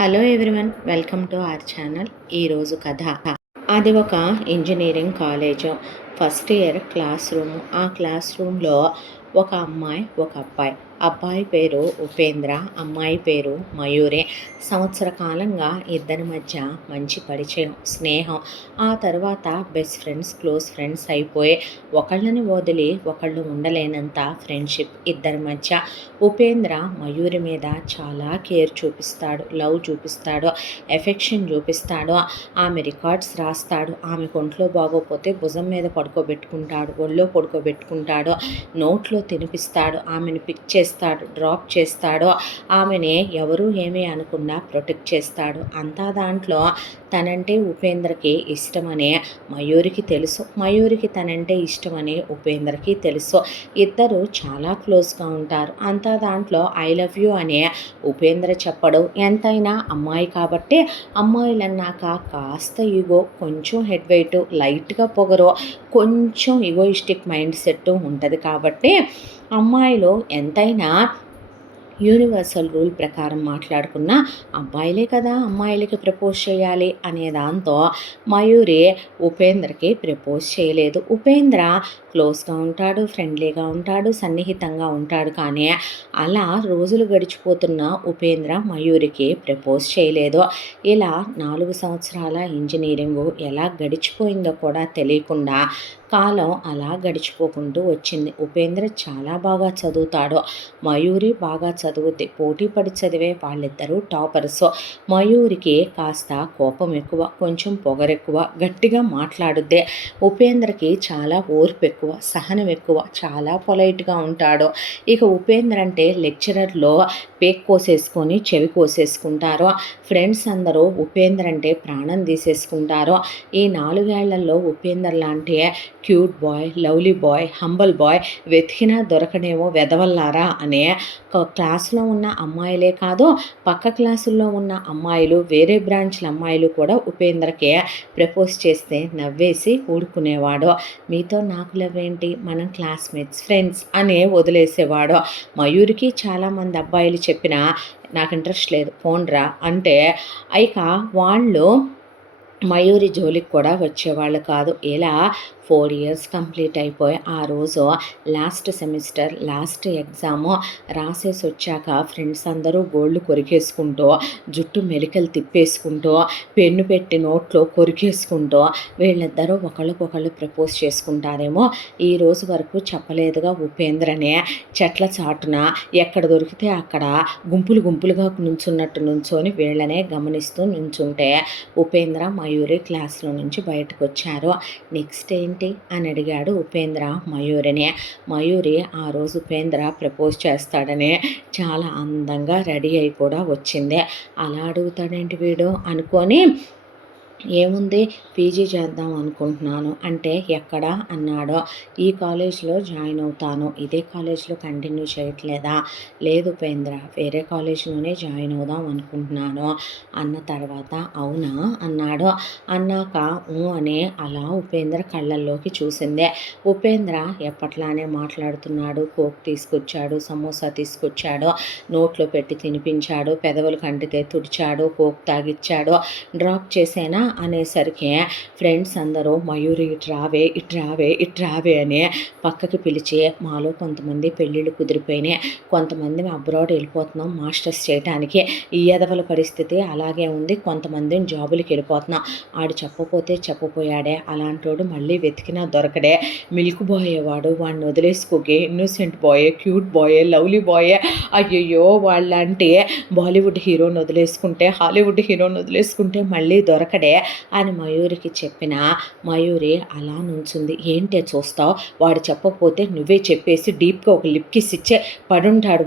Hello everyone, welcome to our channel. ఈరోజు కథ. అది ఒక engineering college. First year class room. ఆ క్లాస్ రూమ్లో ఒక అమ్మాయి, ఒక అబ్బాయి. అబ్బాయి పేరు ఉపేంద్ర, అమ్మాయి పేరు మయూరి. సంవత్సర కాలంగా ఇద్దరి మధ్య మంచి పరిచయం, స్నేహం. ఆ తర్వాత బెస్ట్ ఫ్రెండ్స్, క్లోజ్ ఫ్రెండ్స్ అయిపోయి ఒకళ్ళని వదిలి ఒకళ్ళు ఉండలేనంత ఫ్రెండ్షిప్ ఇద్దరి మధ్య. ఉపేంద్ర మయూరి మీద చాలా కేర్ చూపిస్తాడు, లవ్ చూపిస్తాడు, ఎఫెక్షన్ చూపిస్తాడు. ఆమె రికార్డ్స్ రాస్తాడు. ఆమె ఒంట్లో బాగోపోతే భుజం మీద పడుకోబెట్టుకుంటాడు, ఒళ్ళో పడుకోబెట్టుకుంటాడు, నోట్లో తినిపిస్తాడు, ఆమెను పిక్ చేస్తాడు, డ్రాప్ చేస్తాడు, ఆమెని ఎవరూ ఏమీ అనకుండా ప్రొటెక్ట్ చేస్తాడు. అంతా దాంట్లో తనంటే ఉపేంద్రకి ఇష్టమని మయూరికి తెలుసు, మయూరికి తనంటే ఇష్టమని ఉపేంద్రకి తెలుసు. ఇద్దరు చాలా క్లోజ్గా ఉంటారు. అంతా దాంట్లో ఐ లవ్ యూ అనే ఉపేంద్ర చెప్పడు. ఎంతైనా అమ్మాయి కాబట్టి అమ్మాయిలన్నాక కాస్త ఈగో, కొంచెం హెడ్ వెయిట్, లైట్గా పొగరు, కొంచెం ఈగోయిస్టిక్ మైండ్ సెట్ ఉంటుంది కాబట్టి అమ్మాయిలు ఎంతైనా యూనివర్సల్ రూల్ ప్రకారం మాట్లాడుకున్న అబ్బాయిలే కదా అమ్మాయిలకి ప్రపోజ్ చేయాలి అనే దాంతో మయూరి ఉపేంద్రకి ప్రపోజ్ చేయలేదు. ఉపేంద్ర క్లోజ్గా ఉంటాడు, ఫ్రెండ్లీగా ఉంటాడు, సన్నిహితంగా ఉంటాడు. కానీ అలా రోజులు గడిచిపోతున్న ఉపేంద్ర మయూరికి ప్రపోజ్ చేయలేదు. ఇలా 4 సంవత్సరాల ఇంజనీరింగు ఎలా గడిచిపోయిందో కూడా తెలియకుండా కాలం అలా గడిచిపోకుంటూ వచ్చింది. ఉపేంద్ర చాలా బాగా చదువుతాడు, మయూరి బాగా చదువుద్ది. పోటీ పడి చదివే వాళ్ళిద్దరూ టాపర్స్. మయూరికి కాస్త కోపం ఎక్కువ, కొంచెం పొగరెక్కువ, గట్టిగా మాట్లాడుద్ది. ఉపేంద్రకి చాలా ఓర్పు ఎక్కువ, సహనం ఎక్కువ, చాలా పొలైట్గా ఉంటాడు. ఇక ఉపేంద్ర అంటే లెక్చరర్లో పేక్ కోసేసుకొని చెవి కోసేసుకుంటారు. ఫ్రెండ్స్ అందరూ ఉపేంద్ర అంటే ప్రాణం తీసేసుకుంటారు. ఈ 4 ఏళ్లలో ఉపేంద్ర లాంటి cute boy, lovely boy, humble boy వెతికినా దొరకనేమో వెదవల్లారా అనే క్లాసులో ఉన్న అమ్మాయిలే కాదు, పక్క క్లాసుల్లో ఉన్న అమ్మాయిలు, వేరే బ్రాంచ్ల అమ్మాయిలు కూడా ఉపేంద్రకే ప్రపోజ్ చేస్తే నవ్వేసి ఊడుకునేవాడు. మీతో నాకు లవ్ ఏంటి, మనం క్లాస్మేట్స్, ఫ్రెండ్స్ అని వదిలేసేవాడు. మయూరికి చాలామంది అబ్బాయిలు చెప్పినా నాకు ఇంట్రెస్ట్ లేదు, పోండ్రా అంటే ఇక వాళ్ళు మయూరి జోలికి కూడా వచ్చేవాళ్ళు కాదు. ఇలా 4 ఇయర్స్ కంప్లీట్ అయిపోయి ఆ రోజు లాస్ట్ సెమిస్టర్, లాస్ట్ ఎగ్జాము రాసేసి వచ్చాక ఫ్రెండ్స్ అందరూ గోళ్ళు కొరికేసుకుంటూ, జుట్టు మెలికలు తిప్పేసుకుంటూ, పెన్ను పెట్టి నోట్లో కొరికేసుకుంటూ వీళ్ళిద్దరూ ఒకళ్ళకొకళ్ళు ప్రపోజ్ చేసుకుంటారేమో ఈ రోజు వరకు చెప్పలేదుగా ఉపేంద్రనే. చెట్ల చాటున ఎక్కడ దొరికితే అక్కడ గుంపులు గుంపులుగా నుంచొని వీళ్ళనే గమనిస్తూ నుంచుంటే ఉపేంద్ర మయూరి క్లాస్లో నుంచి బయటకు వచ్చారు. నెక్స్ట్ ఏంటి అని అడిగాడు ఉపేంద్ర మయూరిని. మయూరి ఆ రోజు ఉపేంద్ర ప్రపోజ్ చేస్తాడని చాలా అందంగా రెడీ అయి కూడా వచ్చింది. అలా అడుగుతాడేంటి వీడు అనుకొని, ఏముంది పీజీ చేద్దాం అనుకుంటున్నాను అంటే ఎక్కడ అన్నాడు. ఈ కాలేజ్లో జాయిన్ అవుతాను, ఇదే కాలేజ్లో కంటిన్యూ చేయట్లేదా, లేదు ఉపేంద్ర వేరే కాలేజ్లోనే జాయిన్ అవుదాం అనుకుంటున్నాను అన్న తర్వాత అవునా అన్నాడు. అన్నాక అని అలా ఉపేంద్ర కళ్ళల్లోకి చూసిందే. ఉపేంద్ర ఎప్పట్లానే మాట్లాడుతున్నాడు. కోక్ తీసుకొచ్చాడు, సమోసా తీసుకొచ్చాడు, నోట్లో పెట్టి తినిపించాడు, పెదవులు కంటితే తుడిచాడు, కోక్ తాగిచ్చాడు, డ్రాప్ చేసేనా అనేసరికి ఫ్రెండ్స్ అందరూ మయూరి ఇట్రావే ఇట్రావే ఇట్రావే అని పక్కకి పిలిచి, మాలో కొంతమంది పెళ్ళిళ్ళు కుదిరిపోయినాయి, కొంతమంది అబ్రాడ్ వెళ్ళిపోతున్నాం మాస్టర్స్ చేయడానికి, ఈ ఎదవల పరిస్థితి అలాగే ఉంది, కొంతమందిని జాబులకి వెళ్ళిపోతున్నాం, ఆడు చెప్పపోయాడే, అలాంటోడు మళ్ళీ వెతికినా దొరకడే, మిల్క్ బాయ్ వాడు, వాడిని వదిలేసుకోకే, ఇన్నోసెంట్ బాయే, క్యూట్ బాయే, లవ్లీ బాయే, అయ్యయ్యో వాళ్ళంటే బాలీవుడ్ హీరోని వదిలేసుకుంటే, హాలీవుడ్ హీరోని వదిలేసుకుంటే మళ్ళీ దొరకడే అని మయూరికి చెప్పిన మయూరి అలా నుంచుంది. ఏంటే చూస్తావు, వాడు చెప్పకపోతే నువ్వే చెప్పేసి డీప్గా ఒక లిప్ కిస్ ఇచ్చే పడుంటాడు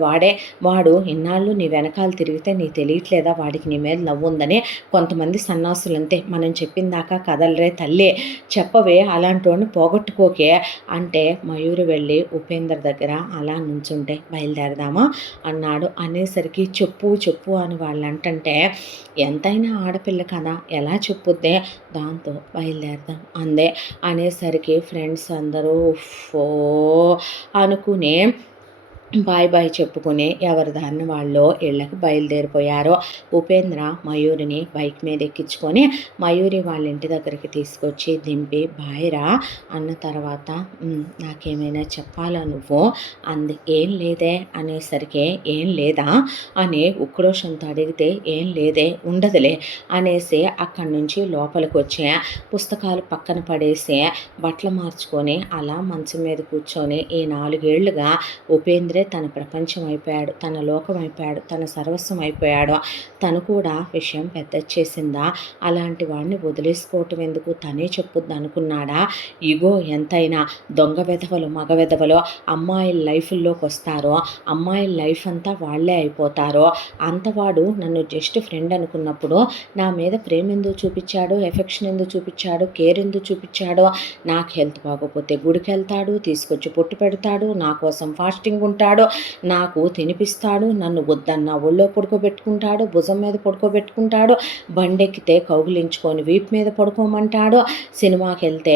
వాడు ఇన్నాళ్ళు నీ వెనకాల తిరిగితే నీ తెలియట్లేదా వాడికి నీ మీద నవ్వుందని. కొంతమంది సన్నాసులంతే, మనం చెప్పిందాకా కదలరే తల్లే, చెప్పవే అలాంటి వాడిని పోగొట్టుకోకే అంటే మయూరి వెళ్ళి ఉపేంద్ర దగ్గర అలా నుంచుంటే బయలుదేరదామా అన్నాడు. అనేసరికి చెప్పు అని వాళ్ళు అంటుంటే ఎంతైనా ఆడపిల్ల కదా ఎలా చెప్పుద్దే, దాంతో బయలుదేరదాం అందే. అనేసరికి ఫ్రెండ్స్ అందరూ ఫో అనుకునే బాయ్ బాయ్ చెప్పుకుని ఎవరి దారిన వాళ్ళు ఇళ్ళకి బయలుదేరిపోయారు. ఉపేంద్ర మయూరిని బైక్ మీద ఎక్కించుకొని మయూరి వాళ్ళ ఇంటి దగ్గరికి తీసుకొచ్చి దింపి బాయ్ రా అన్న తర్వాత నాకేమైనా చెప్పాలా నువ్వు అంది. ఏం లేదే అనేసరికి ఏం లేదా అని ఉక్రోషంతో అడిగితే ఏం లేదే ఉండదులే అనేసి అక్కడి నుంచి లోపలికి వచ్చి పుస్తకాలు పక్కన పడేసి బట్టలు మార్చుకొని అలా మంచం మీద కూర్చొని ఈ 4 ఏళ్లుగా ఉపేంద్ర తన ప్రపంచం అయిపోయాడు, తన లోకం అయిపోయాడు, తన సర్వస్వం అయిపోయాడు. తను కూడా విషయం పెద్ద చేసిందా, అలాంటి వాడిని వదిలేసుకోవటం ఎందుకు, తనే చెప్పుద్ది అనుకున్నాడా? ఇగో ఎంతైనా దొంగ వెధవలు మగ వెధవలు అమ్మాయిల లైఫ్ల్లోకి వస్తారో అమ్మాయిల లైఫ్ అంతా వాళ్ళే అయిపోతారో. అంతవాడు నన్ను జస్ట్ ఫ్రెండ్ అనుకున్నప్పుడు నా మీద ప్రేమ ఎందుకు చూపించాడు, ఎఫెక్షన్ ఎందుకు చూపించాడు, కేర్ ఎందుకు చూపించాడో? నాకు హెల్త్ బాగోపోతే గుడికి వెళ్తాడు, తీసుకొచ్చి పొట్టు పెడతాడు, నా కోసం ఫాస్టింగ్ ఉంటాడు, నాకు తినిపిస్తాడు, నన్ను వద్దన్న ఒళ్ళో పడుకోబెట్టుకుంటాడు, భుజం మీద పడుకోబెట్టుకుంటాడు, బండెక్కితే కౌగిలించుకొని వీపు మీద పడుకోమంటాడు, సినిమాకి వెళ్తే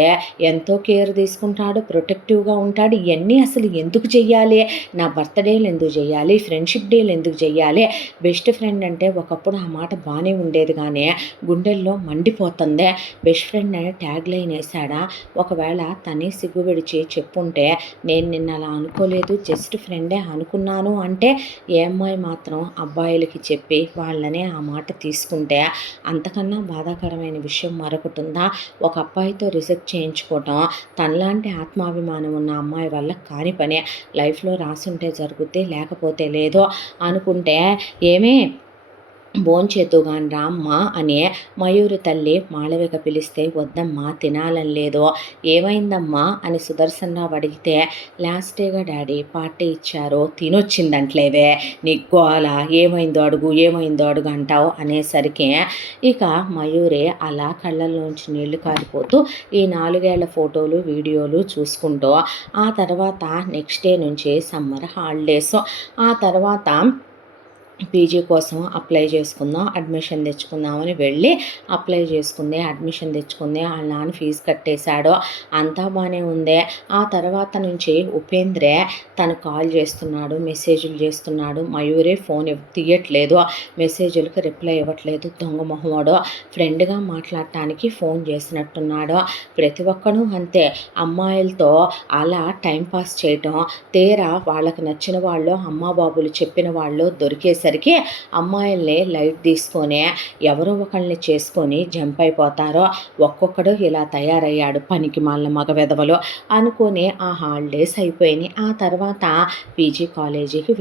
ఎంతో కేర్ తీసుకుంటాడు, ప్రొటెక్టివ్గా ఉంటాడు. ఇవన్నీ అసలు ఎందుకు చెయ్యాలి? నా బర్త్డేలు ఎందుకు చెయ్యాలి, ఫ్రెండ్షిప్ డేలు ఎందుకు చెయ్యాలి? బెస్ట్ ఫ్రెండ్ అంటే ఒకప్పుడు ఆ మాట బాగానే ఉండేది, కానీ గుండెల్లో మండిపోతుంది. బెస్ట్ ఫ్రెండ్ అనే ట్యాగ్ లైన్ వేశాడా? ఒకవేళ తనే సిగ్గు విడిచి చెప్పుంటే నేను నిన్న అలా అనుకోలేదు, జస్ట్ ఫ్రెండే అనుకున్నాను అంటే ఏ అమ్మాయి మాత్రం అబ్బాయిలకి చెప్పి వాళ్ళనే ఆ మాట తీసుకుంటే అంతకన్నా బాధాకరమైన విషయం మరొకటి ఉందా? ఒక అబ్బాయితో రిజెక్ట్ చేయించుకోవటం తనలాంటి ఆత్మాభిమానం ఉన్న అమ్మాయి వల్ల కాని పనే. లైఫ్లో రాసుంటే జరుగుద్ది, లేకపోతే లేదో అనుకుంటే ఏమీ భోంచేతుగాని రామ్మా అని మయూరి తల్లి మాళవిక పిలిస్తే వద్దమ్మా తినాలని లేదు. ఏమైందమ్మా అని సుదర్శన్ రావు అడిగితే లాస్ట్ డేగా డాడీ పార్టీ ఇచ్చారు, తినొచ్చిందంట్లేవే, నీకు గోల, ఏమైందో అడుగు అంటావు అనేసరికి ఇక మయూరి అలా కళ్ళల్లోంచి నీళ్లు కారిపోతూ ఈ 4 ఏళ్ల ఫోటోలు వీడియోలు చూసుకుంటూ ఆ తర్వాత నెక్స్ట్ డే నుంచి సమ్మర్ హాలిడేస్, ఆ తర్వాత పీజీ కోసం అప్లై చేసుకుందాం, అడ్మిషన్ తెచ్చుకుందామని వెళ్ళి అప్లై చేసుకుంది, అడ్మిషన్ తెచ్చుకుంది. వాళ్ళ నాన్న ఫీజు కట్టేశాడు, అంతా బాగానే ఉంది. ఆ తర్వాత నుంచి ఉపేంద్రే తను కాల్ చేస్తున్నాడు, మెసేజ్లు చేస్తున్నాడు, మయూరే ఫోన్ తీయట్లేదు, మెసేజ్లకు రిప్లై ఇవ్వట్లేదు. దొంగ మొహమోడు ఫ్రెండ్గా మాట్లాడటానికి ఫోన్ చేసినట్టున్నాడు. ప్రతి ఒక్కరూ అంతే, అమ్మాయిలతో అలా టైంపాస్ చేయటం, తీరా వాళ్ళకి నచ్చిన వాళ్ళు అమ్మా బాబులు చెప్పిన వాళ్ళు దొరికేసి సరికి అమ్మాయిల్ని లైట్ తీసుకొని ఎవరో ఒకళ్ళని చేసుకొని జంప్ అయిపోతారో. ఒక్కొక్కడు ఇలా తయారయ్యాడు, పనికి మాలిన మగ వెధవలు అనుకొని ఆ హాలిడేస్ అయిపోయినాయి. ఆ తర్వాత పీజీ కాలేజీకి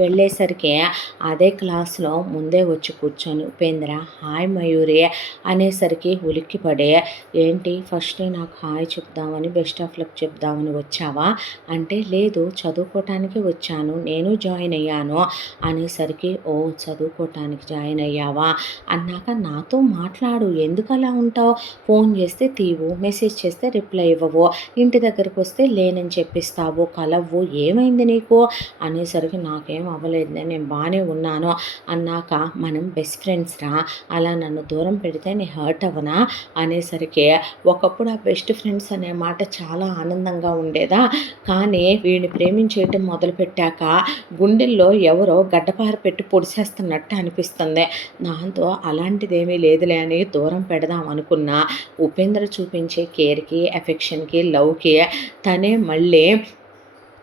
వెళ్ళేసరికి అదే క్లాస్లో ముందే వచ్చి కూర్చొని ఉపేంద్ర హాయ్ మయూరి అనేసరికి ఉలిక్కిపడే, ఏంటి ఫస్ట్ నాకు హాయ్ చెప్దామని బెస్ట్ ఆఫ్ లక్ చెప్దామని వచ్చావా అంటే లేదు చదువుకోవటానికి వచ్చాను, నేను జాయిన్ అయ్యాను అనేసరికి ఓ చదువుకోవటానికి జాయిన్ అయ్యావా అన్నాక నాతో మాట్లాడు, ఎందుకు అలా ఉంటావు, ఫోన్ చేస్తే తీవు, మెసేజ్ చేస్తే రిప్లై ఇవ్వవు, ఇంటి దగ్గరికి వస్తే లేనని చెప్పిస్తావు, కలవ్వు, ఏమైంది నీకు అనేసరికి నాకేం అవ్వలేదు, నేను బాగానే ఉన్నాను అన్నాక మనం బెస్ట్ ఫ్రెండ్స్ రా, అలా నన్ను దూరం పెడితే నేను హర్ట్ అవ్వనా అనేసరికి ఒకప్పుడు ఆ బెస్ట్ ఫ్రెండ్స్ అనే మాట చాలా ఆనందంగా ఉండేదా, కానీ వీడిని ప్రేమించేయటం మొదలుపెట్టాక గుండెల్లో ఎవరో గడ్డపార పెట్టి పొడిచేస్తున్నట్టు అనిపిస్తుంది. దాంతో అలాంటిదేమీ లేదులే అని దూరం పెడదాం అనుకున్నా ఉపేంద్ర చూపించే కేర్కి, ఎఫెక్షన్కి, లవ్కి తనే మళ్ళీ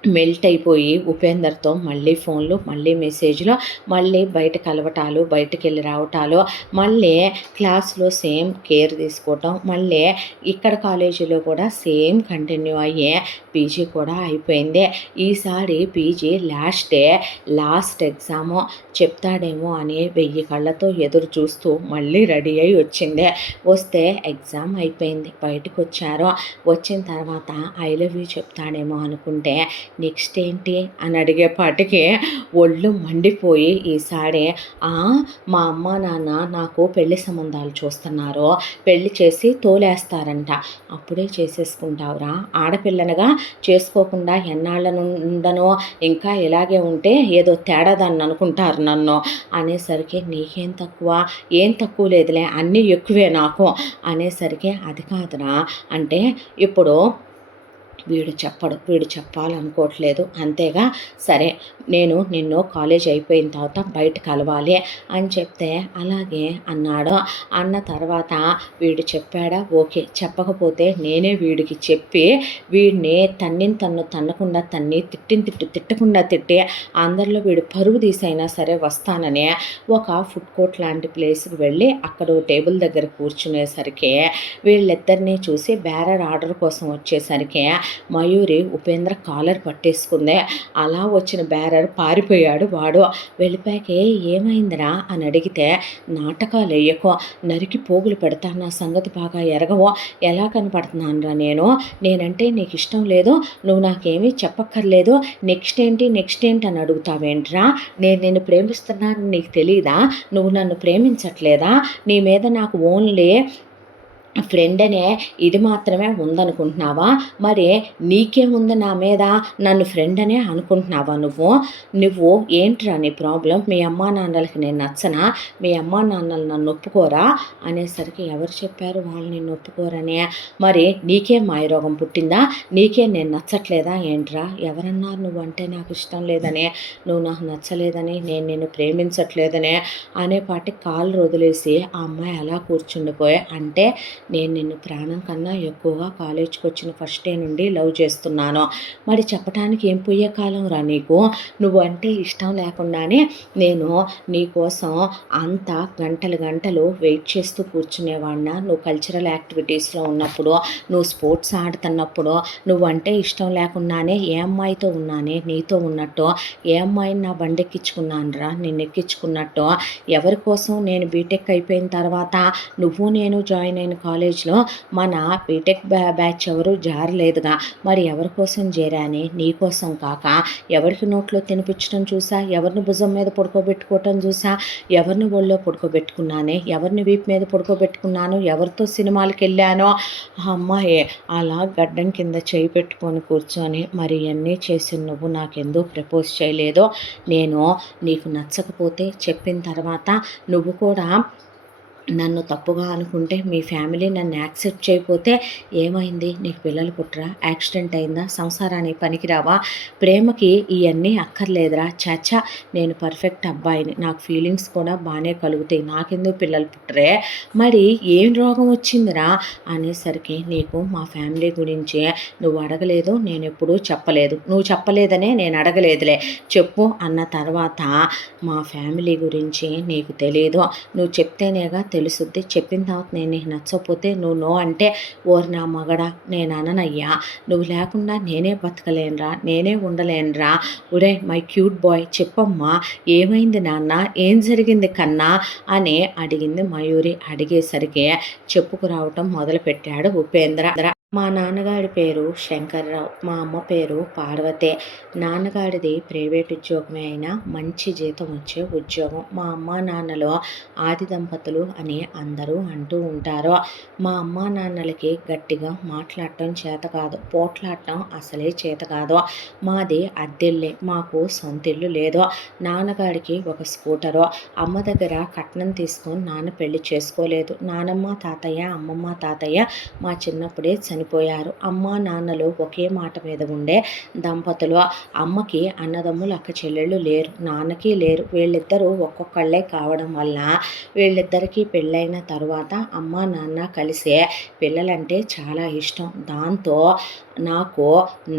మెల్ట్ అయిపోయి ఉపేందర్తో మళ్ళీ ఫోన్లు, మళ్ళీ మెసేజ్లు, మళ్ళీ బయట కలవటాలు, బయటకు వెళ్ళి రావటాలు, మళ్ళీ క్లాస్లో సేమ్ కేర్ తీసుకోవటం, మళ్ళీ ఇక్కడ కాలేజీలో కూడా సేమ్ కంటిన్యూ అయ్యే పీజీ కూడా అయిపోయింది. ఈసారి పీజీ లాస్ట్ ఎగ్జాము చెప్తాడేమో అని 1000 కళ్ళతో ఎదురు చూస్తూ మళ్ళీ రెడీ అయి వచ్చింది. వస్తే ఎగ్జామ్ అయిపోయింది, బయటకు వచ్చారు. వచ్చిన తర్వాత ఐ లవ్ యూ చెప్తాడేమో అనుకుంటే నెక్స్ట్ ఏంటి అని అడిగేపాటికి ఒళ్ళు మండిపోయి ఈసారి మా అమ్మ నాన్న నాకు పెళ్లి సంబంధాలు చూస్తున్నారు, పెళ్లి చేసి తోలేస్తారంట, అప్పుడే చేసేసుకుంటావురా, ఆడపిల్లనగా చేసుకోకుండా ఎన్నాళ్ళ నుండనో ఇంకా ఇలాగే ఉంటే ఏదో తేడాదాన్ని అనుకుంటారు నన్ను అనేసరికి నీకేం తక్కువ, ఏం తక్కువ లేదులే అన్నీ ఎక్కువే నాకు అనేసరికి అది కాదురా, అంటే ఇప్పుడు వీడు చెప్పాలనుకోవట్లేదు అంతేగా, సరే నేను నిన్ను కాలేజ్ అయిపోయిన తర్వాత బయట కలవాలి అని చెప్తే అలాగే అన్నాడు. అన్న తర్వాత వీడు చెప్పాడా, ఓకే, చెప్పకపోతే నేనే వీడికి చెప్పి వీడిని తన్నకుండా తన్ని తిట్టకుండా తిట్టి అందరిలో వీడు పరుగు తీసైనా సరే వస్తానని ఒక ఫుడ్ కోర్ట్ లాంటి ప్లేస్కి వెళ్ళి అక్కడ టేబుల్ దగ్గర కూర్చునేసరికి వీళ్ళిద్దరినీ చూసి బేరర్ ఆర్డర్ కోసం వచ్చేసరికి మయూరి ఉపేంద్ర కాలర్ పట్టేసుకుంది. అలా వచ్చిన బేరర్ పారిపోయాడు. వాడు వెళ్ళిపోయాకే ఏమైందిరా అని అడిగితే, నాటకాలు వేయకో, నరికి పోగులు పెడతా, నా సంగతి బాగా ఎరగవో, ఎలా కనపడుతున్నానురా నేనంటే నీకు ఇష్టం లేదు, నువ్వు నాకేమీ చెప్పక్కర్లేదు, నెక్స్ట్ ఏంటి అని అడుగుతావేంట్రా, నేను నిన్ను ప్రేమిస్తున్నానని నీకు తెలీదా, నువ్వు నన్ను ప్రేమించట్లేదా, నీ మీద నాకు ఓన్లీ ఫ్రెండ్ అనే ఇది మాత్రమే ఉందనుకుంటున్నావా, మరి నీకేముంది నా మీద, నన్ను ఫ్రెండ్ అనే అనుకుంటున్నావా నువ్వు ఏంట్రా నీ ప్రాబ్లం, మీ అమ్మా నాన్నలకి నేను నచ్చనా, మీ అమ్మా నాన్నలు నన్ను ఒప్పుకోరా అనేసరికి, ఎవరు చెప్పారు వాళ్ళు నిన్ను ఒప్పుకోరని, మరి నీకే మాయరోగం పుట్టిందా, నీకే నేను నచ్చట్లేదా ఏంట్రా, ఎవరన్నారు నువ్వు అంటే నాకు ఇష్టం లేదని, నువ్వు నాకు నచ్చలేదని, నేను నిన్ను ప్రేమించట్లేదని అనేపాటి కాళ్ళు వదిలేసి ఆ అమ్మాయి అలా కూర్చుండిపోయి, అంటే నేను నిన్ను ప్రాణం కన్నా ఎక్కువగా కాలేజ్కి వచ్చిన ఫస్ట్ డే నుండి లవ్ చేస్తున్నాను, మరి చెప్పడానికి ఏం పోయే కాలం రా నీకు, నువ్వు అంటే ఇష్టం లేకుండానే నేను నీకోసం అంత గంటలు వెయిట్ చేస్తూ కూర్చునేవాడినా, నువ్వు కల్చరల్ యాక్టివిటీస్లో ఉన్నప్పుడు, నువ్వు స్పోర్ట్స్ ఆడుతున్నప్పుడు, నువ్వంటే ఇష్టం లేకుండానే ఏ అమ్మాయితో ఉన్నానే నీతో ఉన్నట్టు, ఏ అమ్మాయిని నా బండెక్కించుకున్నానురా నిన్ను ఎక్కించుకున్నట్టు, ఎవరి కోసం నేను బీటెక్ అయిపోయిన తర్వాత నువ్వు నేను జాయిన్ అయిన కాలేజ్లో మన బీటెక్ బ్యాచ్ ఎవరు జారలేదుగా, మరి ఎవరి కోసం చేరాని, నీ కోసం కాక, ఎవరికి నోట్లో తినిపించడం చూసా, ఎవరిని భుజం మీద పడుకోబెట్టుకోవటం చూసా, ఎవరిని ఒళ్ళో పడుకోబెట్టుకున్నానే, ఎవరిని వీపు మీద పడుకోబెట్టుకున్నాను, ఎవరితో సినిమాలకు వెళ్ళానో, ఆ అమ్మాయి అలా గడ్డం కింద చేయి పెట్టుకొని కూర్చొని, మరి ఇవన్నీ చేసి నువ్వు నాకెందుకు ప్రపోజ్ చేయలేదో, నేను నీకు నచ్చకపోతే చెప్పిన తర్వాత నువ్వు కూడా నన్ను తప్పుగా అనుకుంటే, మీ ఫ్యామిలీ నన్ను యాక్సెప్ట్ చేయకపోతే ఏమైంది, నీకు పిల్లలు పుట్టరా, యాక్సిడెంట్ అయిందా, సంసారానికి పనికిరావా, ప్రేమకి ఇవన్నీ అక్కర్లేదురా, చాచా నేను పర్ఫెక్ట్ అబ్బాయిని, నాకు ఫీలింగ్స్ కూడా బాగానే కలుగుతాయి, నాకెందుకు పిల్లలు పుట్టరే, మరి ఏం రోగం వచ్చిందిరా అనేసరికి, నీకు మా ఫ్యామిలీ గురించి నువ్వు అడగలేదు, నేను ఎప్పుడూ చెప్పలేదు, నువ్వు చెప్పలేదనే నేను అడగలేదులే, చెప్పు అన్న తర్వాత, మా ఫ్యామిలీ గురించి నీకు తెలియదు, నువ్వు చెప్తేనేగా తెలుసుద్ది, చెప్పిన తర్వాత నేను నీకు నచ్చకపోతే నువ్వు నో అంటే, ఓరి నా మగడా నేను అననయ్యా, నువ్వు లేకుండా నేనే బతకలేనురా, నేనే ఉండలేనురా, ఒరే మై క్యూట్ బాయ్ చెప్పమ్మా, ఏమైంది నాన్న, ఏం జరిగింది కన్నా అని అడిగింది మయూరి. అడిగేసరికి చెప్పుకురావటం మొదలుపెట్టాడు ఉపేంద్ర. మా నాన్నగారి పేరు శంకర్రావు, మా అమ్మ పేరు పార్వతే, నాన్నగారిది ప్రైవేట్ ఉద్యోగమే అయినా మంచి జీతం వచ్చే ఉద్యోగం, మా అమ్మా నాన్నలు ఆది దంపతులు అని అందరూ అంటూ ఉంటారు. మా అమ్మా నాన్నలకి గట్టిగా మాట్లాడటం చేత కాదు, పోట్లాడటం అసలే చేత కాదు, మాది అద్దెల్లే, మాకు సొంతిల్లు లేదు, నాన్నగారికి ఒక స్కూటరు, అమ్మ దగ్గర కట్నం తీసుకొని నాన్న పెళ్లి చేసుకోలేదు, నానమ్మ తాతయ్య అమ్మమ్మ తాతయ్య మా చిన్నప్పుడే చనిపోయారు, అమ్మ నాన్నలు ఒకే మాట మీద ఉండే దంపతులు, అమ్మకి అన్నదమ్ములు అక్క చెల్లెళ్ళు లేరు, నాన్నకి లేరు, వీళ్ళిద్దరూ ఒక్కొక్కళ్ళే కావడం వల్ల వీళ్ళిద్దరికీ పెళ్ళైన తర్వాత అమ్మ నాన్న కలిసే పిల్లలంటే చాలా ఇష్టం, దాంతో నాకు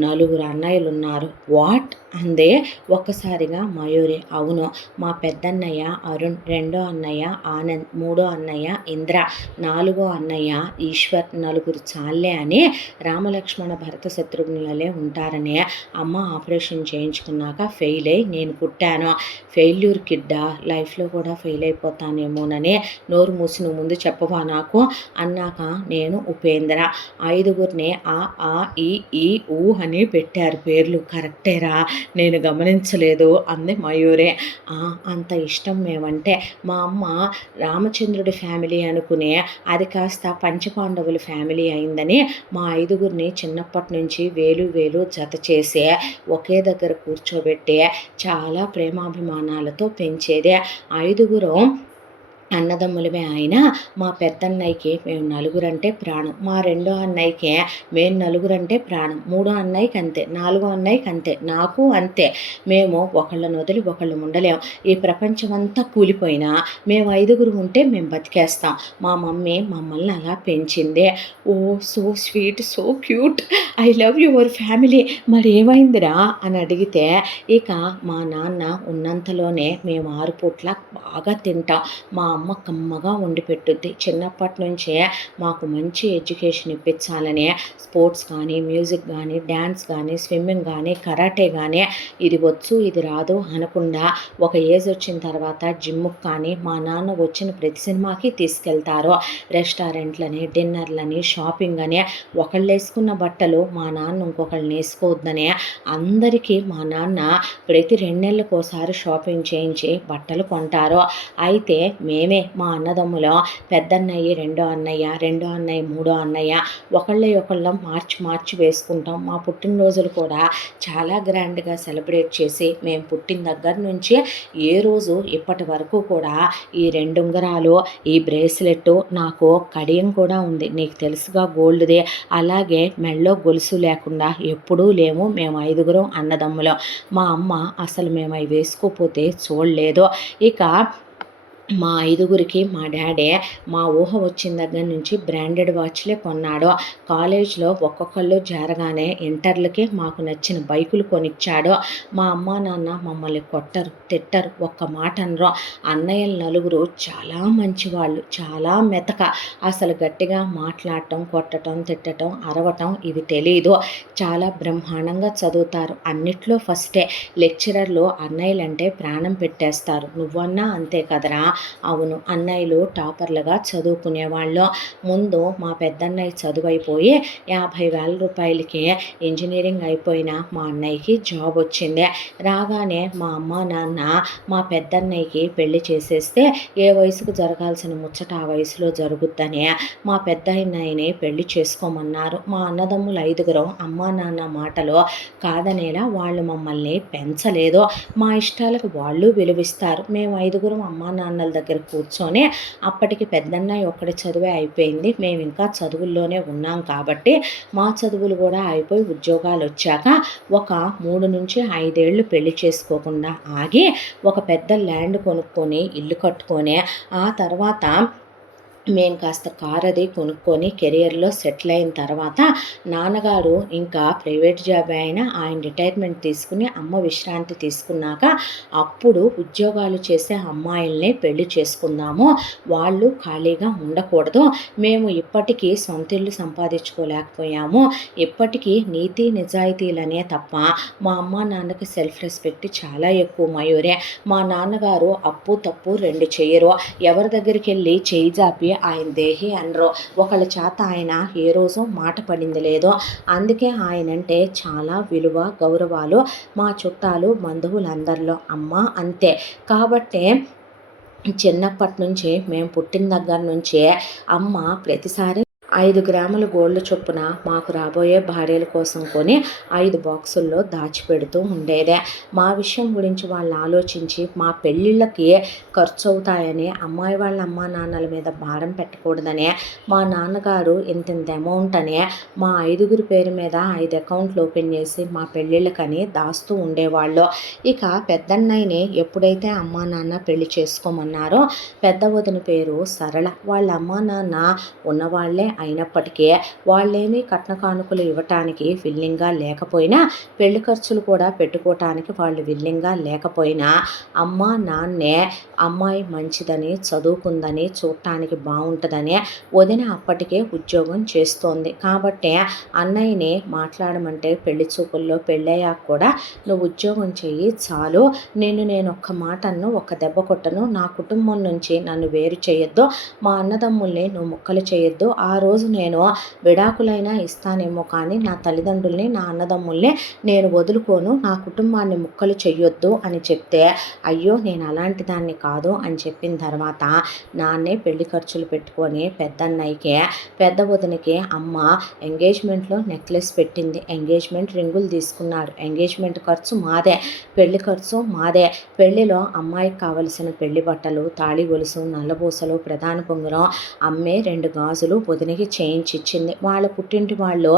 4 అన్నయ్యలు ఉన్నారు. వాట్ అందే ఒక్కసారిగా మయూరి. అవును, మా పెద్దన్నయ్య అరుణ్, రెండో అన్నయ్య ఆనంద్, మూడో అన్నయ్య ఇంద్ర, 4గో అన్నయ్య ఈశ్వర్, 4 చాలే అని రామలక్ష్మణ భరత శత్రుఘ్నులే ఉంటారని అమ్మ ఆపరేషన్ చేయించుకున్నాక ఫెయిల్ అయ్యి నేను పుట్టాను, ఫెయిల్యూర్ కిడ్డా, లైఫ్లో కూడా ఫెయిల్ అయిపోతానేమోనని నోరు మూసి నువ్వు ముందు చెప్పవా నాకు అన్నాక, నేను ఉపేంద్ర, 5గురిని ఆ ఈ ఈ ఊ అని పెట్టారు పేర్లు, కరెక్టేరా నేను గమనించలేదు అంది మయూరే. అంత ఇష్టం మేమంటే, మా అమ్మ రామచంద్రుడి ఫ్యామిలీ అనుకునే అది కాస్త పంచపాండవుల ఫ్యామిలీ అయిందని మా 5గురిని చిన్నప్పటి నుంచి వేలు జత చేసి ఒకే దగ్గర కూర్చోబెట్టి చాలా ప్రేమాభిమానాలతో పెంచేదే. 5గురు అన్నదమ్ములమే అయినా మా పెద్దన్నయ్యకి మేము నలుగురంటే ప్రాణం. మా రెండో అన్నయ్యకి మేము నలుగురంటే ప్రాణం. మూడో అన్నయ్యకి అంతే. నాలుగో అన్నయ్యకి అంతే. నాకు అంతే. మేము ఒకళ్ళని వదిలి ఒకళ్ళు ఉండలేం. ఈ ప్రపంచమంతా కూలిపోయినా మేము ఐదుగురు ఉంటే మేము బతికేస్తాం. మా మమ్మీ మమ్మల్ని అలా పెంచిందే. Oh! So sweet, so cute. I love your family. మరేమైందిరా అని అడిగితే, ఇక మా నాన్న ఉన్నంతలోనే మేము 6 పూట్ల బాగా తింటాం. మా అమ్మ కమ్మగా వండి పెట్టుద్ది. చిన్నప్పటి నుంచే మాకు మంచి ఎడ్యుకేషన్ ఇప్పించాలని స్పోర్ట్స్ కానీ, మ్యూజిక్ కానీ, డ్యాన్స్ కానీ, స్విమ్మింగ్ కానీ, కరాటే కానీ ఇది వచ్చు ఇది రాదు అనకుండా ఒక ఏజ్ వచ్చిన తర్వాత జిమ్కి కానీ మా నాన్న వచ్చిన ప్రతి సినిమాకి తీసుకెళ్తారు. రెస్టారెంట్లని, డిన్నర్లని, షాపింగ్ అని ఒకళ్ళు వేసుకున్న బట్టలు మా నాన్న ఇంకొకళ్ళు వేసుకోవద్దని అందరికీ మా నాన్న ప్రతి 2 నెలలకు ఒకసారి షాపింగ్ చేయించి బట్టలు కొంటారు. అయితే మేమే మా అన్నదమ్ములో పెద్దన్నయ్య, రెండో అన్నయ్య, మూడో అన్నయ్య ఒకళ్ళం మార్చి వేసుకుంటాం. మా పుట్టినరోజులు కూడా చాలా గ్రాండ్గా సెలబ్రేట్ చేసి మేము పుట్టిన దగ్గర నుంచి ఏ రోజు ఇప్పటి వరకు కూడా ఈ 2 ఉంగరాలు, ఈ బ్రేస్లెట్, నాకు కడియం కూడా ఉంది నీకు తెలుసుగా గోల్డ్దే. అలాగే మెళ్ళో గొలుసు లేకుండా ఎప్పుడూ లేము మేము ఐదుగురం అన్నదమ్ములం. మా అమ్మ అసలు మేము అవి వేసుకోపోతే చూడలేదు. ఇక మా ఐదుగురికి మా డాడీ మా ఊహ వచ్చిన దగ్గర నుంచి బ్రాండెడ్ వాచ్లే కొన్నాడు. కాలేజ్లో ఒక్కొక్కళ్ళు చేరగానే ఇంటర్లకి మాకు నచ్చిన బైకులు కొనిచ్చాడు. మా అమ్మ నాన్న మమ్మల్ని కొట్టరు, తిట్టరు, ఒక్క మాట అనరు. అన్నయ్యలు నలుగురు చాలా మంచివాళ్ళు, చాలా మెతక. అసలు గట్టిగా మాట్లాడటం, కొట్టడం, తిట్టడం, అరవటం ఇవి తెలీదు. చాలా బ్రహ్మాండంగా చదువుతారు. అన్నిట్లో ఫస్టే. లెక్చరర్లు అన్నయ్యలంటే ప్రాణం పెట్టేస్తారు. నువ్వన్నా అంతే కదరా. అవును, అన్నయ్యలు టాపర్లుగా చదువుకునేవాళ్ళు. ముందు మా పెద్దన్నయ్య చదువు అయిపోయి 50,000 రూపాయలకి ఇంజనీరింగ్ అయిపోయిన మా అన్నయ్యకి జాబ్ వచ్చింది. రాగానే మా అమ్మ నాన్న మా పెద్దన్నయ్యకి పెళ్లి చేసేస్తే ఏ వయసుకు జరగాల్సిన ముచ్చట ఆ వయసులో జరుగుద్దని మా పెద్ద అన్నయ్యని పెళ్లి చేసుకోమన్నారు. మా అన్నదమ్ములు ఐదుగురం అమ్మా నాన్న మాటలో కాదనేలా వాళ్ళు మమ్మల్ని పెంచలేదు. మా ఇష్టాలకు వాళ్ళు విలువిస్తారు. మేము ఐదుగురం అమ్మా నాన్నల దగ్గర కూర్చొని అప్పటికి పెద్దన్నయ్య ఒక్కడి చదువే అయిపోయింది. మేము ఇంకా చదువుల్లోనే ఉన్నాం కాబట్టి మా చదువులు కూడా అయిపోయి ఉద్యోగాలు వచ్చాక ఒక 3 నుంచి 5 ఏళ్ళు పెళ్లి చేసుకోకుండా ఆగి ఒక పెద్ద ల్యాండ్ కొనుక్కొని ఇల్లు కట్టుకొని ఆ తర్వాత మేము కాస్త కారు అది కొనుక్కొని కెరియర్లో సెటిల్ అయిన తర్వాత నాన్నగారు ఇంకా ప్రైవేట్ జాబ్ అయినా ఆయన రిటైర్మెంట్ తీసుకుని అమ్మ విశ్రాంతి తీసుకున్నాక అప్పుడు ఉద్యోగాలు చేసే అమ్మాయిల్ని పెళ్లి చేసుకుందాము, వాళ్ళు ఖాళీగా ఉండకూడదు, మేము ఇప్పటికీ సొంత ఇల్లు సంపాదించుకోలేకపోయాము, ఇప్పటికీ నీతి నిజాయితీలనే తప్ప మా అమ్మ నాన్నకి సెల్ఫ్ రెస్పెక్ట్ చాలా ఎక్కువ మయూరే. మా నాన్నగారు అప్పు తప్పు 2 చెయ్యరు. ఎవరి దగ్గరికి వెళ్ళి చేయి జాపి ఆయన దేహి అనరు. ఒకళ్ళ చేత ఆయన ఏ రోజు మాట పడింది లేదు. అందుకే ఆయనంటే చాలా విలువ, గౌరవాలు మా చుట్టాలు బంధువులందరిలో. అమ్మ అంతే. కాబట్టే చిన్నప్పటి నుంచి మేము పుట్టిన దగ్గర నుంచే అమ్మ ప్రతిసారి 5 గ్రాముల గోల్డ్ చొప్పున మాకు రాబోయే భార్యల కోసం కొని 5 బాక్సుల్లో దాచిపెడుతూ ఉండేదే. మా విషయం గురించి వాళ్ళు ఆలోచించి మా పెళ్ళిళ్ళకి ఖర్చు అవుతాయని అమ్మాయి వాళ్ళ అమ్మా నాన్నల మీద భారం పెట్టకూడదని మా నాన్నగారు ఇంతింత అమౌంట్ అని మా ఐదుగురి పేరు మీద 5 అకౌంట్లు ఓపెన్ చేసి మా పెళ్ళిళ్ళకని దాస్తూ ఉండేవాళ్ళు. ఇక పెద్దన్నయ్యని ఎప్పుడైతే అమ్మా నాన్న పెళ్లి చేసుకోమన్నారో పెద్ద వదిన పేరు సరళ. వాళ్ళ అమ్మా నాన్న ఉన్నవాళ్లే అయినప్పటికీ వాళ్ళేమీ కట్న కానుకలు ఇవ్వటానికి విల్లింగ్గా లేకపోయినా పెళ్లి ఖర్చులు కూడా పెట్టుకోవటానికి వాళ్ళు విల్లింగ్గా లేకపోయినా అమ్మ నాన్నే అమ్మాయి మంచిదని, చదువుకుందని, చూడటానికి బాగుంటుందని వదిన అప్పటికే ఉద్యోగం చేస్తోంది కాబట్టి అన్నయ్యని మాట్లాడమంటే పెళ్లి చూపుల్లో పెళ్ళయ్యాక కూడా నువ్వు ఉద్యోగం చెయ్యి చాలు, నేను ఒక్క మాటను ఒక్క దెబ్బ కొట్టను, నా కుటుంబం నుంచి నన్ను వేరు చేయొద్దు, మా అన్నదమ్ముల్ని నువ్వు ముక్కలు చేయొద్దు, 6 ఒక్కరోజు నేను విడాకులైనా ఇస్తానేమో, కానీ నా తల్లిదండ్రుల్ని, నా అన్నదమ్ముల్ని నేను వదులుకోను, నా కుటుంబాన్ని ముక్కలు చెయ్యొద్దు అని చెప్తే, అయ్యో నేను అలాంటి దాన్ని కాదు అని చెప్పిన తర్వాత నాన్నే పెళ్లి ఖర్చులు పెట్టుకొని పెద్దన్నయ్యకి, పెద్ద వదినకి అమ్మ ఎంగేజ్మెంట్లో నెక్లెస్ పెట్టింది, ఎంగేజ్మెంట్ రింగులు తీసుకున్నాడు, ఎంగేజ్మెంట్ ఖర్చు మాదే, పెళ్లి ఖర్చు మాదే. పెళ్లిలో అమ్మాయికి కావలసిన పెళ్లి బట్టలు, తాళి గొలుసు, నల్లబూసలు, ప్రధాన పొంగురం, అమ్మే 2 గాజులు వదినకి చేయించిచ్చింది. వాళ్ళ పుట్టింటి వాళ్ళు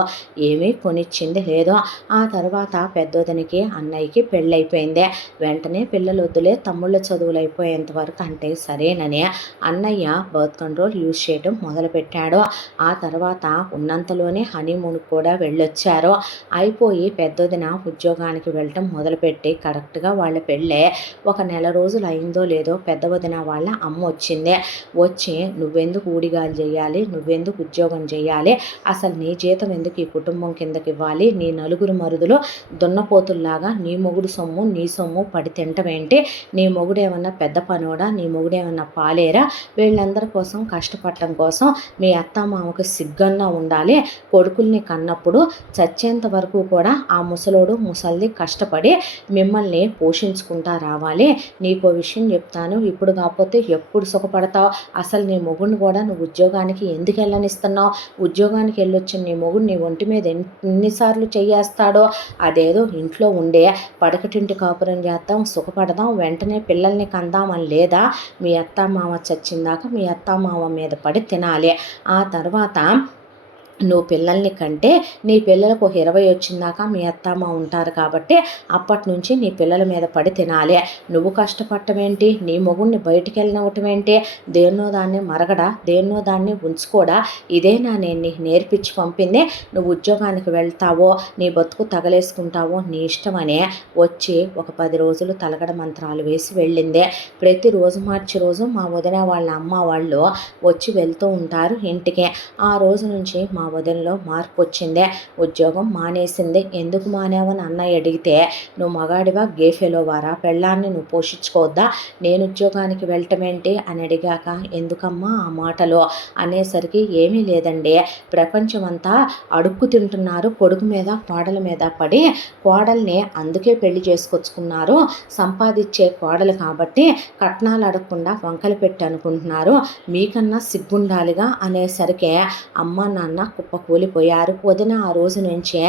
ఏమీ కొనిచ్చింది లేదు. ఆ తర్వాత పెద్దొదినకి అన్నయ్యకి పెళ్ళైపోయింది. వెంటనే పిల్లలు వద్దులే, తమ్ముళ్ళ చదువులు అయిపోయేంత వరకు అంటే సరేనని అన్నయ్య బర్త్ కంట్రోల్ యూజ్ చేయడం మొదలుపెట్టాడు. ఆ తర్వాత ఉన్నంతలోనే హనీమూన్కి కూడా వెళ్ళొచ్చారు. అయిపోయి పెద్దొదిన ఉద్యోగానికి వెళ్ళటం మొదలుపెట్టి కరెక్ట్గా వాళ్ళ పెళ్ళే ఒక నెల రోజులు అయిందో లేదో పెద్ద వదిన వాళ్ళ అమ్మ వచ్చింది. వచ్చి నువ్వెందుకు ఊడిగాలు చేయాలి, నువ్వెందుకు ఉద్యోగం చేయాలి, అసలు నీ జీతం ఎందుకు ఈ కుటుంబం కిందకి ఇవ్వాలి, నీ నలుగురు మరుదులు దున్నపోతుల్లాగా నీ మొగుడు సొమ్ము నీ సొమ్ము పడి తింటమేంటి, నీ మొగుడేమన్నా పెద్ద పనోడా, నీ మొగుడేమన్నా పాలేరా, వీళ్ళందరి కోసం కష్టపడటం కోసం మీ అత్తమామకు సిగ్గన్నా ఉండాలి. కొడుకుల్ని కన్నప్పుడు చచ్చేంత వరకు కూడా ఆ ముసలోడు ముసల్ది కష్టపడి మిమ్మల్ని పోషించుకుంటా రావాలి. నీకో విషయం చెప్తాను, ఇప్పుడు కాకపోతే ఎప్పుడు సుఖపడతావు, అసలు నీ మొగుడిని కూడా నువ్వు ఉద్యోగానికి ఎందుకు వెళ్ళనిస్తున్నావు, ఉద్యోగానికి వెళ్ళొచ్చిన నీ మొగుడు నీ ఒంటి మీద ఎన్నిసార్లు చెయ్యేస్తాడో, అదేదో ఇంట్లో ఉండే పడకటింటి కాపురం చేద్దాం, సుఖపడదాం, వెంటనే పిల్లల్ని కందామని లేదా, మీ అత్తమామ చచ్చిందాక మీ అత్తమామ మీద పడి తినాలి. ఆ తర్వాత నువ్వు పిల్లల్ని కంటే నీ పిల్లలకు 20 వచ్చిందాక మీ అత్తమ్మ ఉంటారు కాబట్టి అప్పటి నుంచి నీ పిల్లల మీద పడి తినాలి. నువ్వు కష్టపడటమేంటి, నీ మొగుడిని బయటికి వెళ్ళినవటమేంటి, దేన్నో దాన్ని మరగడా, దేన్నో దాన్ని ఉంచుకోడా, ఇదేనా నేను నీకు నేర్పించి పంపింది, నువ్వు ఉద్యోగానికి వెళ్తావో నీ బతుకు తగలేసుకుంటావో నీ ఇష్టమనే వచ్చి ఒక 10 రోజులు తలగడ మంత్రాలు వేసి వెళ్ళింది. ప్రతిరోజు మార్చి రోజు మా వదిన వాళ్ళ అమ్మ వాళ్ళు వచ్చి వెళ్తూ ఉంటారు ఇంటికి. ఆ రోజు నుంచి మా వదినలో మార్పు వచ్చిందే. ఉద్యోగం మానేసింది. ఎందుకు మానేవని అన్నయ్య అడిగితే, నువ్వు మగాడివా గేఫెలోవారా, పెళ్ళాన్ని నువ్వు పోషించుకోవద్దా, నేను ఉద్యోగానికి వెళ్ళటమేంటి అని అడిగాక, ఎందుకమ్మా ఆ మాటలు అనేసరికి, ఏమీ లేదండి, ప్రపంచం అంతా అడుక్కు తింటున్నారు, కొడుకు మీద కోడల మీద పడి, కోడల్ని అందుకే పెళ్లి చేసుకొచ్చుకున్నారు, సంపాదించే కోడలు కాబట్టి కట్నాలు అడగకుండా వంకలు పెట్టి అనుకుంటున్నారు, మీకన్నా సిగ్గుండాలిగా అనేసరికి అమ్మ నాన్న కుప్పకూలిపోయారు. వదిన ఆ రోజు నుంచే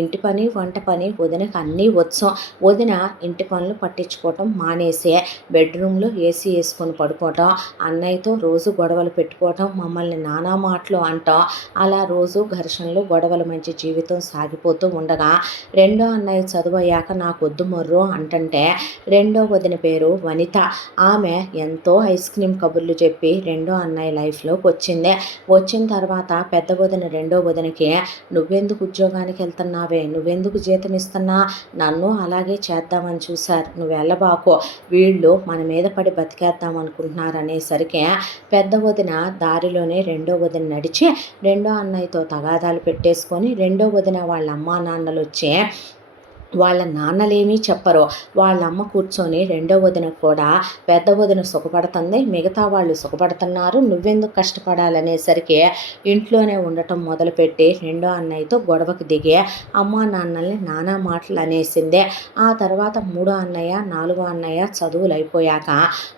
ఇంటి పని వంట పని వదినకు అన్నీ వచ్చు. వదిన ఇంటి పనులు పట్టించుకోవటం మానేసి బెడ్రూమ్లో ఏసీ వేసుకొని పడుకోవటం, అన్నయ్యతో రోజు గొడవలు పెట్టుకోవటం, మమ్మల్ని నానా మాటలు అంటాం, అలా రోజు ఘర్షణలు గొడవల మధ్య జీవితం సాగిపోతూ ఉండగా, రెండో అన్నయ్య చదువు అయ్యాక నాకు వద్దు మొర్రో అంటుంటే, రెండో వదిన పేరు వనిత. ఆమె ఎంతో ఐస్ క్రీమ్ కబుర్లు చెప్పి రెండో అన్నయ్య లైఫ్లోకి వచ్చింది. వచ్చిన తర్వాత పెద్ద వదిన రెండో వదినకి, నువ్వెందుకు ఉద్యోగానికి వెళ్తున్నావే, నువ్వెందుకు జీతం ఇస్తున్నా, నన్ను అలాగే చేద్దామని చూశారు, నువ్వు వెళ్ళబాకో, వీళ్ళు మన మీద పడి బతికేద్దాం అనుకుంటున్నారు అనేసరికి పెద్ద వదిన దారిలోనే రెండో వదిన నడిచి రెండో అన్నయ్యతో తగాదాలు పెట్టేసుకొని, రెండో వదిన వాళ్ళ అమ్మా నాన్నలు వచ్చి వాళ్ళ నాన్నలేమీ చెప్పరు, వాళ్ళ అమ్మ కూర్చొని రెండో వదినకు కూడా పెద్ద వదిన సుఖపడుతుంది, మిగతా వాళ్ళు సుఖపడుతున్నారు, నువ్వెందుకు కష్టపడాలనేసరికి ఇంట్లోనే ఉండటం మొదలుపెట్టి రెండో అన్నయ్యతో గొడవకు దిగి అమ్మా నాన్నల్ని నానా మాటలు అనేసిందే. ఆ తర్వాత మూడో అన్నయ్య నాలుగో అన్నయ్య చదువులు అయిపోయాక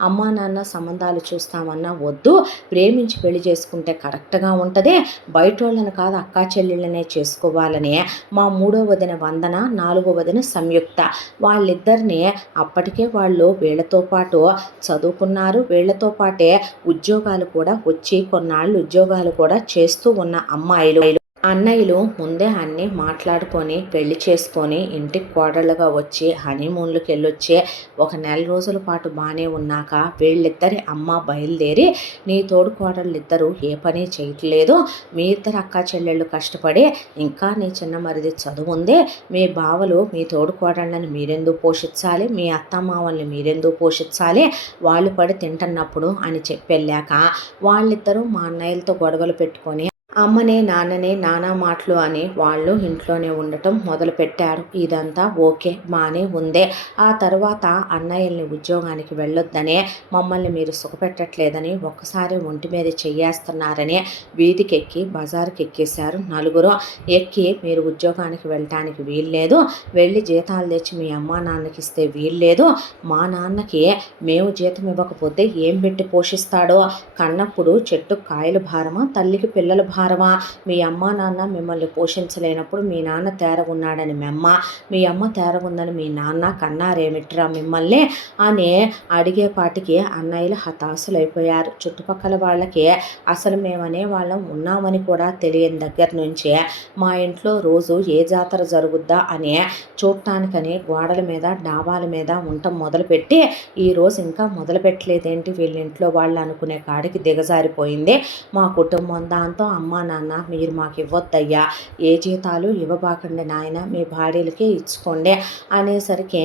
అమ్మా నాన్న సంబంధాలు చూస్తామన్నా వద్దు, ప్రేమించి పెళ్లి చేసుకుంటే కరెక్ట్గా ఉంటుంది, బయట వాళ్ళని కాదు అక్కా చెల్లెళ్ళనే చేసుకోవాలని మా మూడో వదిన వందన, నాలుగో వదిన సంయుక్త, వాళ్ళిద్దరిని అప్పటికే వాళ్ళు వీళ్ళతో పాటు చదువుకున్నారు, వీళ్ళతో పాటే ఉద్యోగాలు కూడా వచ్చి కొన్నాళ్ళు ఉద్యోగాలు కూడా చేస్తూ ఉన్న అమ్మాయిలు. అన్నయ్యలు ముందే అన్నీ మాట్లాడుకొని పెళ్లి చేసుకొని ఇంటికి కోడళ్ళుగా వచ్చి హనీమూన్లకు వెళ్ళొచ్చి ఒక నెల రోజుల పాటు బాగానే ఉన్నాక వీళ్ళిద్దరి అమ్మ బయలుదేరి, నీ తోడు కోడళ్ళు ఇద్దరు ఏ పని చేయట్లేదు, మీ ఇద్దరు అక్క చెల్లెళ్ళు కష్టపడి ఇంకా నీ చిన్న మరిది చదువు ఉంది, మీ బావలు మీ తోడు కోడళ్ళని మీరెందుకు పోషించాలి, మీ అత్తమామల్ని మీరెందుకు పోషించాలి, వాళ్ళు పడి తింటున్నప్పుడు అని చెప్పి వెళ్ళాక వాళ్ళిద్దరూ మా అన్నయ్యలతో గొడవలు పెట్టుకొని అమ్మని, నాన్నని నానా మాటలు అని వాళ్ళు ఇంట్లోనే ఉండటం మొదలుపెట్టారు. ఇదంతా ఓకే, బానే ఉందే. ఆ తరువాత అన్నయ్యల్ని ఉద్యోగానికి వెళ్ళొద్దనే, మమ్మల్ని మీరు సుఖపెట్టట్లేదని, ఒక్కసారి ఒంటి మీద చెయ్యేస్తున్నారని వీధికెక్కి బజారుకెక్కేశారు నలుగురు. ఎక్కి మీరు ఉద్యోగానికి వెళ్ళటానికి వీల్లేదు, వెళ్ళి జీతాలు తెచ్చి మీ అమ్మా నాన్నకి ఇస్తే వీల్లేదు, మా నాన్నకి మేము జీతం ఇవ్వకపోతే ఏం పెట్టి పోషిస్తాడో, కన్నప్పుడు చెట్టుకు కాయలు భారమా, తల్లికి పిల్లల భారమా, మీ అమ్మ నాన్న మిమ్మల్ని పోషించలేనప్పుడు మీ నాన్న తేరగున్నాడని మెమ్మ, మీ అమ్మ తేరగుందని మీ నాన్న కన్నారేమిట్రా మిమ్మల్ని అని అడిగేపాటికి అన్నయ్యలు హతాశులైపోయారు. చుట్టుపక్కల వాళ్ళకి అసలు మేమనే వాళ్ళం ఉన్నామని కూడా తెలియని దగ్గర నుంచే మా ఇంట్లో రోజు ఏ జాతర జరుగుద్దా అని చూడటానికని గోడల మీద డాబాల మీద ఉండటం మొదలుపెట్టి ఈరోజు ఇంకా మొదలుపెట్టలేదేంటి వీళ్ళ ఇంట్లో వాళ్ళు అనుకునే కాడికి దిగజారిపోయింది మా కుటుంబం. దాంతో అమ్మా నాన్న మీరు మాకు ఇవ్వద్దయ్యా, ఏ జీతాలు ఇవ్వబాకండి నాయన, మీ భార్యలకే ఇచ్చుకోండి అనేసరికి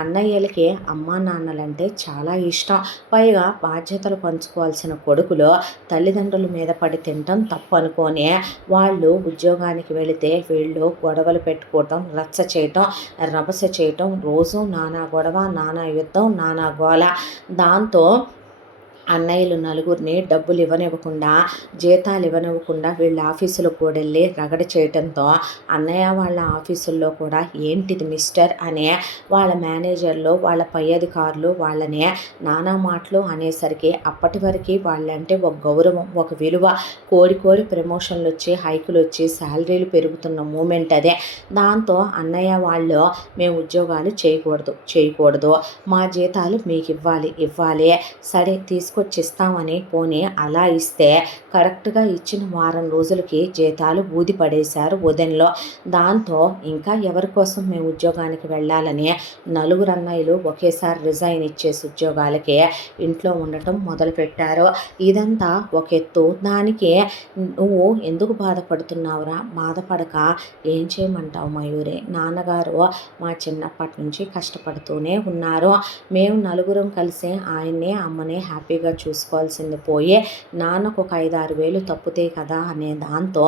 అన్నయ్యలకి అమ్మా నాన్నలంటే చాలా ఇష్టం. పైగా బాధ్యతలు పంచుకోవాల్సిన కొడుకులు తల్లిదండ్రుల మీద పడి తినటం తప్పు అనుకొని వాళ్ళు ఉద్యోగానికి వెళితే వీళ్ళు గొడవలు పెట్టుకోవటం, రచ్చ చేయటం, రభస చేయటం, రోజు నానా గొడవ, నానా యుద్ధం, నానా గోల. దాంతో అన్నయ్యలు నలుగురిని డబ్బులు ఇవ్వనివ్వకుండా, జీతాలు ఇవ్వనివ్వకుండా వీళ్ళ ఆఫీసులకు కూడా వెళ్ళి రగడ చేయటంతో అన్నయ్య వాళ్ళ ఆఫీసుల్లో కూడా ఏంటిది మిస్టర్ అనే వాళ్ళ మేనేజర్లు, వాళ్ళ పై అధికారులు వాళ్ళని నానా మాటలు అనేసరికి అప్పటి వరకు వాళ్ళంటే ఒక గౌరవం, ఒక విలువ, కోడి ప్రమోషన్లు వచ్చి, హైకులు వచ్చి, శాలరీలు పెరుగుతున్న మూమెంట్ అదే. దాంతో అన్నయ్య వాళ్ళు మేము ఉద్యోగాలు చేయకూడదు, మా జీతాలు మీకు ఇవ్వాలి, సరే తీసుకొచ్చిస్తామని పోనీ అలా ఇస్తే కరెక్ట్గా ఇచ్చిన వారం రోజులకి జీతాలు ఊది పడేశారు ఉదయంలో. దాంతో ఇంకా ఎవరి కోసం మేము ఉద్యోగానికి వెళ్ళాలని నలుగురు అన్నయ్యలు ఒకేసారి రిజైన్ ఇచ్చేసి ఉద్యోగాలకి ఇంట్లో ఉండటం మొదలుపెట్టారు. ఇదంతా ఒక ఎత్తు. దానికి నువ్వు ఎందుకు బాధపడుతున్నావురా, బాధపడక ఏం చేయమంటావు మయూరి, నాన్నగారు మా చిన్నప్పటి నుంచి కష్టపడుతూనే ఉన్నారు, మేము నలుగురం కలిసి ఆయన్ని అమ్మని హ్యాపీగా చూసుకోవాల్సింది పోయి నాన్నకు ఒక 5-6 వేలు తప్పుతే కదా అనే దాంతో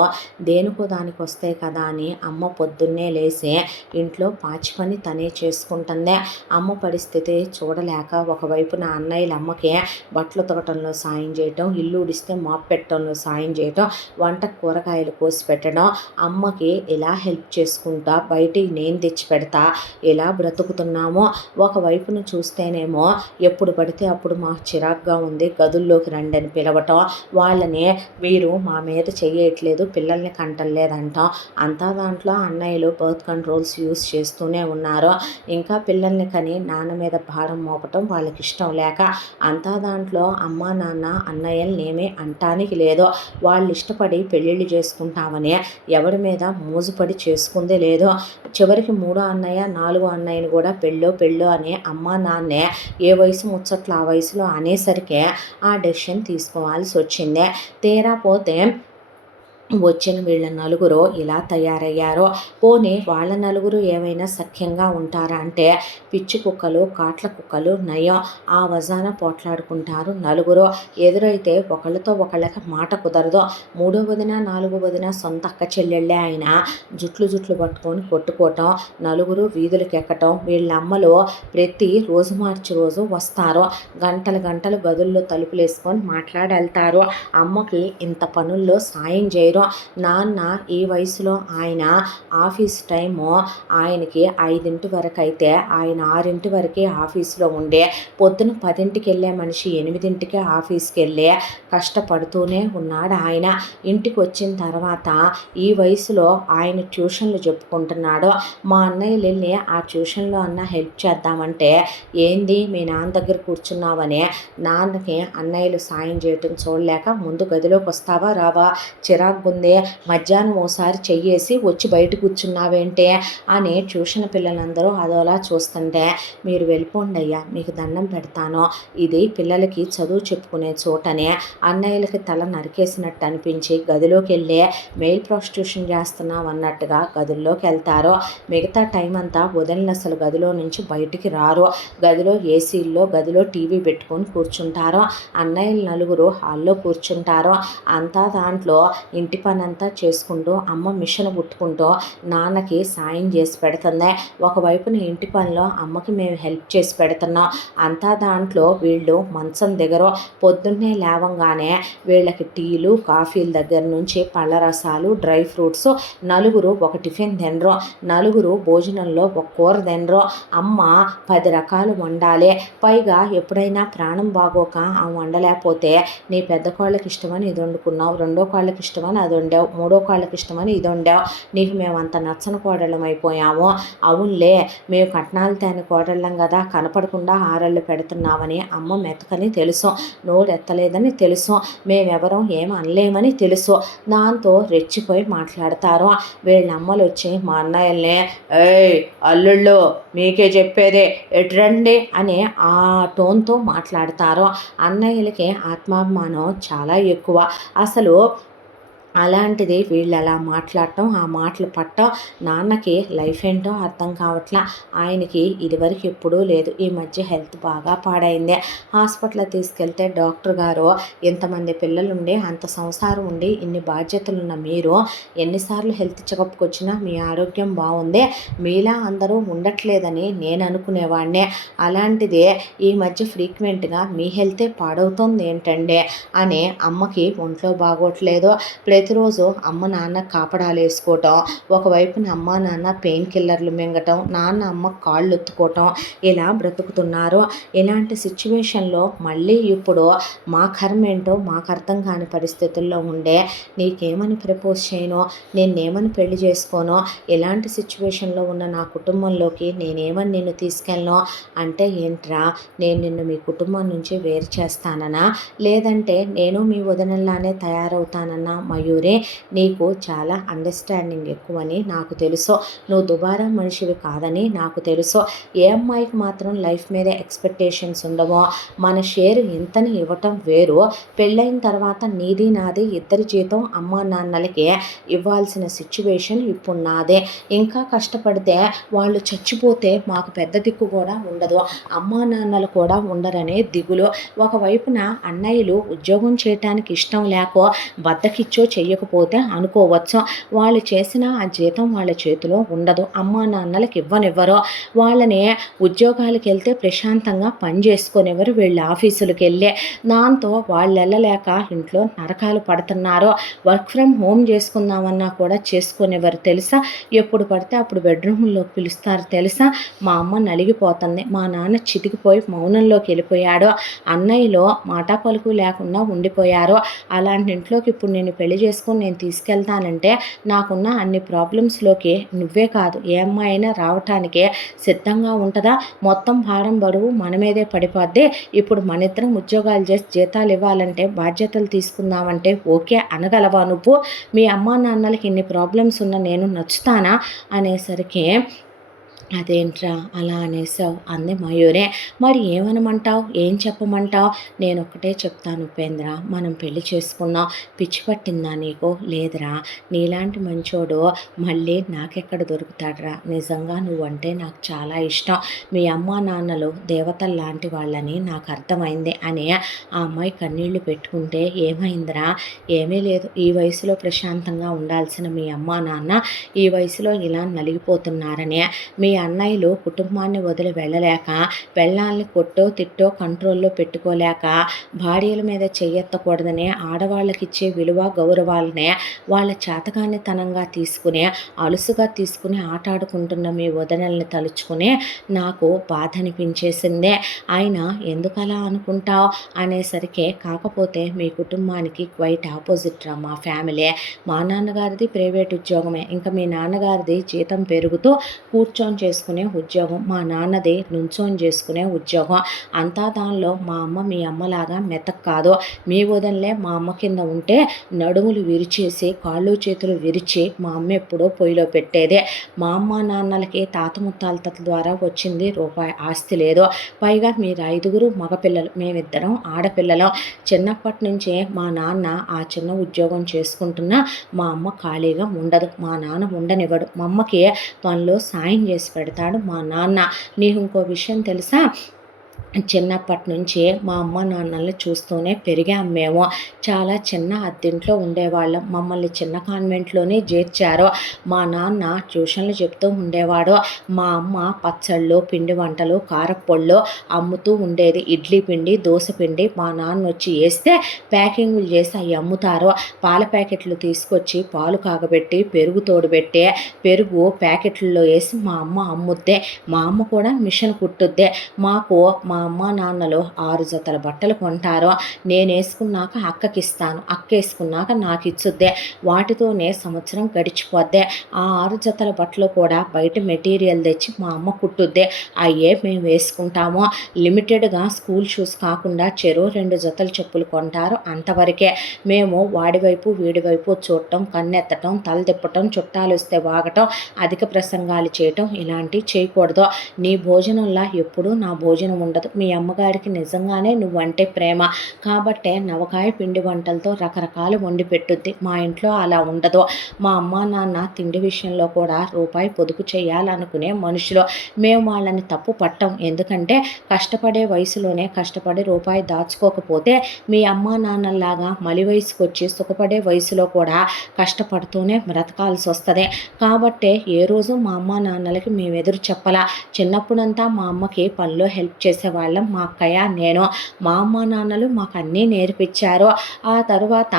దేనికో దానికి వస్తాయి కదా అని అమ్మ పొద్దున్నే లేసి ఇంట్లో పాచి పని తనే చేసుకుంటుందే. అమ్మ పరిస్థితి చూడలేక ఒకవైపు నా అన్నయ్యల అమ్మకి బట్టలు తొగటంలో సాయం చేయటం, ఇల్లు ఉడిస్తే మాపు పెట్టడంలో సాయం చేయటం, వంట కూరగాయలు కోసి పెట్టడం, అమ్మకి ఇలా హెల్ప్ చేసుకుంటా బయటికి నేను తెచ్చి పెడతా ఇలా బ్రతుకుతున్నామో. ఒకవైపును చూస్తేనేమో ఎప్పుడు పడితే అప్పుడు మాకు చిరాగ్గా ఉంది, గదుల్లోకి రండి అని పిలవటం, వాళ్ళని మీరు మా మీద చెయ్యట్లేదు, పిల్లల్ని కంటలేదంటాం. అంతా దాంట్లో అన్నయ్యలు బర్త్ కంట్రోల్స్ యూస్ చేస్తూనే ఉన్నారు. ఇంకా పిల్లల్ని కని నాన్న మీద భారం మోపటం వాళ్ళకి ఇష్టం లేక, అంతా దాంట్లో అమ్మా నాన్న అన్నయ్యల్ని ఏమీ అంటానికి లేదు. వాళ్ళు ఇష్టపడి పెళ్ళిళ్ళు చేసుకుంటామని ఎవరి మీద మోజుపడి చేసుకుందే లేదు. చివరికి 3వ అన్నయ్య 4వ అన్నయ్యని కూడా పెళ్ళో అని అమ్మా నాన్నే ఏ వయసు ముచ్చట్లు ఆ వయసులో అనేసరికి ఆ డెసిషన్ తీసుకోవాల్సి వచ్చిందే. తీరా పోతే వచ్చిన వీళ్ళ నలుగురు ఇలా తయారయ్యారో. పోనీ వాళ్ళ నలుగురు ఏమైనా సఖ్యంగా ఉంటారా అంటే పిచ్చి కుక్కలు, కాట్ల కుక్కలు నయం. ఆ వజాన పోట్లాడుకుంటారు నలుగురు. ఎదురైతే ఒకళ్ళతో ఒకళ్ళకి మాట కుదరదు. 3వ వదిన 4వ వదిన సొంత అక్క చెల్లెళ్ళే అయినా జుట్లు పట్టుకొని కొట్టుకోవటం, నలుగురు వీధులకు ఎక్కటం. వీళ్ళ అమ్మలు ప్రతి రోజు మార్చి రోజు వస్తారు, గంటలు గదుల్లో తలుపులు వేసుకొని మాట్లాడి వెళ్తారు. అమ్మకి ఇంత పనుల్లో సాయం చేయరు. నాన్న ఈ వయసులో ఆయన ఆఫీస్ టైము ఆయనకి 5 వరకు అయితే ఆయన 6 వరకే ఆఫీస్లో ఉండే, పొద్దున 10కి వెళ్ళే మనిషి 8కి ఆఫీస్కి వెళ్ళి కష్టపడుతూనే ఉన్నాడు ఆయన. ఇంటికి వచ్చిన తర్వాత ఈ వయసులో ఆయన ట్యూషన్లు చెప్పుకుంటున్నాడు. మా అన్నయ్యలు వెళ్ళి ఆ ట్యూషన్లో అన్న హెల్ప్ చేద్దామంటే ఏంది మీ నాన్న దగ్గర కూర్చున్నావని నాన్నకి అన్నయ్యలు సాయం చేయటం చూడలేక ముందు గదిలోకి వస్తావా రావా, చిరాకు ఉంది, మధ్యాహ్నం ఓసారి చెయ్యేసి వచ్చి బయట కూర్చున్నావేంటే అని ట్యూషన్ పిల్లలందరూ అదోలా చూస్తుంటే మీరు వెళ్ళిపోండి అయ్యా, మీకు దండం పెడతాను, ఇది పిల్లలకి చదువు చెప్పుకునే చోటనే అన్నయ్యలకి తల నరికేసినట్టు అనిపించి గదిలోకి వెళ్ళి మెయిల్ ప్రాస్టిట్యూషన్ చేస్తున్నాం అన్నట్టుగా గదుల్లోకి వెళ్తారు. మిగతా టైం అంతా వదిలిన అసలు గదిలో నుంచి బయటికి రారు. గదిలో ఏసీల్లో గదిలో టీవీ పెట్టుకొని కూర్చుంటారు. అన్నయ్యలు నలుగురు హాల్లో కూర్చుంటారు. అంతా దాంట్లో ఇంటి ఇంటి పని అంతా చేసుకుంటూ అమ్మ మిషన్ కుట్టుకుంటూ నాన్నకి సాయం చేసి పెడుతుంది. ఒకవైపున ఇంటి పనిలో అమ్మకి మేము హెల్ప్ చేసి పెడుతున్నాం. అంతా దాంట్లో వీళ్ళు మంచం దిగరు. పొద్దున్నే లేవంగానే వీళ్ళకి టీలు కాఫీల దగ్గర నుంచి పళ్ళ రసాలు డ్రై ఫ్రూట్స్, నలుగురు ఒక టిఫిన్ తినరు, నలుగురు భోజనంలో ఒక కూర తినరు. అమ్మ 10 రకాలు వండాలి. పైగా ఎప్పుడైనా ప్రాణం బాగోక ఆ వండలేకపోతే నీ పెద్ద కోళ్ళకి ఇష్టమని ఇది వండుకున్నావు, రెండో కోళ్ళకి ఇష్టమని అది వండావు, మూడో కోళ్ళకి ఇష్టమని ఇది వండావు, నీకు మేము అంత నచ్చని కోడళ్ళం అయిపోయాము. అవునులే, మేము కట్నాలు తేని కోడళ్ళం కదా, కనపడకుండా ఆరళ్ళు పెడుతున్నామని అమ్మ మెతకని తెలుసు, నోరెత్తలేదని తెలుసు, మేమెవరం ఏం అనలేమని తెలుసు. దాంతో రెచ్చిపోయి మాట్లాడతారు. వీళ్ళ అమ్మలు వచ్చి మా అన్నయ్యల్ని, ఏయ్ అల్లుళ్ళు మీకే చెప్పేదే ఎట్రండి అని ఆ టోన్తో మాట్లాడతారు. అన్నయ్యలకి ఆత్మాభిమానం చాలా ఎక్కువ. అసలు అలాంటిది వీళ్ళు అలా మాట్లాడటం, ఆ మాటలు పట్టడం నాన్నకి లైఫ్ ఏంటో అర్థం కావట్లా. ఆయనకి ఇదివరకు ఎప్పుడూ లేదు, ఈ మధ్య హెల్త్ బాగా పాడైంది. హాస్పిటల్ తీసుకెళ్తే డాక్టర్ గారు, ఇంతమంది పిల్లలుండి అంత సంసారం ఉండి ఇన్ని బాధ్యతలున్న మీరు ఎన్నిసార్లు హెల్త్ చెకప్కి వచ్చినా మీ ఆరోగ్యం బాగుంది, మీలా అందరూ ఉండట్లేదని నేను అనుకునేవాడిని, అలాంటిదే ఈ మధ్య ఫ్రీక్వెంట్గా మీ హెల్తే పాడవుతుంది ఏంటండి అని అమ్మకి ఒంట్లో బాగోట్లేదు. ప్రతిరోజు అమ్మ నాన్న కాపడాలు వేసుకోవటం, ఒకవైపున అమ్మ నాన్న పెయిన్ కిల్లర్లు మింగటం, నాన్న అమ్మ కాళ్ళు ఎత్తుకోవటం, ఇలా బ్రతుకుతున్నారు. ఇలాంటి సిచ్యువేషన్లో మళ్ళీ ఇప్పుడు మా కర్మ ఏంటో మాకు అర్థం కాని పరిస్థితుల్లో ఉండే నీకేమని ప్రపోజ్ చేయను, నేనేమని పెళ్లి చేసుకోను, ఇలాంటి సిచ్యువేషన్లో ఉన్న నా కుటుంబంలోకి నేనేమని నిన్ను తీసుకెళ్ళను అంటే, ఏంట్రా నేను నిన్ను మీ కుటుంబం నుంచి వేరు చేస్తానన్నా, లేదంటే నేను మీ వదనల్లానే తయారవుతానన్నా మయూరే, నీకు చాలా అండర్స్టాండింగ్ ఎక్కువని నాకు తెలుసు, నువ్వు దుబారా మనిషివి కాదని నాకు తెలుసు. ఏ అమ్మాయికి మాత్రం లైఫ్ మీద ఎక్స్పెక్టేషన్స్ ఉండవో, మన షేర్ ఇంతని ఇవ్వటం వేరు, పెళ్ళైన తర్వాత నీది నాది ఇద్దరి జీతం అమ్మా నాన్నలకి ఇవ్వాల్సిన సిచ్యువేషన్ ఇప్పుడు నాదే. ఇంకా కష్టపడితే వాళ్ళు చచ్చిపోతే మాకు పెద్ద దిక్కు కూడా ఉండదు, అమ్మా నాన్నలు కూడా ఉండరనే దిగులు. ఒకవైపున అన్నయ్యలు ఉద్యోగం చేయటానికి ఇష్టం లేకో బద్దకిచ్చో చెయ్యకపోతే అనుకోవచ్చు, వాళ్ళు చేసిన ఆ జీతం వాళ్ళ చేతిలో ఉండదు, అమ్మా నాన్నలకు ఇవ్వనివ్వరు, వాళ్ళని ఉద్యోగాలకు వెళ్తే ప్రశాంతంగా పని చేసుకునేవారు వీళ్ళు ఆఫీసులకు వెళ్ళే. దాంతో వాళ్ళు వెళ్ళలేక ఇంట్లో నరకాలు పడుతున్నారు. వర్క్ ఫ్రమ్ హోమ్ చేసుకుందామన్నా కూడా చేసుకునేవారు తెలుసా, ఎప్పుడు పడితే అప్పుడు బెడ్రూమ్లోకి పిలుస్తారు తెలుసా. మా అమ్మ నలిగిపోతుంది, మా నాన్న చితికిపోయి మౌనంలోకి వెళ్ళిపోయాడు, అన్నయ్యలో మాటా పలుకు లేకుండా ఉండిపోయారు. అలాంటి ఇంట్లోకి ఇప్పుడు నేను పెళ్లి చేసుకొని నేను తీసుకెళ్తానంటే నాకున్న అన్ని ప్రాబ్లమ్స్లోకి నువ్వే కాదు ఏ అమ్మాయి అయినా రావటానికే సిద్ధంగా ఉంటుందా. మొత్తం భారం బరువు మన మీదే పడిపోద్ది. ఇప్పుడు మన ఇద్దరం ఉద్యోగాలు చేసి జీతాలు ఇవ్వాలంటే బాధ్యతలు తీసుకుందామంటే ఓకే అనగలవా నువ్వు. మీ అమ్మా నాన్నలకి ఇన్ని ప్రాబ్లమ్స్ ఉన్న నేను నచ్చుతానా అనేసరికి, అదేంట్రా అలా అనేసావు అంది మయూరే. మరి ఏమనమంటావు, ఏం చెప్పమంటావు. నేను ఒక్కటే చెప్తాను ఉపేంద్ర, మనం పెళ్లి చేసుకుందాం. పిచ్చి పట్టిందా నీకు. లేదురా, నీలాంటి మంచోడు మళ్ళీ నాకెక్కడ దొరుకుతాడరా, నిజంగా నువ్వంటే నాకు చాలా ఇష్టం, మీ అమ్మా నాన్నలు దేవతలు లాంటి వాళ్ళని నాకు అర్థమైంది అని ఆ అమ్మాయి కన్నీళ్లు పెట్టుకుంటే, ఏమైందిరా. ఏమీ లేదు, ఈ వయసులో ప్రశాంతంగా ఉండాల్సిన మీ అమ్మా నాన్న ఈ వయసులో ఇలా నలిగిపోతున్నారని, మీ అన్నయ్యలు కుటుంబాన్ని వదిలి వెళ్ళలేక, పెళ్ళాలని కొట్టో తిట్టో కంట్రోల్లో పెట్టుకోలేక, భార్యల మీద చెయ్యెత్తకూడదని ఆడవాళ్ళకి ఇచ్చే విలువ గౌరవాలనే వాళ్ళ చేతకానితనంగా తీసుకుని అలుసుగా తీసుకుని ఆటాడుకుంటున్న మీ వదనల్ని తలుచుకుని నాకు బాధ అనిపించేసిందే. ఆయన ఎందుకలా అనుకుంటావు అనేసరికి, కాకపోతే మీ కుటుంబానికి క్వైట్ ఆపోజిట్ రా మా ఫ్యామిలీ. మా నాన్నగారిది ప్రైవేట్ ఉద్యోగమే, ఇంకా మీ నాన్నగారిది జీతం పెరుగుతూ కూర్చొని చేసుకునే ఉద్యోగం, మా నాన్నది నుంచొని చేసుకునే ఉద్యోగం. అంతా దానిలో మా అమ్మ మీ అమ్మలాగా మెతక్ కాదు. మీ వదనలే మా అమ్మ కింద ఉంటే నడుములు విరిచేసి కాళ్ళు చేతులు విరిచి మా అమ్మ ఎప్పుడో పొయ్యిలో పెట్టేదే. మా అమ్మ నాన్నలకి తాత ముత్తాల ద్వారా వచ్చింది రూపాయి ఆస్తి లేదు. పైగా మీరు 5గురు మగపిల్లలు, మేమిద్దరం ఆడపిల్లలం. చిన్నప్పటి నుంచే మా నాన్న ఆ చిన్న ఉద్యోగం చేసుకుంటున్నా మా అమ్మ ఖాళీగా ఉండదు, మా నాన్న ఉండనివ్వడు, మా అమ్మకి పనిలో సాయం చేసి పెడతాడు మా నాన్న. నీకు ఇంకో విషయం తెలుసా, చిన్నప్పటి నుంచి మా అమ్మ నాన్నల్ని చూస్తూనే పెరిగాం మేము. చాలా చిన్న అద్దెంట్లో ఉండేవాళ్ళం. మమ్మల్ని చిన్న కాన్వెంట్‌లోనే చేర్చారు. మా నాన్న ట్యూషన్లు చెప్తూ ఉండేవాడు. మా అమ్మ పచ్చళ్ళు, పిండి వంటలు, కారప్పొళ్ళు అమ్ముతూ ఉండేది. ఇడ్లీ పిండి, దోస పిండి మా నాన్నొచ్చి ఏస్తే ప్యాకింగులు చేసి అయి అమ్ముతారు. పాల ప్యాకెట్లు తీసుకొచ్చి పాలు కాగబెట్టి, పెరుగు తోడుబెట్టి, పెరుగు ప్యాకెట్లలో ఏసి మా అమ్మ అమ్ముద్దే. మా అమ్మ కూడా మిషన్ కుట్టుద్దే. మాకు మా అమ్మ నాన్నలు 6 జతల బట్టలు కొంటారు. నేనేసుకున్నాక అక్కకిస్తాను, అక్కేసుకున్నాక నాకిచ్చుద్దే. వాటితోనే సంవత్సరం గడిచిపోద్దే. ఆ 6 జతల బట్టలు కూడా బయట మెటీరియల్ తెచ్చి మా అమ్మ కుట్టుద్దే. అయ్యే మేము వేసుకుంటాము. లిమిటెడ్గా స్కూల్ షూస్ కాకుండా చెరో 2 జతల చెప్పులు కొంటారు. అంతవరకే. మేము వాడివైపు వీడివైపు చూడటం, కన్నెత్తటం, తల తిప్పటం, చుట్టాలు వస్తే వాగటం, అధిక ప్రసంగాలు చేయటం ఇలాంటివి చేయకూడదు. నీ భోజనంలా ఎప్పుడూ నా భోజనం ఉండదు. మీ అమ్మగారికి నిజంగానే నువ్వంటే ప్రేమ కాబట్టే నవకాయ పిండి వంటలతో రకరకాలు వండి పెట్టుద్ది. మా ఇంట్లో అలా ఉండదు. మా అమ్మ నాన్న తిండి విషయంలో కూడా రూపాయి పొదుపు చేయాలనుకునే మనుషులు. మేము వాళ్ళని తప్పు పట్టం. ఎందుకంటే కష్టపడే వయసులోనే కష్టపడి రూపాయి దాచుకోకపోతే మీ అమ్మ నాన్నల్లాగా మలి వయసుకు వచ్చి సుఖపడే వయసులో కూడా కష్టపడుతూనే బ్రతకాల్సి వస్తుంది. కాబట్టే ఏ రోజు మా అమ్మ నాన్నలకి మేము ఎదురు చెప్పలా. చిన్నప్పుడంతా మా అమ్మకి పనిలో హెల్ప్ చేసేవాళ్ళం మా అక్కయ్య నేను. మా అమ్మ నాన్నలు మాకు అన్నీ నేర్పించారు. ఆ తర్వాత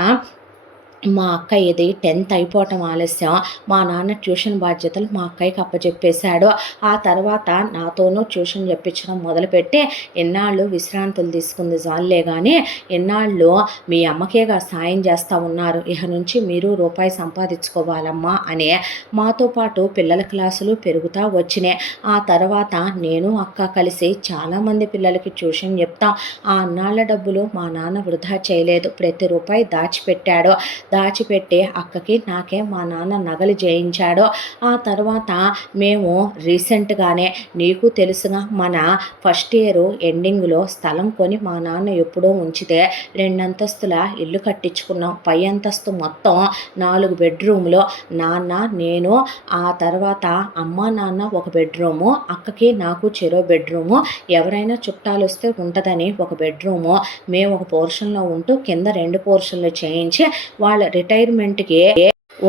మా అక్కయ్యది 10th అయిపోవటం ఆలస్యం. మా నాన్న ట్యూషన్ బాధ్యతలు మా అక్కయ్యకి అప్పచెప్పేశాడు. ఆ తర్వాత నాతోనూ ట్యూషన్ చెప్పించడం మొదలుపెట్టి ఎన్నాళ్ళు విశ్రాంతులు తీసుకుంది జాలే కానీ ఎన్నాళ్ళు మీ అమ్మకేగా సాయం చేస్తూ ఉన్నారు. ఇక నుంచి మీరు రూపాయి సంపాదించుకోవాలమ్మా అని మాతో పాటు పిల్లల క్లాసులు పెరుగుతూ వచ్చినాయి. ఆ తర్వాత నేను అక్క కలిసి చాలామంది పిల్లలకి ట్యూషన్ చెప్తాం. ఆ అన్నాళ్ళ డబ్బులు మా నాన్న వృధా చేయలేదు. ప్రతి రూపాయి దాచిపెట్టాడు. దాచిపెట్టి అక్కకి నాకే మా నాన్న నగలు చేయించాడు. ఆ తర్వాత మేము రీసెంట్గానే నీకు తెలుసుగా మన ఫస్ట్ ఇయర్ ఎండింగ్లో స్థలం కొని మా నాన్న ఎప్పుడో ఉంచితే 2 అంతస్తుల ఇల్లు కట్టించుకున్నాం. పై అంతస్తు మొత్తం 4 బెడ్రూమ్లు. నాన్న నేను ఆ తర్వాత అమ్మ నాన్న ఒక బెడ్రూము, అక్కకి నాకు చెరో బెడ్రూము, ఎవరైనా చుట్టాలు వస్తే ఉంటుందని ఒక బెడ్రూము, మేము ఒక పోర్షన్లో ఉంటూ కింద 2 పోర్షన్లు చేయించి వాళ్ళ రిటైర్మెంట్కి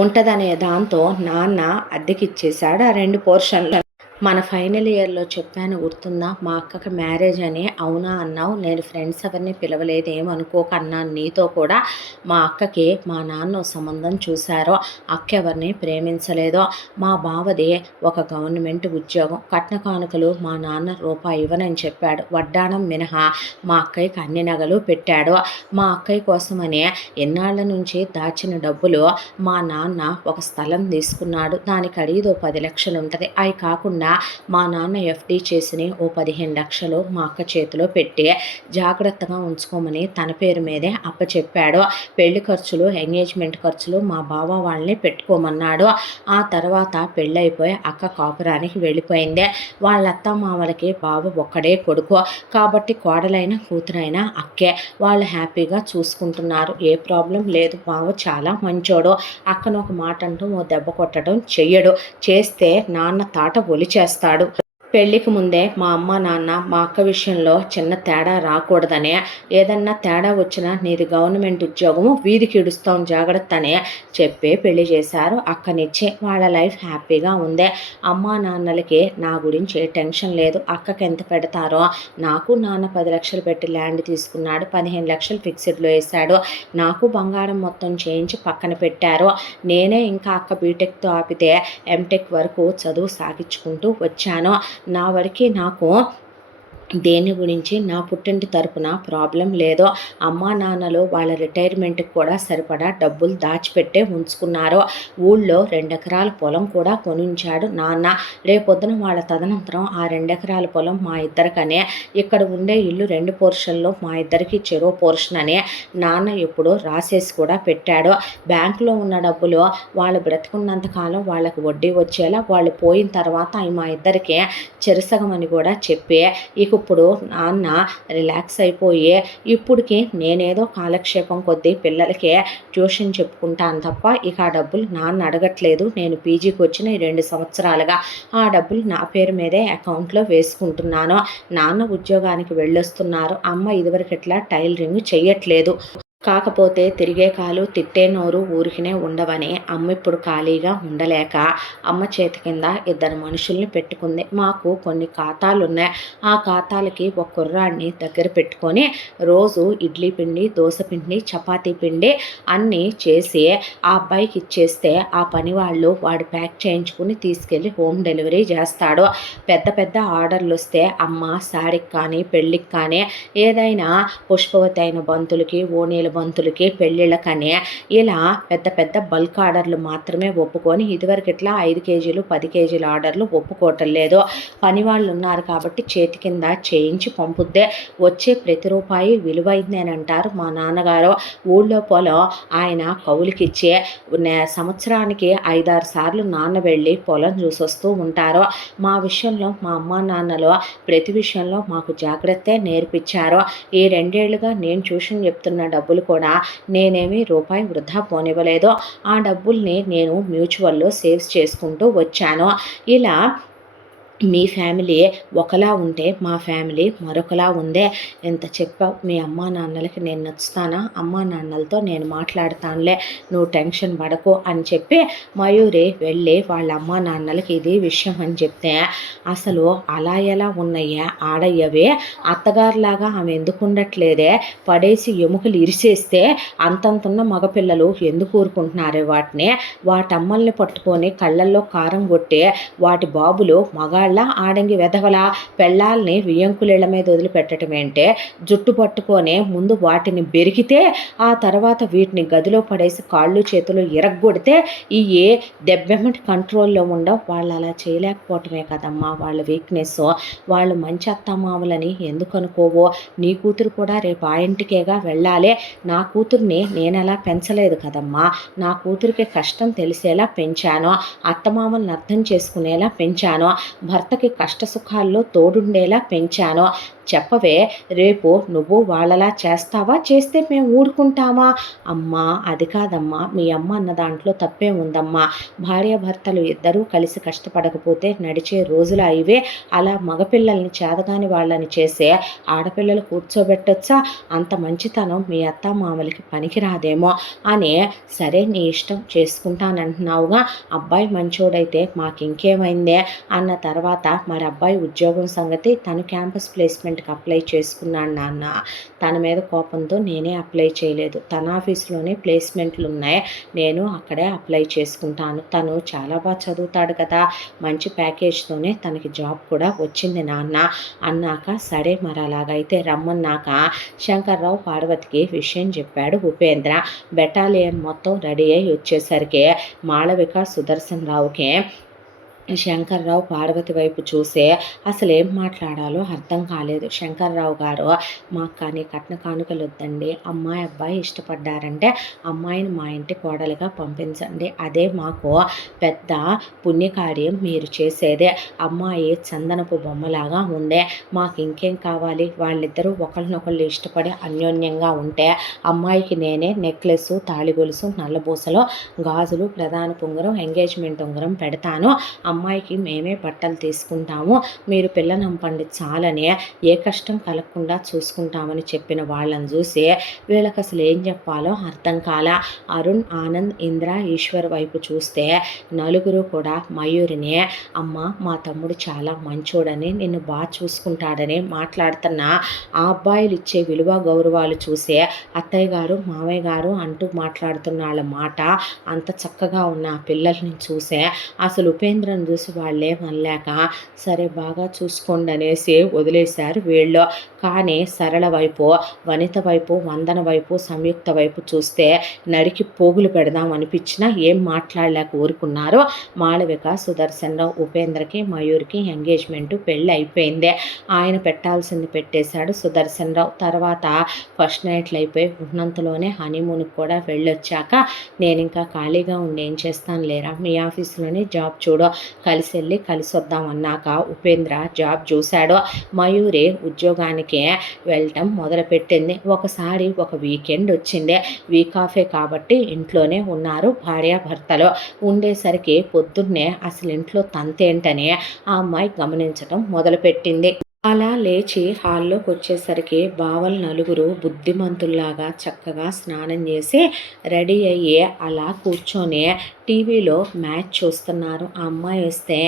ఉంటుందనే దాంతో నాన్న అద్దెకిచ్చేశాడు ఆ 2 పోర్షన్లు. మన ఫైనల్ ఇయర్లో చెప్పాను గుర్తుందా? మా అక్కకి మ్యారేజ్ అని. అవునా అన్నావు. నేను ఫ్రెండ్స్ ఎవరిని పిలవలేదు, ఏమనుకోక అన్నాను నీతో కూడా. మా అక్కకి మా నాన్న సంబంధం చూశారో, అక్క ఎవరిని ప్రేమించలేదో. మా బావది ఒక గవర్నమెంట్ ఉద్యోగం. కట్న కానుకలు మా నాన్న రూపాయి ఇవ్వనని చెప్పాడు. వడ్డాణం మినహా మా అక్కయ్యకి అన్ని నగలు పెట్టాడు. మా అక్కయ్య కోసమని ఎన్నాళ్ళ నుంచి దాచిన డబ్బులు మా నాన్న ఒక స్థలం తీసుకున్నాడు. దానికి ఖరీదు 10 లక్షలు ఉంటుంది. అవి కాకుండా మా నాన్న ఎఫ్డి చేసి ఓ 15 లక్షలు మా అక్క చేతిలో పెట్టి జాగ్రత్తగా ఉంచుకోమని తన పేరు మీదే అప్పచెప్పాడు. పెళ్లి ఖర్చులు, ఎంగేజ్మెంట్ ఖర్చులు మా బావ వాళ్ళని పెట్టుకోమన్నాడు. ఆ తర్వాత పెళ్ళైపోయి అక్క కాపురానికి వెళ్ళిపోయింది. వాళ్ళ అత్త మామలకి బావ ఒక్కడే కొడుకు కాబట్టి కోడలైన కూతురైనా అక్కే. వాళ్ళు హ్యాపీగా చూసుకుంటున్నారు. ఏ ప్రాబ్లం లేదు. బావ చాలా మంచోడు. అక్కను ఒక మాట అంటూ ఓ దెబ్బ కొట్టడం చెయ్యడు. చేస్తే నాన్న తాట ఒలిచేస్తాడు. పెళ్ళికి ముందే మా అమ్మ నాన్న మా అక్క విషయంలో చిన్న తేడా రాకూడదనే, ఏదన్నా తేడా వచ్చినా నీది గవర్నమెంట్ ఉద్యోగము, వీధికి ఇడుస్తాం జాగ్రత్త అనే చెప్పే పెళ్లి చేశారు అక్కనిచ్చి. వాళ్ళ లైఫ్ హ్యాపీగా ఉంది. అమ్మ నాన్నలకి నా గురించి ఏ టెన్షన్ లేదు. అక్కకి ఎంత పెడతారో, నాకు నాన్న 10 లక్షలు పెట్టి ల్యాండ్ తీసుకున్నాడు. 15 లక్షలు ఫిక్స్డ్లో వేశాడు. నాకు బంగారం మొత్తం చేయించి పక్కన పెట్టారు. నేనే ఇంకా అక్క బీటెక్తో ఆపితే ఎంటెక్ వరకు చదువు సాగించుకుంటూ వచ్చాను. నా వరకు నాకు దేని గురించి నా పుట్టింటి తరపున ప్రాబ్లం లేదో. అమ్మా నాన్నలు వాళ్ళ రిటైర్మెంట్కి కూడా సరిపడా డబ్బులు దాచిపెట్టే ఉంచుకున్నారు. ఊళ్ళో 2 ఎకరాల పొలం కూడా కొనుంచాడు నాన్న. రేపొద్దున వాళ్ళ తదనంతరం ఆ 2 ఎకరాల పొలం మా ఇద్దరికనే. ఇక్కడ ఉండే ఇల్లు 2 పోర్షన్లో మా ఇద్దరికి చెరో పోర్షన్ అనే నాన్న ఎప్పుడో రాసేసి కూడా పెట్టాడు. బ్యాంకులో ఉన్న డబ్బులు వాళ్ళు బ్రతుకున్నంత కాలం వాళ్ళకి వడ్డీ వచ్చేలా, వాళ్ళు పోయిన తర్వాత అవి మా ఇద్దరికే చెరసగం అని కూడా చెప్పి ఇక ఇప్పుడు నాన్న రిలాక్స్ అయిపోయి ఇప్పటికి నేనేదో కాలక్షేపం కొద్దీ పిల్లలకే ట్యూషన్ చెప్పుకుంటాను తప్ప ఇక ఆ డబ్బులు నాన్న అడగట్లేదు. నేను పీజీకి వచ్చిన ఈ 2 సంవత్సరాలుగా ఆ డబ్బులు నా పేరు మీదే అకౌంట్లో వేసుకుంటున్నాను. నాన్న ఉద్యోగానికి వెళ్ళొస్తున్నారు. అమ్మ ఇదివరకు ఇట్లా టైలరింగ్ చెయ్యట్లేదు. కాకపోతే తిరిగే కాలు తిట్టే నోరు ఊరికినే ఉండవని అమ్మ ఇప్పుడు ఖాళీగా ఉండలేక అమ్మ చేతి కింద 2 మనుషుల్ని పెట్టుకుంది. మాకు కొన్ని ఖాతాలు ఉన్నాయి. ఆ ఖాతాలకి ఒక కుర్రాడిని దగ్గర పెట్టుకొని రోజు ఇడ్లీ పిండి, దోశ పిండి, చపాతీ పిండి అన్నీ చేసి ఆ అబ్బాయికి ఇచ్చేస్తే ఆ పని వాడు ప్యాక్ చేయించుకుని తీసుకెళ్ళి హోమ్ డెలివరీ చేస్తాడు. పెద్ద పెద్ద ఆర్డర్లు వస్తే అమ్మ శారీకి కానీ పెళ్ళికి కానీ ఏదైనా పుష్పవతి అయిన బంతులకి, ఓణీల బంతులకి, పెళ్ళిళ్ళకని ఇలా పెద్ద పెద్ద బల్క్ ఆర్డర్లు మాత్రమే ఒప్పుకొని ఇదివరకు ఇట్లా 5 కేజీలు 10 కేజీల ఆర్డర్లు ఒప్పుకోవటం లేదు. పని వాళ్ళు ఉన్నారు కాబట్టి చేతి కింద చేయించి పంపుద్దే. వచ్చే ప్రతి రూపాయి విలువైంది అని అంటారు మా నాన్నగారు. ఊళ్ళో పొలం ఆయన కౌలుకిచ్చే సంవత్సరానికి 5-6 సార్లు నాన్న వెళ్ళి పొలం చూసొస్తూ ఉంటారు. మా విషయంలో మా అమ్మా నాన్నలు ప్రతి విషయంలో మాకు జాగ్రత్తే నేర్పించారు. ఈ 2 ఏళ్లుగా నేను ట్యూషన్ చెప్తున్న డబ్బులు కూడా నేనేమి రూపాయి వృధా పోనివ్వలేదు. ఆ డబ్బుల్ని నేను మ్యూచువల్లో సేవ్స్ చేసుకుంటూ వచ్చాను. ఇలా మీ ఫ్యామిలీ ఒకలా ఉంటే మా ఫ్యామిలీ మరొకలా ఉందే. ఎంత చెప్పావు, మీ అమ్మా నాన్నలకి నేను నచ్చుతానా? అమ్మా నాన్నలతో నేను మాట్లాడతానులే, నువ్వు టెన్షన్ పడకు అని చెప్పి మయూరి వెళ్ళి వాళ్ళ అమ్మా నాన్నలకి ఇది విషయం అని చెప్తే, అసలు అలా ఎలా ఉన్నాయా ఆడయ్యవే, అత్తగారులాగా ఆమె ఎందుకు ఉండట్లేదే, పడేసి ఎముకలు ఇరిసేస్తే అంతంతున్న మగపిల్లలు ఎందుకు ఊరుకుంటున్నారే వాటిని, వాటమ్మల్ని పట్టుకొని కళ్ళల్లో కారం కొట్టే వాటి బాబులు మగాళ్ళ ఆడంగి వెధవల పెళ్ళాలని వియ్యంకులీళ్ళ మీద వదిలిపెట్టడం ఏంటే, జుట్టు పట్టుకొని ముందు వాటిని బెరికితే ఆ తర్వాత వీటిని గదిలో పడేసి కాళ్ళు చేతులు ఇరగ్గొడితే ఈ దెబ్బెమ్మటి కంట్రోల్లో ఉండవు. వాళ్ళు అలా చేయలేకపోవటమే కదమ్మా వాళ్ళ వీక్నెస్. వాళ్ళు మంచి అత్తమామలని ఎందుకు అనుకోవో, నీ కూతురు కూడా రేపు ఆ ఇంటికేగా వెళ్ళాలి. నా కూతుర్ని నేను అలా పెంచలేదు కదమ్మా, నా కూతురికి కష్టం తెలిసేలా పెంచాను, అత్తమామల్ని అర్థం చేసుకునేలా పెంచాను, భర్తకి కష్ట సుఖాల్లో తోడుండేలా పెంచాను. చెప్పవే, రేపు నువ్వు వాళ్ళలా చేస్తావా? చేస్తే మేము ఊరుకుంటామా? అమ్మా అది కాదమ్మా, మీ అమ్మ అన్న దాంట్లో తప్పే ఉందమ్మా. భార్యాభర్తలు ఇద్దరూ కలిసి కష్టపడకపోతే నడిచే రోజులు ఇవే. అలా మగపిల్లల్ని చేతగాని వాళ్ళని చేసే ఆడపిల్లలు కూర్చోబెట్టొచ్చా? అంత మంచితనం మీ అత్త మామలకి పనికిరాదేమో అని. సరే నీ ఇష్టం, చేసుకుంటానంటున్నావుగా, అబ్బాయి మంచోడైతే మాకింకేమైందే అన్న తర్వాత మరి అబ్బాయి ఉద్యోగం సంగతి, తను క్యాంపస్ ప్లేస్మెంట్కి అప్లై చేసుకున్నాడు నాన్న. తన మీద కోపంతో నేనే అప్లై చేయలేదు. తన ఆఫీస్లోనే ప్లేస్మెంట్లు ఉన్నాయి, నేను అక్కడే అప్లై చేసుకుంటాను. తను చాలా బాగా చదువుతాడు కదా, మంచి ప్యాకేజ్తోనే తనకి జాబ్ కూడా వచ్చింది నాన్న అన్నాక, సరే మరి అలాగైతే రమ్మన్నాక శంకర్రావు పార్వతికి విషయం చెప్పాడు ఉపేంద్ర. బెటాలియన్ మొత్తం రెడీ అయి వచ్చేసరికి మాళవిక సుదర్శన్ రావుకి శంకర్రావు పార్వతి వైపు చూసే అసలు ఏం మాట్లాడాలో అర్థం కాలేదు. శంకర్రావు గారు, మాకు కానీ కట్న కానుకలు వద్దండి, అమ్మాయి అబ్బాయి ఇష్టపడ్డారంటే అమ్మాయిని మా ఇంటి కోడలుగా పంపించండి, అదే మాకు పెద్ద పుణ్యకార్యం మీరు చేసేదే. అమ్మాయి చందనపు బొమ్మలాగా ఉండే, మాకు ఇంకేం కావాలి? వాళ్ళిద్దరూ ఒకరినొకళ్ళు ఇష్టపడి అన్యోన్యంగా ఉంటే అమ్మాయికి నేనే నెక్లెస్, తాళిగొలుసు, నల్లబూసలో గాజులు, ప్రధాన ఉంగరం, ఎంగేజ్మెంట్ ఉంగరం పెడతాను, అమ్మాయికి మేమే బట్టలు తీసుకుంటాము, మీరు పిల్లనంపండి చాలని, ఏ కష్టం కలగకుండా చూసుకుంటామని చెప్పిన వాళ్ళని చూసి వీళ్ళకి అసలు ఏం చెప్పాలో అర్థం కాల. అరుణ్, ఆనంద్, ఇంద్ర, ఈశ్వర్ వైపు చూస్తే నలుగురు కూడా మయూరిని, అమ్మ మా తమ్ముడు చాలా మంచోడని, నిన్ను బాగా చూసుకుంటాడని మాట్లాడుతున్న ఆ అబ్బాయిలు ఇచ్చే విలువ గౌరవాలు చూసే అత్తయ్య గారు, మామయ్య గారు అంటూ మాట్లాడుతున్న వాళ్ళ మాట అంత చక్కగా ఉన్న ఆ పిల్లల్ని చూసే అసలు ఉపేంద్రను చూసి వాళ్ళేమనలేక సరే బాగా చూసుకోండి అనేసి వదిలేశారు వీళ్ళు. కానీ సరళ వైపు, వనిత వైపు, వందన వైపు, సంయుక్త వైపు చూస్తే నరికి పోగులు పెడదాం అనిపించినా ఏం మాట్లాడలేక ఊరుకున్నారు. మాళవిక, సుదర్శన్ రావు, ఉపేంద్రకి, మయూర్కి ఎంగేజ్మెంటు పెళ్ళి అయిపోయిందే. ఆయన పెట్టాల్సింది పెట్టేశాడు సుదర్శన్ రావు. తర్వాత ఫస్ట్ నైట్లు అయిపోయి ఉన్నంతలోనే హనీమూన్కి కూడా వెళ్ళొచ్చాక, నేను ఇంకా ఖాళీగా ఉండి ఏం చేస్తాను లేరా, మీ ఆఫీస్లోనే జాబ్ చూడు, కలిసి వెళ్ళి కలిసి వద్దాం అన్నాక ఉపేంద్ర జాబ్ చూశాడు. మయూరి ఉద్యోగానికి వెళ్ళటం మొదలుపెట్టింది. ఒకసారి ఒక వీకెండ్ వచ్చింది. వీక్ ఆఫే కాబట్టి ఇంట్లోనే ఉన్నారు భార్యాభర్తలు. ఉండేసరికి పొద్దున్నే అసలు ఇంట్లో తంతేంటని ఆ అమ్మాయి గమనించటం మొదలుపెట్టింది. అలా లేచి హాల్లోకి వచ్చేసరికి బావలు నలుగురు బుద్ధిమంతుల్లాగా చక్కగా స్నానం చేసి రెడీ అయ్యి అలా కూర్చొని టీవీలో మ్యాచ్ చూస్తున్నారు. ఆ అమ్మాయి వస్తే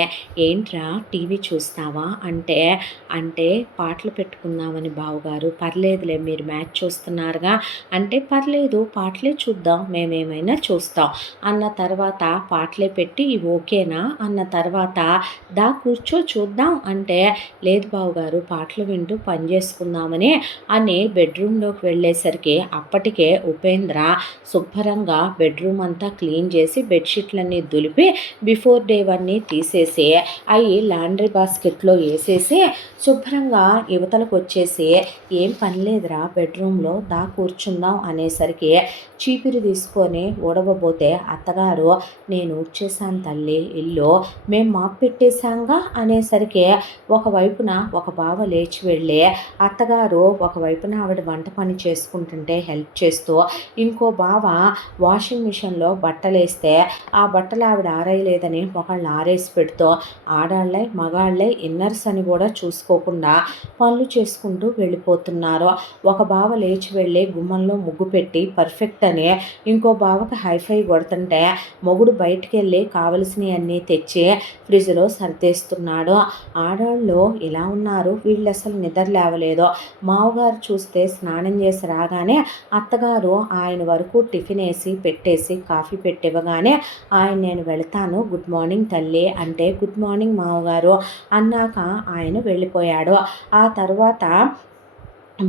ఏంట్రా టీవీ చూస్తావా అంటే అంటే పాటలు పెట్టుకుందామని బావగారు. పర్లేదులే మీరు మ్యాచ్ చూస్తున్నారుగా అంటే పర్లేదు పాటలే చూద్దాం మేమేమైనా చూస్తాం అన్న తర్వాత పాటలే పెట్టి ఇవి ఓకేనా అన్న తర్వాత దా కూర్చో చూద్దాం అంటే లేదు బావగారు పాటలు వింటూ పని చేసుకుందామని అని బెడ్రూమ్లోకి వెళ్ళేసరికి అప్పటికే ఉపేంద్ర శుభ్రంగా బెడ్రూమ్ అంతా క్లీన్ చేసి బెడ్షీట్లన్నీ దులిపి బిఫోర్ డే వన్నీ తీసేసి అవి లాండ్రీ బాస్కెట్లో వేసేసి శుభ్రంగా యువతలకు వచ్చేసి ఏం పని లేదురా బెడ్రూమ్లో దా కూర్చుందాం అనేసరికి చీపిరి తీసుకొని ఊడవబోతే అత్తగారు నేను ఊడ్చేసాను తల్లి ఇల్లు మేము మాప్ పెట్టేశాంగా అనేసరికి ఒకవైపున ఒక బావ లేచి వెళ్ళి అత్తగారు ఒకవైపున ఆవిడ వంట పని చేసుకుంటుంటే హెల్ప్ చేస్తూ ఇంకో బావ వాషింగ్ మిషన్లో బట్టలు వేస్తే ఆ బట్టలు ఆవిడ ఆరేయలేదని ఒకళ్ళు ఆరేసి పెడుతూ ఆడాళ్ళై మగాళ్ళై ఇన్నర్స్ అని కూడా చూసుకోకుండా పనులు చేసుకుంటూ వెళ్ళిపోతున్నారు. ఒక బావ లేచి వెళ్ళి గుమ్మంలో ముగ్గు పెట్టి పర్ఫెక్ట్ అని ఇంకో బావకి హైఫై కొడుతుంటే మొగుడు బయటికి వెళ్ళి కావలసినవన్నీ తెచ్చి ఫ్రిడ్జ్లో సర్దేస్తున్నాడు. ఆడవాళ్ళు ఇలా ఉన్నారు వీళ్ళు అసలు నిద్ర లేవలేదు. మావగారు చూస్తే స్నానం చేసి రాగానే అత్తగారు ఆయన వరకు టిఫిన్ వేసి పెట్టేసి కాఫీ పెట్టివ్వగానే ఆయన నేను వెళతాను గుడ్ మార్నింగ్ తల్లి అంటే గుడ్ మార్నింగ్ మావగారు అన్నాక ఆయన వెళ్ళిపోయాడు. ఆ తర్వాత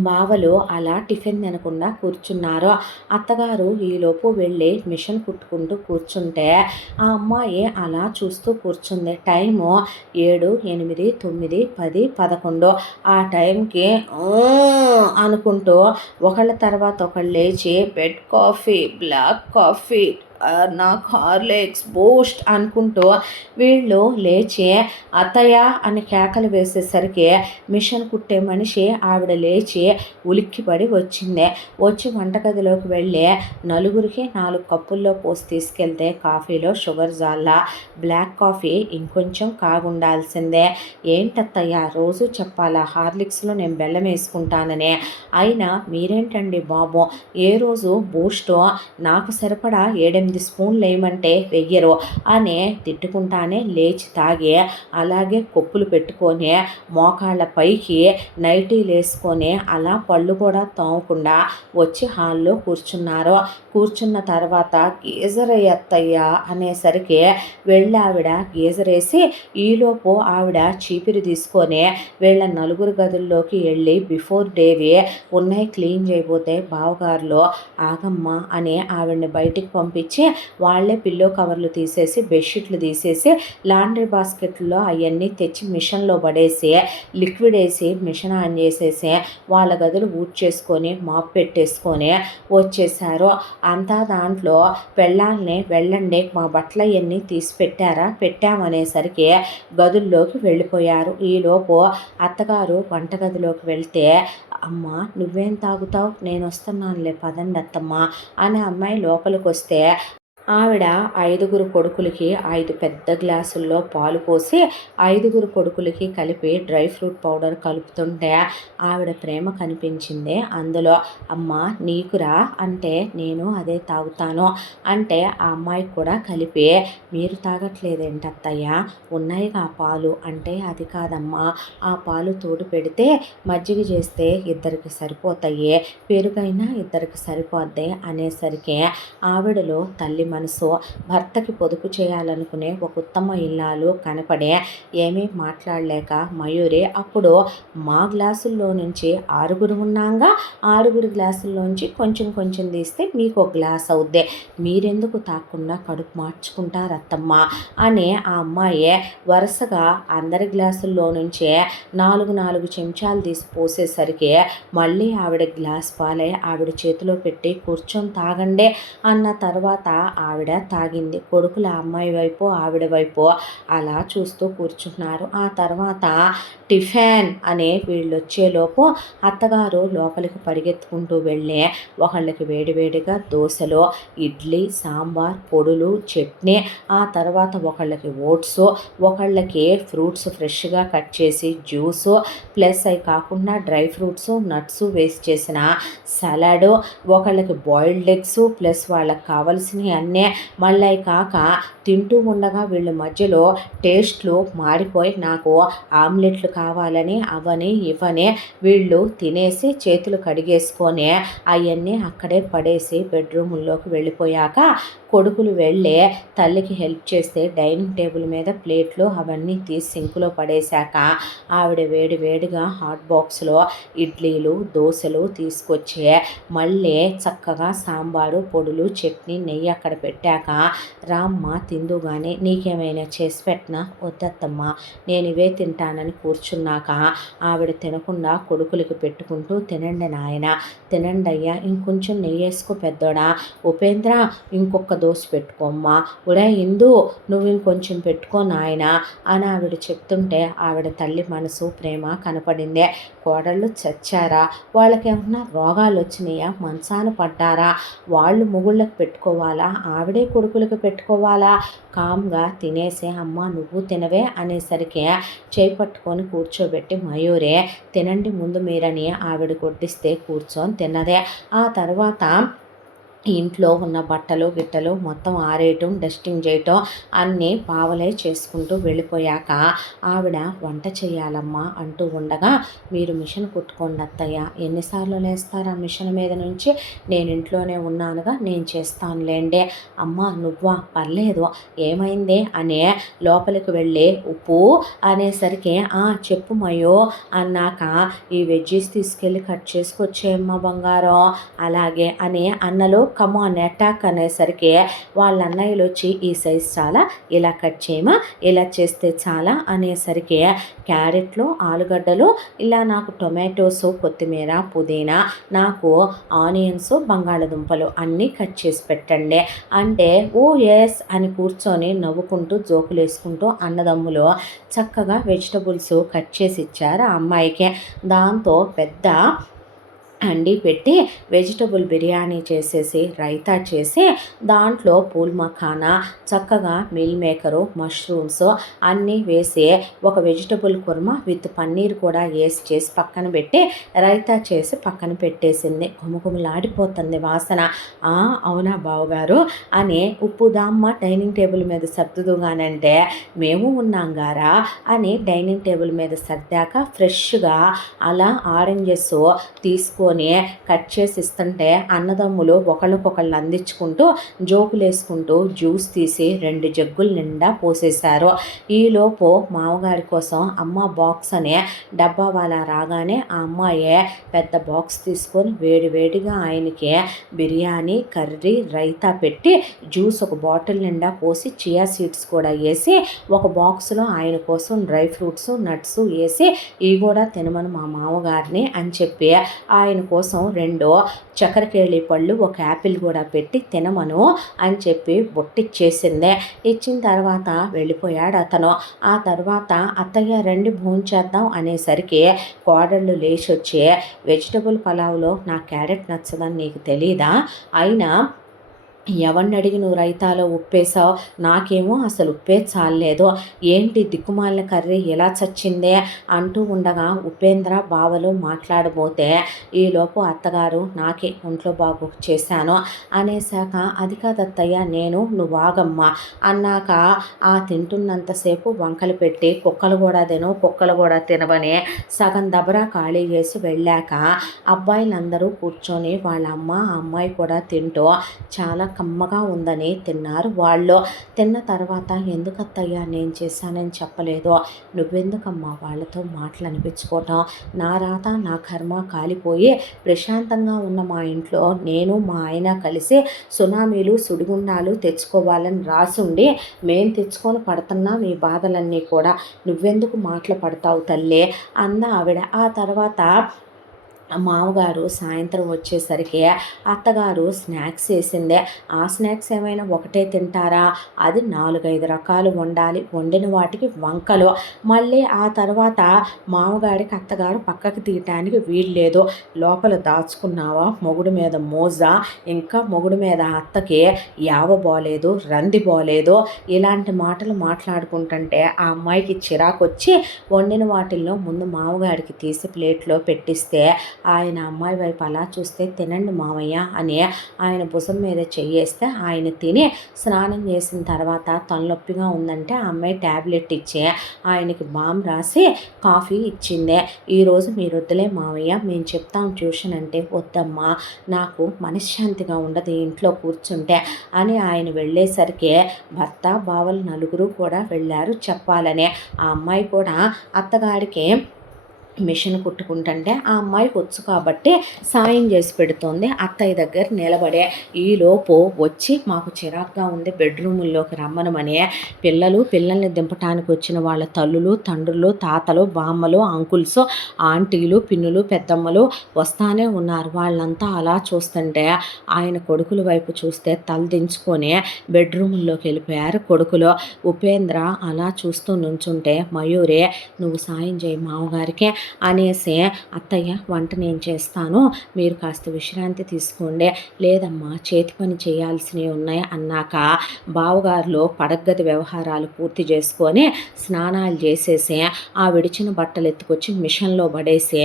బావలు అలా టిఫిన్ తినకుండా కూర్చున్నారు. అత్తగారు ఈలోపు వెళ్ళి మిషన్ కుట్టుకుంటూ కూర్చుంటే ఆ అమ్మాయి అలా చూస్తూ కూర్చుంది. టైము 7, 8, 9, 10, 11 ఆ టైంకి అనుకుంటూ ఒకళ్ళ తర్వాత ఒకళ్ళు లేచి బెడ్ కాఫీ బ్లాక్ కాఫీ నాకు హార్లిక్స్ బూస్ట్ అనుకుంటూ వీళ్ళు లేచి అత్తయ్య అని కేకలు వేసేసరికి మిషన్ కుట్టే మనిషి ఆవిడ లేచి ఉలిక్కిపడి వచ్చింది. వచ్చి వంటగదిలోకి వెళ్ళి నలుగురికి 4 కప్పుల్లో పోసి తీసుకెళ్తే కాఫీలో షుగర్ జాల్లా బ్లాక్ కాఫీ ఇంకొంచెం కాగుండాల్సిందే. ఏంటత్తయ్య రోజు చెప్పాలా హార్లిక్స్లో నేను బెల్లం వేసుకుంటానని అయినా మీరేంటండి బాబు ఏ రోజు బూస్ట్ నాకు సరిపడా 7-8 స్పూన్లు వేయమంటే వెయ్యరు అని తిట్టుకుంటానే లేచి తాగి అలాగే కొప్పులు పెట్టుకొని మోకాళ్ళ పైకి నైటీలు వేసుకొని అలా పళ్ళు కూడా తోమకుండా వచ్చి హాల్లో కూర్చున్నారు. కూర్చున్న తర్వాత గీజర్ అత్తయ్య అనేసరికి వెళ్ళి ఆవిడ గీజర్ వేసి ఈలోపు ఆవిడ చీపిరి తీసుకొని వీళ్ళ నలుగురు గదుల్లోకి వెళ్ళి బిఫోర్ డేవి ఉన్నాయి క్లీన్ చేయబోతే బావగారులో ఆగమ్మ అని ఆవిడని బయటికి పంపించి వాళ్ళే పిల్లో కవర్లు తీసేసి బెడ్షీట్లు తీసేసి లాండ్రీ బాస్కెట్లో అవన్నీ తెచ్చి మిషన్లో పడేసి లిక్విడ్ వేసి మిషన్ ఆన్ చేసేసి వాళ్ళ గదులు ఊడ్చేసుకొని మాప్ పెట్టేసుకొని వచ్చేసారు. అంతా దాంట్లో పెళ్ళాలని వెళ్ళండి మా బట్టలు అవన్నీ తీసి పెట్టారా పెట్టామనేసరికి గదుల్లోకి వెళ్ళిపోయారు. ఈలోపు అత్తగారు వంటగదిలోకి వెళ్తే అమ్మ నువ్వేం తాగుతావు నేను వస్తున్నానులే పదండి అత్తమ్మ అనే అమ్మాయి లోపలికి వస్తే ఆవిడ 5 కొడుకులకి 5 పెద్ద గ్లాసుల్లో పాలు పోసి 5 కొడుకులకి కలిపి డ్రై ఫ్రూట్ పౌడర్ కలుపుతుంటే ఆవిడ ప్రేమ కనిపించింది అందులో. అమ్మ నీకురా అంటే నేను అదే తాగుతాను అంటే ఆ అమ్మాయికి కూడా కలిపి మీరు తాగట్లేదేంటి అత్తయ్య ఉన్నాయిగా పాలు అంటే అది కాదమ్మా ఆ పాలు తోడు పెడితే మజ్జిగ చేస్తే ఇద్దరికి సరిపోతాయి పెరుగైనా ఇద్దరికి సరిపోద్ది అనేసరికి ఆవిడలో తల్లి మనసు భర్తకి పొదుపు చేయాలనుకునే ఒక ఉత్తమ ఇల్లాలు కనపడే ఏమీ మాట్లాడలేక మయూరి అప్పుడు మా గ్లాసుల్లో నుంచి 6 ఉన్నాగా 6 గ్లాసుల్లోంచి కొంచెం కొంచెం తీస్తే మీకు ఒక గ్లాస్ అవుద్ది మీరెందుకు తాకుండా కడుపు మార్చుకుంటారు అత్తమ్మ అని ఆ అమ్మాయి వరుసగా అందరి గ్లాసుల్లో నుంచే 4 చెంచాలు తీసి పోసేసరికి మళ్ళీ ఆవిడ గ్లాస్ పాలే ఆవిడ చేతిలో పెట్టి కూర్చొని తాగండి అన్న తర్వాత ఆవిడ తాగింది. కొడుకులు ఆ అమ్మాయి వైపు ఆవిడ వైపు అలా చూస్తూ కూర్చున్నారు. ఆ తర్వాత టిఫిన్ అనే వీళ్ళు వచ్చేలోపు అత్తగారు లోపలికి పరిగెత్తుకుంటూ వెళ్ళి ఒకళ్ళకి వేడివేడిగా దోశలు, ఇడ్లీ, సాంబార్, పొడులు, చట్నీ, ఆ తర్వాత ఒకళ్ళకి ఓట్స్, ఒకళ్ళకి ఫ్రూట్స్ ఫ్రెష్గా కట్ చేసి జ్యూసు, ప్లస్ అవి కాకుండా డ్రై ఫ్రూట్స్, నట్స్ వేస్ట్ చేసిన సలాడ్, ఒకళ్ళకి బాయిల్డ్ ఎగ్స్ ప్లస్ వాళ్ళకి కావాల్సినవి అన్నీ, మళ్ళీ కాక తింటూ ఉండగా వీళ్ళ మధ్యలో టేస్ట్లు మారిపోయి నాకు ఆమ్లెట్లు కావాలని అవని ఇవని వీళ్ళు తినేసి చేతులు కడిగేసుకొని అవన్నీ అక్కడే పడేసి బెడ్రూముల్లోకి వెళ్ళిపోయాక కొడుకులు వెళ్ళి తల్లికి హెల్ప్ చేస్తే డైనింగ్ టేబుల్ మీద ప్లేట్లు అవన్నీ తీసి సింకులో పడేశాక ఆవిడ వేడి వేడిగా హాట్ బాక్స్లో ఇడ్లీలు దోశలు తీసుకొచ్చి మళ్ళీ చక్కగా సాంబారు పొడులు చట్నీ నెయ్యి అక్కడ పెట్టాక రామ్మ తిందుగానే నీకేమైనా చేసి పెట్టినా వద్దత్తమ్మా నేను ఇవే తింటానని కూర్చున్నాక ఆవిడ తినకుండా కొడుకులకి పెట్టుకుంటూ తినండి నాయన తినండి అయ్యా ఇంకొంచెం నెయ్యి వేసుకో పెద్దోడా ఉపేంద్ర ఇంకొక దోశ పెట్టుకోమ్మా ఉడా ఇందు నువ్వు ఇంకొంచెం పెట్టుకో నాయన అని ఆవిడ చెప్తుంటే ఆవిడ తల్లి మనసు ప్రేమ కనపడింది. కోడళ్ళు చచ్చారా, వాళ్ళకి ఏమన్నా రోగాలు వచ్చినాయా, మంచాన పడ్డారా, వాళ్ళు మొగుళ్ళకి పెట్టుకోవాలా, ఆవిడే కొడుకులకు పెట్టుకోవాలా, కామ్గా తినేసే అమ్మ నువ్వు తినవే అనేసరికి చేపట్టుకొని కూర్చోబెట్టి మయూరే తినండి ముందు మీరని ఆవిడ కొట్టిస్తే కూర్చొని తిన్నదే. ఆ తర్వాత ఇంట్లో ఉన్న బట్టలు గిట్టలు మొత్తం ఆరేయటం డస్టింగ్ చేయటం అన్నీ పావలే చేసుకుంటూ వెళ్ళిపోయాక ఆవిడ వంట చేయాలమ్మా అంటూ ఉండగా మీరు మిషన్ కుట్టుకోండి అత్తయ్య ఎన్నిసార్లు లేస్తారు ఆ మిషన్ మీద నుంచి నేను ఇంట్లోనే ఉన్నానుగా నేను చేస్తానులేండి అమ్మ నువ్వా పర్లేదు ఏమైంది అని లోపలికి వెళ్ళి ఉప్పు అనేసరికి చెప్పు మయో అన్నాక ఈ వెజ్జీస్ తీసుకెళ్ళి కట్ చేసుకొచ్చేయమ్మ బంగారం అలాగే అని అన్నలు కమాన్ అటాక్ అనేసరికి వాళ్ళ అన్నయ్యలు వచ్చి ఈ సైజ్ చాలా ఇలా కట్ చేయమా ఇలా చేస్తే చాలా అనేసరికి క్యారెట్లు ఆలుగడ్డలు ఇలా నాకు టొమాటోస్ కొత్తిమీర పుదీనా నాకు ఆనియన్స్ బంగాళదుంపలు అన్నీ కట్ చేసి పెట్టండి అంటే ఓ ఎస్ అని కూర్చొని నవ్వుకుంటూ జోకులు వేసుకుంటూ అన్నదమ్ములు చక్కగా వెజిటబుల్స్ కట్ చేసి ఇచ్చారు ఆ అమ్మాయికి. దాంతో పెద్ద అండి పెట్టి వెజిటబుల్ బిర్యానీ చేసేసి రైతా చేసి దాంట్లో పూల్ మఖానా చక్కగా మిల్ మేకరు మష్రూమ్స్ అన్నీ వేసి ఒక వెజిటబుల్ కుర్మా విత్ పన్నీర్ కూడా వేసి చేసి పక్కన పెట్టి రైతా చేసి పక్కన పెట్టేసింది. గుమగుమలాడిపోతుంది వాసన. అవునా బావగారు అని ఉప్పు దామ్మ డైనింగ్ టేబుల్ మీద సర్దుదుగానంటే మేము ఉన్నాం గారా అని డైనింగ్ టేబుల్ మీద సర్దాక ఫ్రెష్గా అలా ఆరెంజెస్ తీసుకొని కట్ చేసి ఇస్తుంటే అన్నదమ్ములు ఒకళ్ళకొకళ్ళు అందించుకుంటూ జోకులేసుకుంటూ జ్యూస్ తీసి 2 జగ్గుల నిండా పోసేశారు. ఈలోపు మామగారి కోసం అమ్మ బాక్స్ అనే డబ్బా వాళ్ళ రాగానే ఆ అమ్మాయే పెద్ద బాక్స్ తీసుకొని వేడివేడిగా ఆయనకి బిర్యానీ కర్రీ రైతా పెట్టి జ్యూస్ ఒక బాటిల్ నిండా పోసి చియా సీడ్స్ కూడా వేసి ఒక బాక్స్లో ఆయన కోసం డ్రై ఫ్రూట్స్ నట్స్ వేసి ఇవి కూడా తినమని మా మామగారిని అని చెప్పి ఆయన కోసం 2 చక్కెరకేళి పళ్ళు ఒక యాపిల్ కూడా పెట్టి తినమను అని చెప్పి బొట్టిచ్చేసిందే. ఇచ్చిన తర్వాత వెళ్ళిపోయాడు అతను. ఆ తర్వాత అత్తయ్య రండి భోంచేద్దాం అనేసరికి కోడళ్ళు లేచి వచ్చి వెజిటబుల్ పలావ్లో నా క్యారెట్ నచ్చదని నీకు తెలీదా అయినా ఎవరిని అడిగి నువ్వు రైతాలో ఉప్పేసావు నాకేమో అసలు ఉప్పే చాలలేదు ఏంటి దిక్కుమాలిన కర్రీ ఎలా చచ్చిందే అంటూ ఉండగా ఉపేంద్ర బావలు మాట్లాడబోతే ఈలోపు అత్తగారు నాకే ఒంట్లో బాగు చేశాను అనేసాక అది కాదత్తయ్య నేను నువ్వు ఆగమ్మా అన్నాక తింటున్నంతసేపు వంకలు పెట్టి కుక్కలు కూడా తినవని సగం దబరా ఖాళీ చేసి వెళ్ళాక అబ్బాయిలందరూ కూర్చొని వాళ్ళ అమ్మాయి కూడా తింటూ చాలా కమ్మగా ఉందని తిన్నారు. వాళ్ళు తిన్న తర్వాత ఎందుకత్తయ్యా నేను చేశానని చెప్పలేదు నువ్వెందుకమ్మా వాళ్ళతో మాటలు అనిపించుకోవటం నా రాత నా కర్మ కాలిపోయి ప్రశాంతంగా ఉన్న మా ఇంట్లో నేను మా ఆయన కలిసి సునామీలు సుడిగుండాలు తెచ్చుకోవాలని రాసుండి మేం తెచ్చుకొని పడుతున్నాం ఈ బాధలన్నీ కూడా నువ్వెందుకు మాటలు పడతావు తల్లి అంద ఆవిడ. ఆ తర్వాత మామగారు సాయంత్రం వచ్చేసరికి అత్తగారు స్నాక్స్ వేసిందే. ఆ స్నాక్స్ ఏమైనా ఒకటే తింటారా? అది 4, 5 రకాలు వండాలి. వండిన వాటికి వంకలు. మళ్ళీ ఆ తర్వాత మామగారికి అత్తగారు పక్కకి తీయటానికి వీల్లేదు. లోపల దాచుకున్నావా మొగుడు మీద మోజా, ఇంకా మొగుడు మీద అత్తకి యావ బాలేదు, రంది బాలేదు, ఇలాంటి మాటలు మాట్లాడుకుంటుంటే ఆ అమ్మాయికి చిరాకొచ్చి వండిన వాటిల్లో ముందు మామగారికి తీసి ప్లేట్లో పెట్టిస్తే ఆయన అమ్మాయి వైపు అలా చూస్తే తినండి మామయ్య అని ఆయన భుజం మీద చెయ్యేస్తే ఆయన తిని స్నానం చేసిన తర్వాత తలనొప్పిగా ఉందంటే ఆ అమ్మాయి ట్యాబ్లెట్ ఇచ్చి ఆయనకి బామ్ రాసి కాఫీ ఇచ్చిందే. ఈరోజు మీరు వద్దులే మామయ్య, మేము చెప్తాం ట్యూషన్ అంటే, వద్దమ్మా నాకు మనశ్శాంతిగా ఉండదు ఇంట్లో కూర్చుంటే అని ఆయన వెళ్ళేసరికి భర్త బావలు నలుగురు కూడా వెళ్ళారు చెప్పాలని. ఆ అమ్మాయి కూడా అత్తగారికి మిషన్ కుట్టుకుంటుంటే ఆ అమ్మాయికి వచ్చు కాబట్టి సాయం చేసి పెడుతోంది. అత్తయ్య దగ్గర నిలబడే ఈలోపు వచ్చి మాకు చిరాగ్గా ఉంది బెడ్రూముల్లోకి రమ్మనమని పిల్లల్ని దింపటానికి వచ్చిన వాళ్ళ తల్లులు, తండ్రులు, తాతలు, బామ్మలు, అంకుల్స్, ఆంటీలు, పిన్నులు, పెద్దమ్మలు వస్తానే ఉన్నారు. వాళ్ళంతా అలా చూస్తుంటే ఆయన కొడుకుల వైపు చూస్తే తలదించుకొని బెడ్రూముల్లోకి వెళ్ళిపోయారు కొడుకులు. ఉపేంద్ర అలా చూస్తూ నుంచుంటే మయూరి, నువ్వు సాయం చేయి మామగారికి అనేసి, అత్తయ్య వంట నేను చేస్తాను, మీరు కాస్త విశ్రాంతి తీసుకోండి. లేదమ్మా చేతి పని చేయాల్సినవి ఉన్నాయి అన్నాక బావగారులు పడగ్గది వ్యవహారాలు పూర్తి చేసుకొని స్నానాలు చేసేసి ఆ విడిచిన బట్టలు ఎత్తుకొచ్చి మిషన్లో పడేసి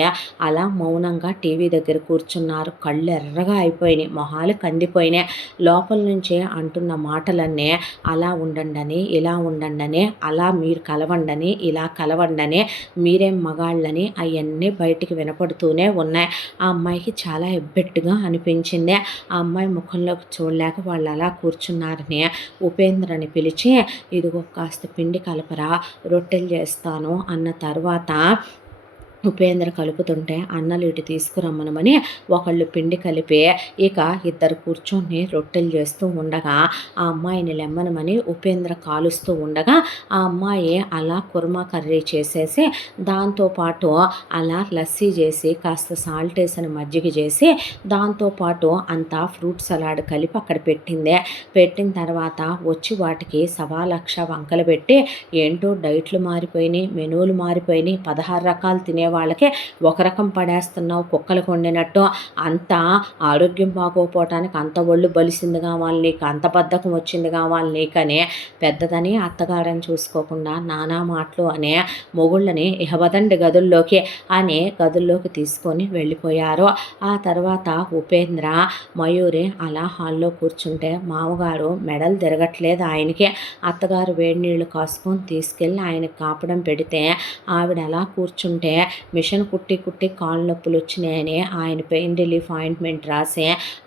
అలా మౌనంగా టీవీ దగ్గర కూర్చున్నారు. కళ్ళు ఎర్రగా అయిపోయినాయి, మొహాలు కందిపోయినాయి. లోపల నుంచే అంటున్న మాటలన్నీ అలా ఉండండి, ఇలా ఉండండి, అలా మీరు కలవండని, ఇలా కలవండని, మీరేం మగాళ్ళని అవన్నీ బయటికి వినపడుతూనే ఉన్నాయి. ఆ అమ్మాయికి చాలా ఎబ్బెట్టుగా అనిపించింది. ఆ అమ్మాయి ముఖంలోకి చూడలేక వాళ్ళు అలా కూర్చున్నారని ఉపేంద్రని పిలిచి, ఇదిగో కాస్త పిండి కలపరా, రొట్టెలు చేస్తాను అన్న తర్వాత ఉపేంద్ర కలుపుతుంటే అన్నలు ఇటు తీసుకురమ్మనమని ఒకళ్ళు పిండి కలిపి ఇక ఇద్దరు కూర్చొని రొట్టెలు చేస్తూ ఉండగా ఆ అమ్మాయిని లెమ్మనమని ఉపేంద్ర కాలుస్తూ ఉండగా ఆ అమ్మాయి అలా కుర్మా కర్రీ చేసేసి దాంతోపాటు అలా లస్సీ చేసి కాస్త సాల్ట్ వేసిన మజ్జిగ చేసి దాంతోపాటు అంతా ఫ్రూట్ సలాడ్ కలిపి అక్కడ పెట్టింది. పెట్టిన తర్వాత వచ్చి వాటికి 1,00,000 వంకలు పెట్టి, ఏంటో డైట్లు మారిపోయినాయి, మెనూలు మారిపోయినాయి, 16 రకాలు తినే వాళ్ళకి ఒక రకం పడేస్తున్నావు కుక్కలు కొండినట్టు, అంత ఆరోగ్యం బాగోపోవటానికి అంత ఒళ్ళు బలిసింది కావాలి నీకు, అంత బద్ధకం వచ్చింది కావాలి నీకని పెద్దదని అత్తగారని చూసుకోకుండా నానా మాటలు అనే మొగుళ్ళని ఇహవదండి గదుల్లోకి అని గదుల్లోకి తీసుకొని వెళ్ళిపోయారు. ఆ తర్వాత ఉపేంద్ర మయూరి అలా హాల్లో కూర్చుంటే మామగారు మెడలు తిరగట్లేదు ఆయనకి. అత్తగారు వేడి నీళ్లు కాసుకొని తీసుకెళ్ళి ఆయనకి కాపడం పెడితే ఆవిడ అలా కూర్చుంటే మిషన్ కుట్టి కుట్టి కాళ్ళు నొప్పులు వచ్చినాయని ఆయన పెయిన్ రిలీఫ్ ఆయింట్మెంట్ రాసి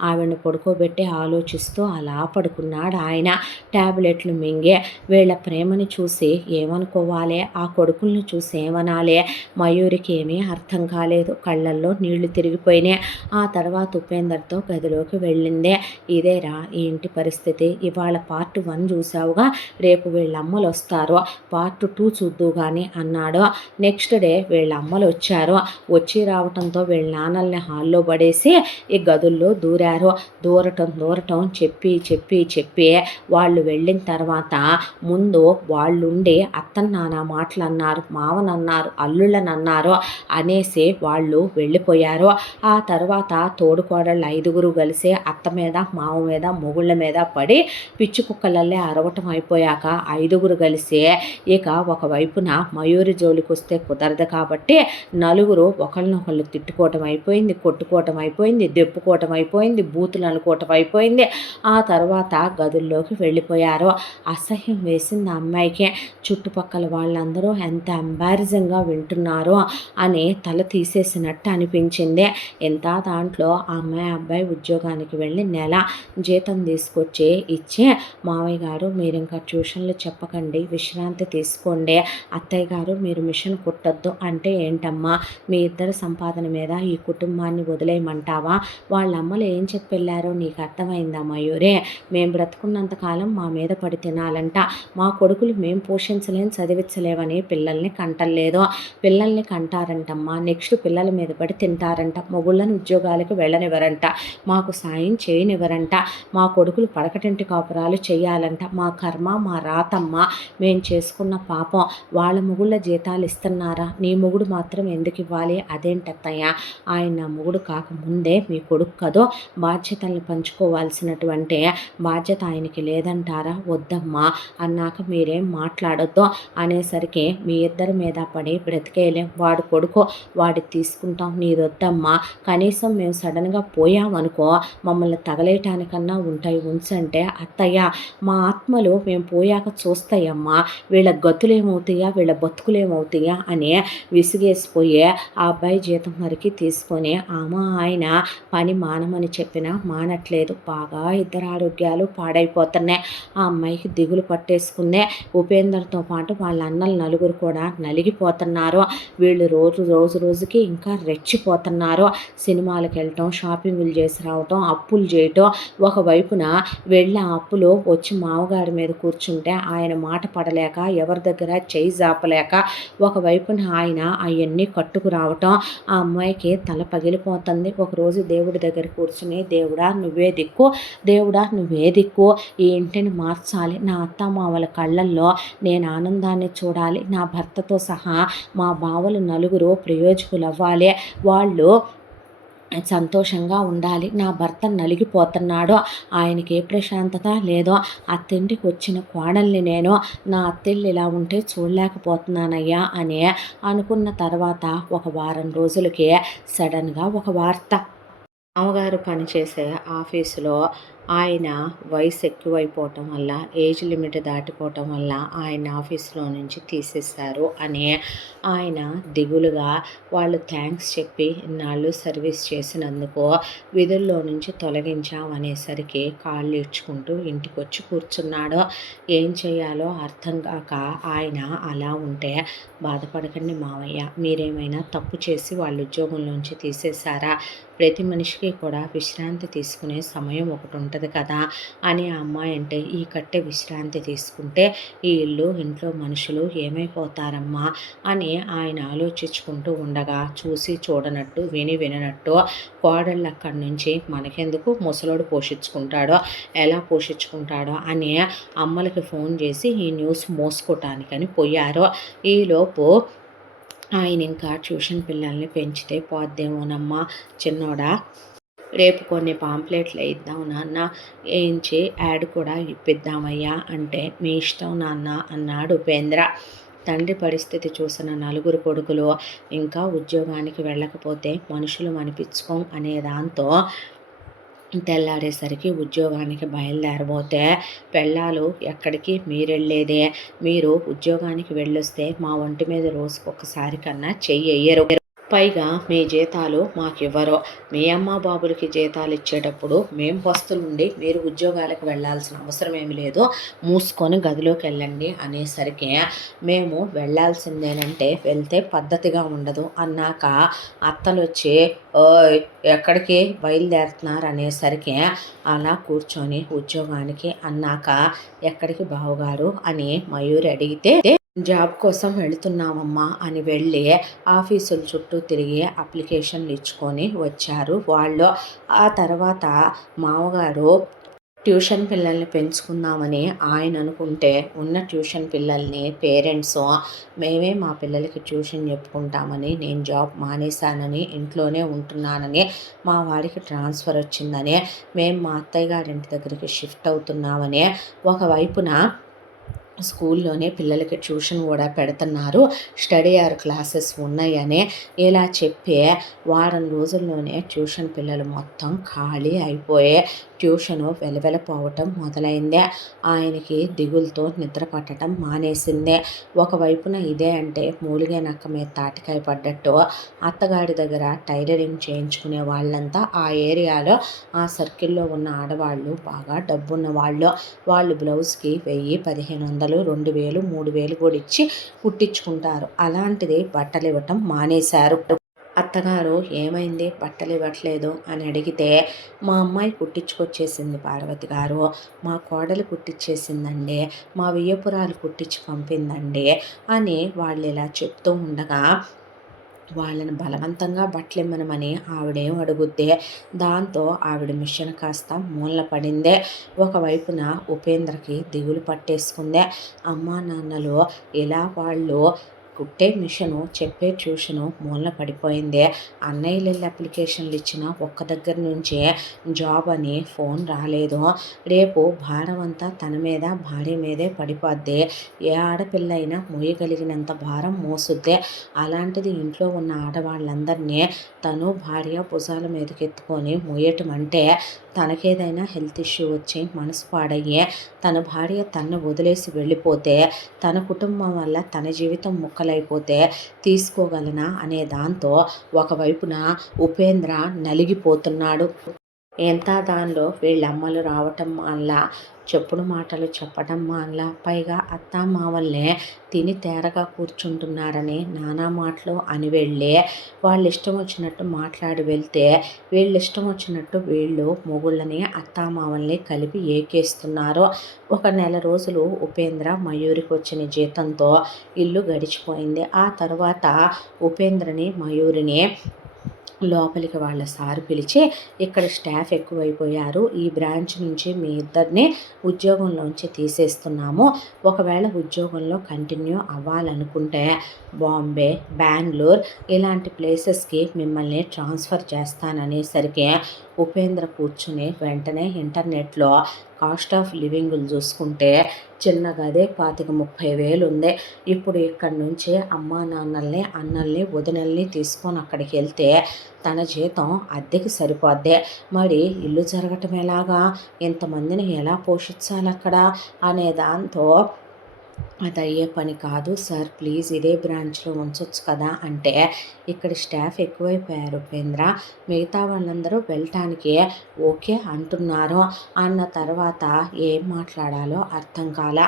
ఆవిడని పడుకోబెట్టి ఆలోచిస్తూ అలా పడుకున్నాడు ఆయన. ట్యాబ్లెట్లు మింగే వీళ్ళ ప్రేమని చూసి ఏమనుకోవాలి, ఆ కొడుకుల్ని చూసి ఏమనాలి, మయూరికి ఏమీ అర్థం కాలేదు. కళ్ళల్లో నీళ్లు తిరిగిపోయినాయి. ఆ తర్వాత ఉపేందర్తో గదిలోకి వెళ్ళిందే. ఇదేరా ఈ ఇంటి పరిస్థితి, ఇవాళ పార్ట్ 1 చూసావుగా, రేపు వీళ్ళ అమ్మలు వస్తారు, పార్ట్ 2 చూద్దు కానీ అన్నాడు. నెక్స్ట్ డే వీళ్ళ అమ్మలు వచ్చారు. వచ్చి రావటంతో వీళ్ళ నాన్నల్ని హాల్లో పడేసి ఈ గదుల్లో దూరారు. దూరటం చెప్పి చెప్పి చెప్పి వాళ్ళు వెళ్ళిన తర్వాత ముందు వాళ్ళుండి అత్తన్న నాన్న మాటలు అన్నారు, మావనన్నారు, అల్లుళ్ళనన్నారు అనేసి వాళ్ళు వెళ్ళిపోయారు. ఆ తర్వాత తోడుకోడళ్ళు 5గురు కలిసి అత్త మీద, మావ మీద, మొగుళ్ళ మీద పడి పిచ్చి కుక్కలల్లే అరవటం అయిపోయాక 5గురు కలిసి ఇక ఒకవైపున మయూరి జోలికి వస్తే కుదరదు కాబట్టి నలుగురు ఒకళ్ళనొకళ్ళు తిట్టుకోవటం అయిపోయింది, కొట్టుకోవటం అయిపోయింది, దెప్పుకోవటం అయిపోయింది, బూతులు అనుకోవటం అయిపోయింది. ఆ తర్వాత గదుల్లోకి వెళ్ళిపోయారు. అసహ్యం వేసింది ఆ అమ్మాయికి. చుట్టుపక్కల వాళ్ళందరూ ఎంత ఎంబారసింగ్గా వింటున్నారో అని తల తీసేసినట్టు అనిపించింది. ఎంత దాంట్లో ఆ అమ్మాయి అబ్బాయి ఉద్యోగానికి వెళ్ళి నెల జీతం తీసుకొచ్చి ఇచ్చి, మావయ్య గారు మీరు ఇంకా ట్యూషన్లు చెప్పకండి, విశ్రాంతి తీసుకోండి, అత్తయ్య గారు మీరు మిషన్ కుట్టద్దు అంటే ఏంటమ్మా, మీ ఇద్దరి సంపాదన మీద ఈ కుటుంబాన్ని వదిలేయమంటావా? వాళ్ళ అమ్మలు ఏం చెప్పెళ్ళారో నీకు అర్థమైందా మయూరే? మేము బ్రతుకున్నంతకాలం మా మీద పడి తినాలంట, మా కొడుకులు మేము పోషించలేం చదివించలేవని పిల్లల్ని కంటలేదు. పిల్లల్ని కంటారంటమ్మా, నెక్స్ట్ పిల్లల మీద పడి తింటారంట, మొగుళ్ళని ఉద్యోగాలకు వెళ్ళనివ్వరంట, మాకు సాయం చేయనివ్వరంట, మా కొడుకులు పడకటింటి కాపురాలు చేయాలంట. మా కర్మ మా రాతమ్మ, మేము చేసుకున్న పాపం. వాళ్ళ మొగుళ్ళ జీతాలు ఇస్తున్నారా? నీ మొగుడు మాత్రం ఎందుకు ఇవ్వాలి? అదేంటత్తయ్య, ఆయన నా మొగుడు కాకముందే మీ కొడుకు కదో, బాధ్యతల్ని పంచుకోవాల్సినటువంటి బాధ్యత ఆయనకి లేదంటారా? వద్దమ్మా, అన్నాక మీరేం మాట్లాడొద్దు అనేసరికి మీ ఇద్దరి మీద పడి బ్రతికేయలేం. వాడు కొడుకు, వాడి తీసుకుంటాం, నీదొద్దమ్మా. కనీసం మేము సడన్గా పోయామనుకో మమ్మల్ని తగలేయటానికన్నా ఉంటాయి ఉంచంటే, అత్తయ్య మా ఆత్మలు మేము పోయాక చూస్తాయమ్మా, వీళ్ళ గతులేమవుతాయా, వీళ్ళ బతుకులేమవుతాయా అని విసిగేసిపోయే ఆ అబ్బాయి జీతం వరకు తీసుకొని ఆయన పని మానమని చెప్పినా మానట్లేదు. బాగా ఇద్దరు ఆరోగ్యాలు పాడైపోతున్నాయి. ఆ అమ్మాయికి దిగులు పట్టేసుకుందే. ఉపేందర్తో పాటు వాళ్ళ అన్నలు నలుగురు కూడా నలిగిపోతున్నారు. వీళ్ళు రోజుకి ఇంకా రెచ్చిపోతున్నారు. సినిమాలకు వెళ్ళటం, షాపింగ్లు చేసి రావటం, అప్పులు చేయటం. ఒకవైపున వెళ్ళి ఆ అప్పులు వచ్చి మామగారి మీద కూర్చుంటే ఆయన మాట పడలేక, ఎవరి దగ్గర చేయి జాపలేక, ఒకవైపున ఆయన అవన్నీ కట్టుకు రావటం. ఆ అమ్మాయికి తల పగిలిపోతుంది. ఒకరోజు దేవుడి దగ్గర కూర్చుని, దేవుడా నువ్వే దిక్కు, దేవుడా నువ్వే దిక్కు, ఈ ఇంటిని మార్చాలి, నా అత్తమామల కళ్ళల్లో నేను ఆనందాన్ని చూడాలి, నా భర్తతో సహా మా బావలు నలుగురు ప్రయోజకులు అవ్వాలి, వాళ్ళు సంతోషంగా ఉండాలి, నా భర్త నలిగిపోతున్నాడో, ఆయనకి ఏ ప్రశాంతత లేదో, అత్తింటికి వచ్చిన కోడల్ని నేను నా అత్తిల్లు ఇలా ఉంటే చూడలేకపోతున్నానయ్యా అని అనుకున్న తర్వాత ఒక వారం రోజులకే సడన్గా ఒక వార్త. మామగారు పనిచేసే ఆఫీసులో ఆయన వయసు ఎక్కువైపోవటం వల్ల, ఏజ్ లిమిట్ దాటిపోవటం వల్ల ఆయన ఆఫీస్లో నుంచి తీసేశారు అని ఆయన దిగులుగా, వాళ్ళు థ్యాంక్స్ చెప్పి ఇన్నాళ్ళు సర్వీస్ చేసినందుకు విధుల్లో నుంచి తొలగించామనేసరికి కాళ్ళు ఇడ్చుకుంటూ ఇంటికి వచ్చి కూర్చున్నాడు. ఏం చేయాలో అర్థం కాక ఆయన అలా ఉంటే, బాధపడకండి మావయ్య, మీరేమైనా తప్పు చేసి వాళ్ళ ఉద్యోగంలోంచి తీసేశారా? ప్రతి మనిషికి కూడా విశ్రాంతి తీసుకునే సమయం ఒకటి ఉంటుంది కదా అని ఆ అమ్మాయి అంటే, ఈ కట్టె విశ్రాంతి తీసుకుంటే ఈ ఇల్లు, ఇంట్లో మనుషులు ఏమైపోతారమ్మా అని ఆయన ఆలోచించుకుంటూ ఉండగా, చూసి చూడనట్టు, విని విననట్టు, కోడళ్ళు అక్కడి నుంచి మనకెందుకు, ముసలోడు పోషించుకుంటాడో, ఎలా పోషించుకుంటాడో అని అమ్మలకి ఫోన్ చేసి ఈ న్యూస్ మోసుకోవటానికని పోయారు. ఈలోపు ఆయన ఇంకా ట్యూషన్ పిల్లల్ని పెంచితే పోద్దేమోనమ్మా చిన్నోడా, రేపు కొన్ని పాంప్లెట్లు ఇద్దాం నాన్న, వేయించి యాడ్ కూడా ఇప్పిద్దామయ్యా అంటే, మీ ఇష్టం నాన్న అన్నాడు ఉపేంద్ర. తండ్రి పరిస్థితి చూసిన నలుగురు కొడుకులు ఇంకా ఉద్యోగానికి వెళ్ళకపోతే మనుషులు అనిపించుకోం అనే దాంతో తెల్లారేసరికి ఉద్యోగానికి బయలుదేరబోతే, పెళ్ళాలు ఎక్కడికి మీరెళ్ళేదే, మీరు ఉద్యోగానికి వెళ్ళొస్తే మా ఒంటి మీద రోజుకొకసారి కన్నా చెయ్యెయ్యరు, పైగా మీ జీతాలు మాకివ్వరు, మీ అమ్మ బాబులకి జీతాలు ఇచ్చేటప్పుడు మేము పస్తులుండి మీరు ఉద్యోగాలకు వెళ్ళాల్సిన అవసరం ఏమి లేదు, మూసుకొని గదిలోకి వెళ్ళండి అనేసరికి, మేము వెళ్ళాల్సిందేనంటే వెళ్తే పద్ధతిగా ఉండదు అన్నాక అత్తలు వచ్చి, ఓయ్ ఎక్కడికి బయలుదేరుతున్నారు అనేసరికి అలా కూర్చొని ఉద్యోగానికి అన్నాక, ఎక్కడికి బావగారు అని మయూరి అడిగితే, జాబ్ కోసం వెళుతున్నామమ్మా అని వెళ్ళి ఆఫీసుల చుట్టూ తిరిగి అప్లికేషన్లు ఇచ్చుకొని వచ్చారు వాళ్ళు. ఆ తర్వాత మామగారు ట్యూషన్ పిల్లల్ని పెంచుకుందామని ఆయన అనుకుంటే, ఉన్న ట్యూషన్ పిల్లల్ని పేరెంట్స్, మేమే మా పిల్లలకి ట్యూషన్ చెప్పుకుంటామని, నేను జాబ్ మానేశానని, ఇంట్లోనే ఉంటున్నానని, మా వారికి ట్రాన్స్ఫర్ వచ్చిందని, మేము మా అత్తయ్య గారింటి దగ్గరికి షిఫ్ట్ అవుతున్నామని, ఒకవైపున స్కూల్లోనే పిల్లలకి ట్యూషన్ కూడా పెడుతున్నారు, స్టడీ అవర్ క్లాసెస్ ఉన్నాయని ఇలా చెప్పి వారం రోజుల్లోనే ట్యూషన్ పిల్లలు మొత్తం ఖాళీ అయిపోయే. ట్యూషను వెలవెలపోవటం మొదలైందే. ఆయనకి దిగులుతో నిద్ర పట్టడం మానేసిందే. ఒకవైపున ఇదే అంటే మూలిగే నక్క మీద తాటికాయ పడ్డట్టు అత్తగారి దగ్గర టైలరింగ్ చేయించుకునే వాళ్ళంతా ఆ ఏరియాలో ఆ సర్కిల్లో ఉన్న ఆడవాళ్ళు బాగా డబ్బున్న వాళ్ళు బ్లౌజ్కి 1000, 1500, 2000, 3000 కూడా ఇచ్చి కుట్టించుకుంటారు. అలాంటిది బట్టలు ఇవ్వటం మానేశారు. అత్తగారు ఏమైంది బట్టలు ఇవ్వట్లేదు అని అడిగితే, మా అమ్మాయి కుట్టించుకొచ్చేసింది పార్వతి గారు, మా కోడలు కుట్టించేసిందండి, మా వియ్యపురాలు కుట్టించి పంపిందండి అని వాళ్ళు ఇలా చెప్తూ ఉండగా వాళ్ళని బలవంతంగా బట్టలు ఇమ్మనమని ఆవిడేం అడుగుద్దే. దాంతో ఆవిడ మిషన్ కాస్త మూలన పడిందే. ఒకవైపున ఉపేంద్రకి దిగులు పట్టేసుకుందే. అమ్మా నాన్నలు ఇలా వాళ్ళు కుట్టే మిషను చెప్పే ట్యూషను మూలన పడిపోయింది. అన్నయ్యలు అప్లికేషన్లు ఇచ్చిన ఒక్క దగ్గర నుంచే జాబ్ అని ఫోన్ రాలేదు. రేపు భారం అంతా తన మీద భార్య మీదే పడిపోద్ది. ఏ ఆడపిల్ల అయినా మోయగలిగినంత భారం మోసుద్దే. అలాంటిది ఇంట్లో ఉన్న ఆడవాళ్ళందరినీ తను భార్య భుజాల మీదకి ఎత్తుకొని మోయటం అంటే తనకేదైనా హెల్త్ ఇష్యూ వచ్చి మనసు పాడయ్యే తన భార్య తనను వదిలేసి వెళ్ళిపోతే తన కుటుంబం వల్ల తన జీవితం ముక్కలైపోతే తీసుకోగలనా అనే దాంతో ఒకవైపున ఉపేంద్ర నలిగిపోతున్నాడు. ఎంత దానిలో వీళ్ళమ్మలు రావటం వల్ల చెప్పుడు మాటలు చెప్పడం వల్ల పైగా అత్తామామల్నే తిని తేరగా కూర్చుంటున్నారని నానా మాటలు అని వెళ్ళి వాళ్ళు ఇష్టం వచ్చినట్టు మాట్లాడి వెళ్తే వీళ్ళు ఇష్టం వచ్చినట్టు వీళ్ళు మొగుళ్ళని అత్తామామల్ని కలిపి ఏకేస్తున్నారు. ఒక నెల రోజులు ఉపేంద్ర మయూరికి వచ్చిన జీతంతో ఇల్లు గడిచిపోయింది. ఆ తర్వాత ఉపేంద్రని మయూరిని లోపలికి వాళ్ళ సారు పిలిచి, ఇక్కడ స్టాఫ్ ఎక్కువైపోయారు, ఈ బ్రాంచ్ నుంచి మీ ఇద్దరిని ఉద్యోగంలోంచి తీసేస్తున్నాము, ఒకవేళ ఉద్యోగంలో కంటిన్యూ అవ్వాలనుకుంటే బాంబే, బెంగళూరు ఇలాంటి ప్లేసెస్కి మిమ్మల్ని ట్రాన్స్ఫర్ చేస్తాననేసరికి ఉపేంద్ర కూర్చుని వెంటనే ఇంటర్నెట్లో కాస్ట్ ఆఫ్ లివింగ్లు చూసుకుంటే చిన్న గదే 25,30,000 ఉంది. ఇప్పుడు ఇక్కడి నుంచి అమ్మా నాన్నల్ని అన్నల్ని వదినల్ని తీసుకొని అక్కడికి వెళ్తే తన జీతం అద్దెకి సరిపోద్దే. మరి ఇల్లు జరగటం ఎలాగా, ఇంతమందిని ఎలా పోషించాలి అక్కడ అనే దాంతో అది అయ్యే పని కాదు సార్, ప్లీజ్ ఇదే బ్రాంచ్లో ఉంచొచ్చు కదా అంటే, ఇక్కడ స్టాఫ్ ఎక్కువైపోయారు ఉపేంద్ర, మిగతా వాళ్ళందరూ వెళ్ళటానికి ఓకే అంటున్నారు అన్న తర్వాత ఏం మాట్లాడాలో అర్థం కాల.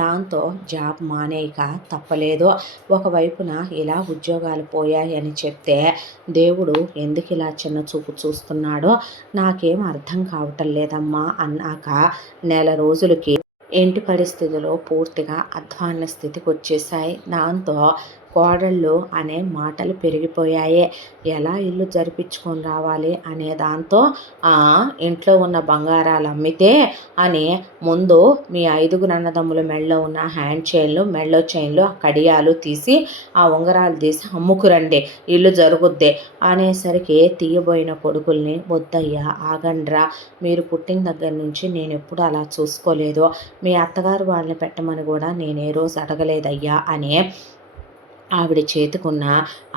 దాంతో జాబ్ మానేయక తప్పలేదు. ఒకవైపున ఇలా ఉద్యోగాలు పోయాయని చెప్తే దేవుడు ఎందుకు ఇలా చిన్న చూపు చూస్తున్నాడో నాకేం అర్థం కావటం లేదమ్మా అన్నాక నెల రోజులకి ఇంటి పరిస్థితులు పూర్తిగా అధ్వాన్న స్థితికి వచ్చేసాయి. దాంతో కోడళ్ళు అనే మాటలు పెరిగిపోయాయి. ఎలా ఇల్లు జరిపించుకొని రావాలి అనే దాంతో ఇంట్లో ఉన్న బంగారాలు అమ్మితే అని ముందు మీ 5 అన్నదమ్ముల మెడలో ఉన్న హ్యాండ్ చైన్లు, మెడలో చైన్లు, కడియాలు తీసి ఆ ఉంగరాలు తీసి అమ్ముకురండి, ఇల్లు జరుగుద్ది అనేసరికి తీయబోయిన కొడుకుల్ని వద్దయ్యా ఆగండ్రా, మీరు పుట్టిన దగ్గర నుంచి నేను ఎప్పుడు అలా చూసుకోలేదు, మీ అత్తగారు వాళ్ళని పెట్టమని కూడా నేను ఏ రోజు అడగలేదయ్యా అని ఆవిడ చేతికున్న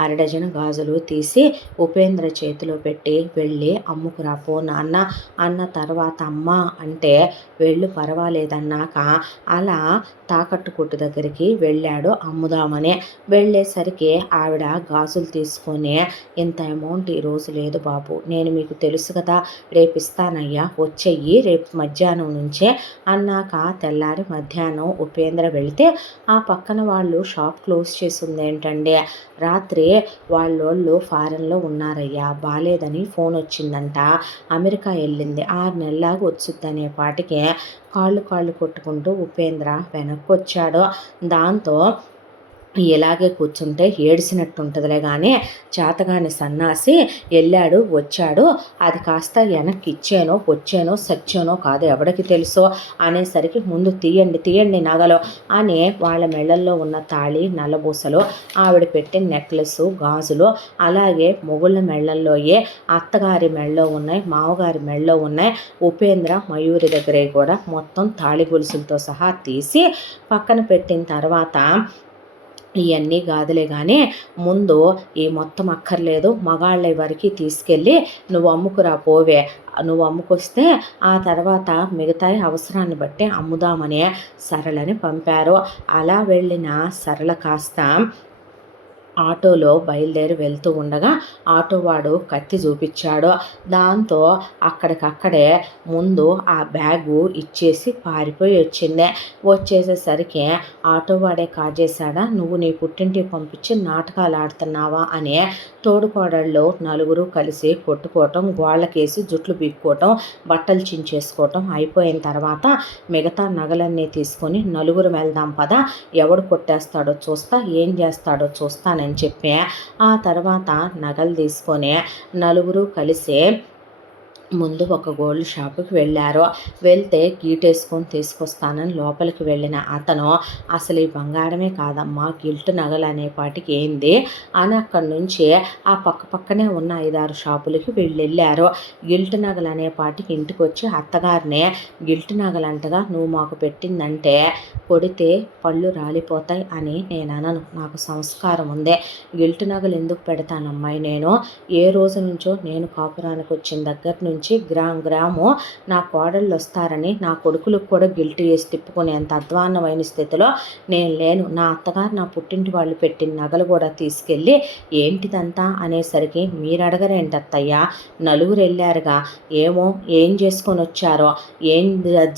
1/2 డజను గాజులు తీసి ఉపేంద్ర చేతిలో పెట్టి వెళ్ళి అమ్ముకురాపో నాన్న అన్న తర్వాత అమ్మ అంటే వెళ్ళు పర్వాలేదన్నాక అలా తాకట్టు కొట్టు దగ్గరికి వెళ్ళాడు అమ్ముదామని. వెళ్ళేసరికి ఆవిడ గాజులు తీసుకొని, ఇంత అమౌంట్ ఈరోజు లేదు బాబు, నేను మీకు తెలుసు కదా, రేపు ఇస్తానయ్యా, వచ్చేయి రేపు మధ్యాహ్నం నుంచే అన్నాక తెల్లారి మధ్యాహ్నం ఉపేంద్ర వెళితే ఆ పక్కన వాళ్ళు షాప్ క్లోజ్ చేసింది. ఏంటండి రాత్రి వాళ్ళోళ్ళు ఫారెన్లో ఉన్నారయ్యా, బాలేదని ఫోన్ వచ్చిందంట, అమెరికా వెళ్ళింది, 6 నెలలాగా వచ్చుద్దనే పాటికి కాళ్ళు కొట్టుకుంటూ ఉపేంద్ర వెనక్కి వచ్చాడు. దాంతో ఇలాగే కూర్చుంటే ఏడిసినట్టు ఉంటుందిలే కానీ చేతగాని సన్నాసి వెళ్ళాడు వచ్చాడు, అది కాస్త వెనక్కి ఇచ్చానో వచ్చానో సచ్చానో కాదు ఎవడికి తెలుసో అనేసరికి ముందు తీయండి నగలు అని వాళ్ళ మెళ్ళల్లో ఉన్న తాళి, నల్లబూసలు, ఆవిడ పెట్టిన నెక్లెస్, గాజులు, అలాగే మొగుళ్ళ మెళ్ళల్లోయే అత్తగారి మెళ్ళలో ఉన్నాయి, మామగారి మెళ్ళలో ఉన్నాయి, ఉపేంద్ర మయూరి దగ్గరే కూడా మొత్తం తాళి గొలుసులతో సహా తీసి పక్కన పెట్టిన తర్వాత ఇవన్నీ కాదులే కానీ ముందు ఈ మొత్తం అక్కర్లేదు, మగాళ్ళ వరకు తీసుకెళ్ళి నువ్వు అమ్ముకురా పోవే, నువ్వు అమ్ముకొస్తే ఆ తర్వాత మిగతాయి అవసరాన్ని బట్టి అమ్ముదామని సరళని పంపారు. అలా వెళ్ళిన సరళ కాస్త ఆటోలో బయలుదేరి వెళ్తూ ఉండగా ఆటోవాడు కత్తి చూపించాడు. దాంతో అక్కడికక్కడే ముందు ఆ బ్యాగు ఇచ్చేసి పారిపోయి వచ్చింది. వచ్చేసేసరికి ఆటోవాడే కాజేశాడా, నువ్వు నీ పుట్టింటికి పంపించి నాటకాలు ఆడుతున్నావా అని తోడుకోడళ్ళు నలుగురు కలిసి కొట్టుకోవటం, గోళ్ళకేసి జుట్లు పీక్కోవటం, బట్టలు చించేసుకోవటం అయిపోయిన తర్వాత మిగతా నగలన్నీ తీసుకొని నలుగురు వెళ్దాం పదా, ఎవడు కొట్టేస్తాడో చూస్తా, ఏం చేస్తాడో చూస్తానని చెప్పి ఆ తర్వాత నగలు తీసుకొని నలుగురు కలిసి ముందు ఒక గోల్డ్ షాపుకి వెళ్ళారు. వెళ్తే గీటేసుకొని తీసుకొస్తానని లోపలికి వెళ్ళిన అతను అసలు ఈ బంగారమే కాదమ్మా, గిల్ట్ నగలు అనేపాటికి ఏంది అని అక్కడి నుంచి ఆ పక్కనే ఉన్న 5-6 షాపులకి వెళ్ళారు. గిల్ట్ నగలు అనేపాటికి ఇంటికి వచ్చి అత్తగారిని గిల్ట్ నగలు అంటగా నువ్వు మాకు పెట్టిందంటే కొడితే పళ్ళు రాలిపోతాయి అని నేను అనను, నాకు సంస్కారం ఉంది. గిల్ట్ నగలు ఎందుకు పెడతానమ్మాయి, నేను ఏ రోజు నుంచో నేను కాపురానికి వచ్చిన దగ్గర నుంచి గ్రాము నా కోడళ్ళు వస్తారని నా కొడుకులకు కూడా గిల్ట్ వేసి తిప్పుకునేంత అధ్వాన్నమైన స్థితిలో నేను లేను. నా అత్తగారు నా పుట్టింటి వాళ్ళు పెట్టిన నగలు కూడా తీసుకెళ్ళి ఏంటిదంతా అనేసరికి మీరు అడగరేంటత్తయ్యా, నలుగురు వెళ్ళారుగా, ఏమో ఏం చేసుకొని వచ్చారో, ఏం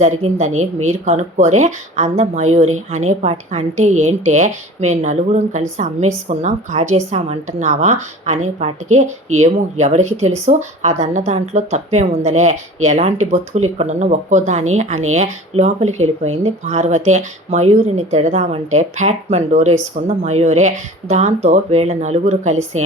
జరిగిందని మీరు కనుక్కోరే అంద మయూరి అనేపాటికి. అంటే ఏంటే మేము నలుగురం కలిసి అమ్మేసుకున్నాం, కాజేసామంటున్నావా అనేపాటికి ఏమో ఎవరికి తెలుసు, అదన్న దాంట్లో తప్పేముందలే, ఎలాంటి బతుకులు ఇక్కడున్న ఒక్కోదాని అని లోపలికి వెళ్ళిపోయింది పార్వతి. మయూరిని తిడదామంటే ఫ్యాట్మన్ డోర్ వేసుకున్న మయూరే. దాంతో వీళ్ళ నలుగురు కలిసి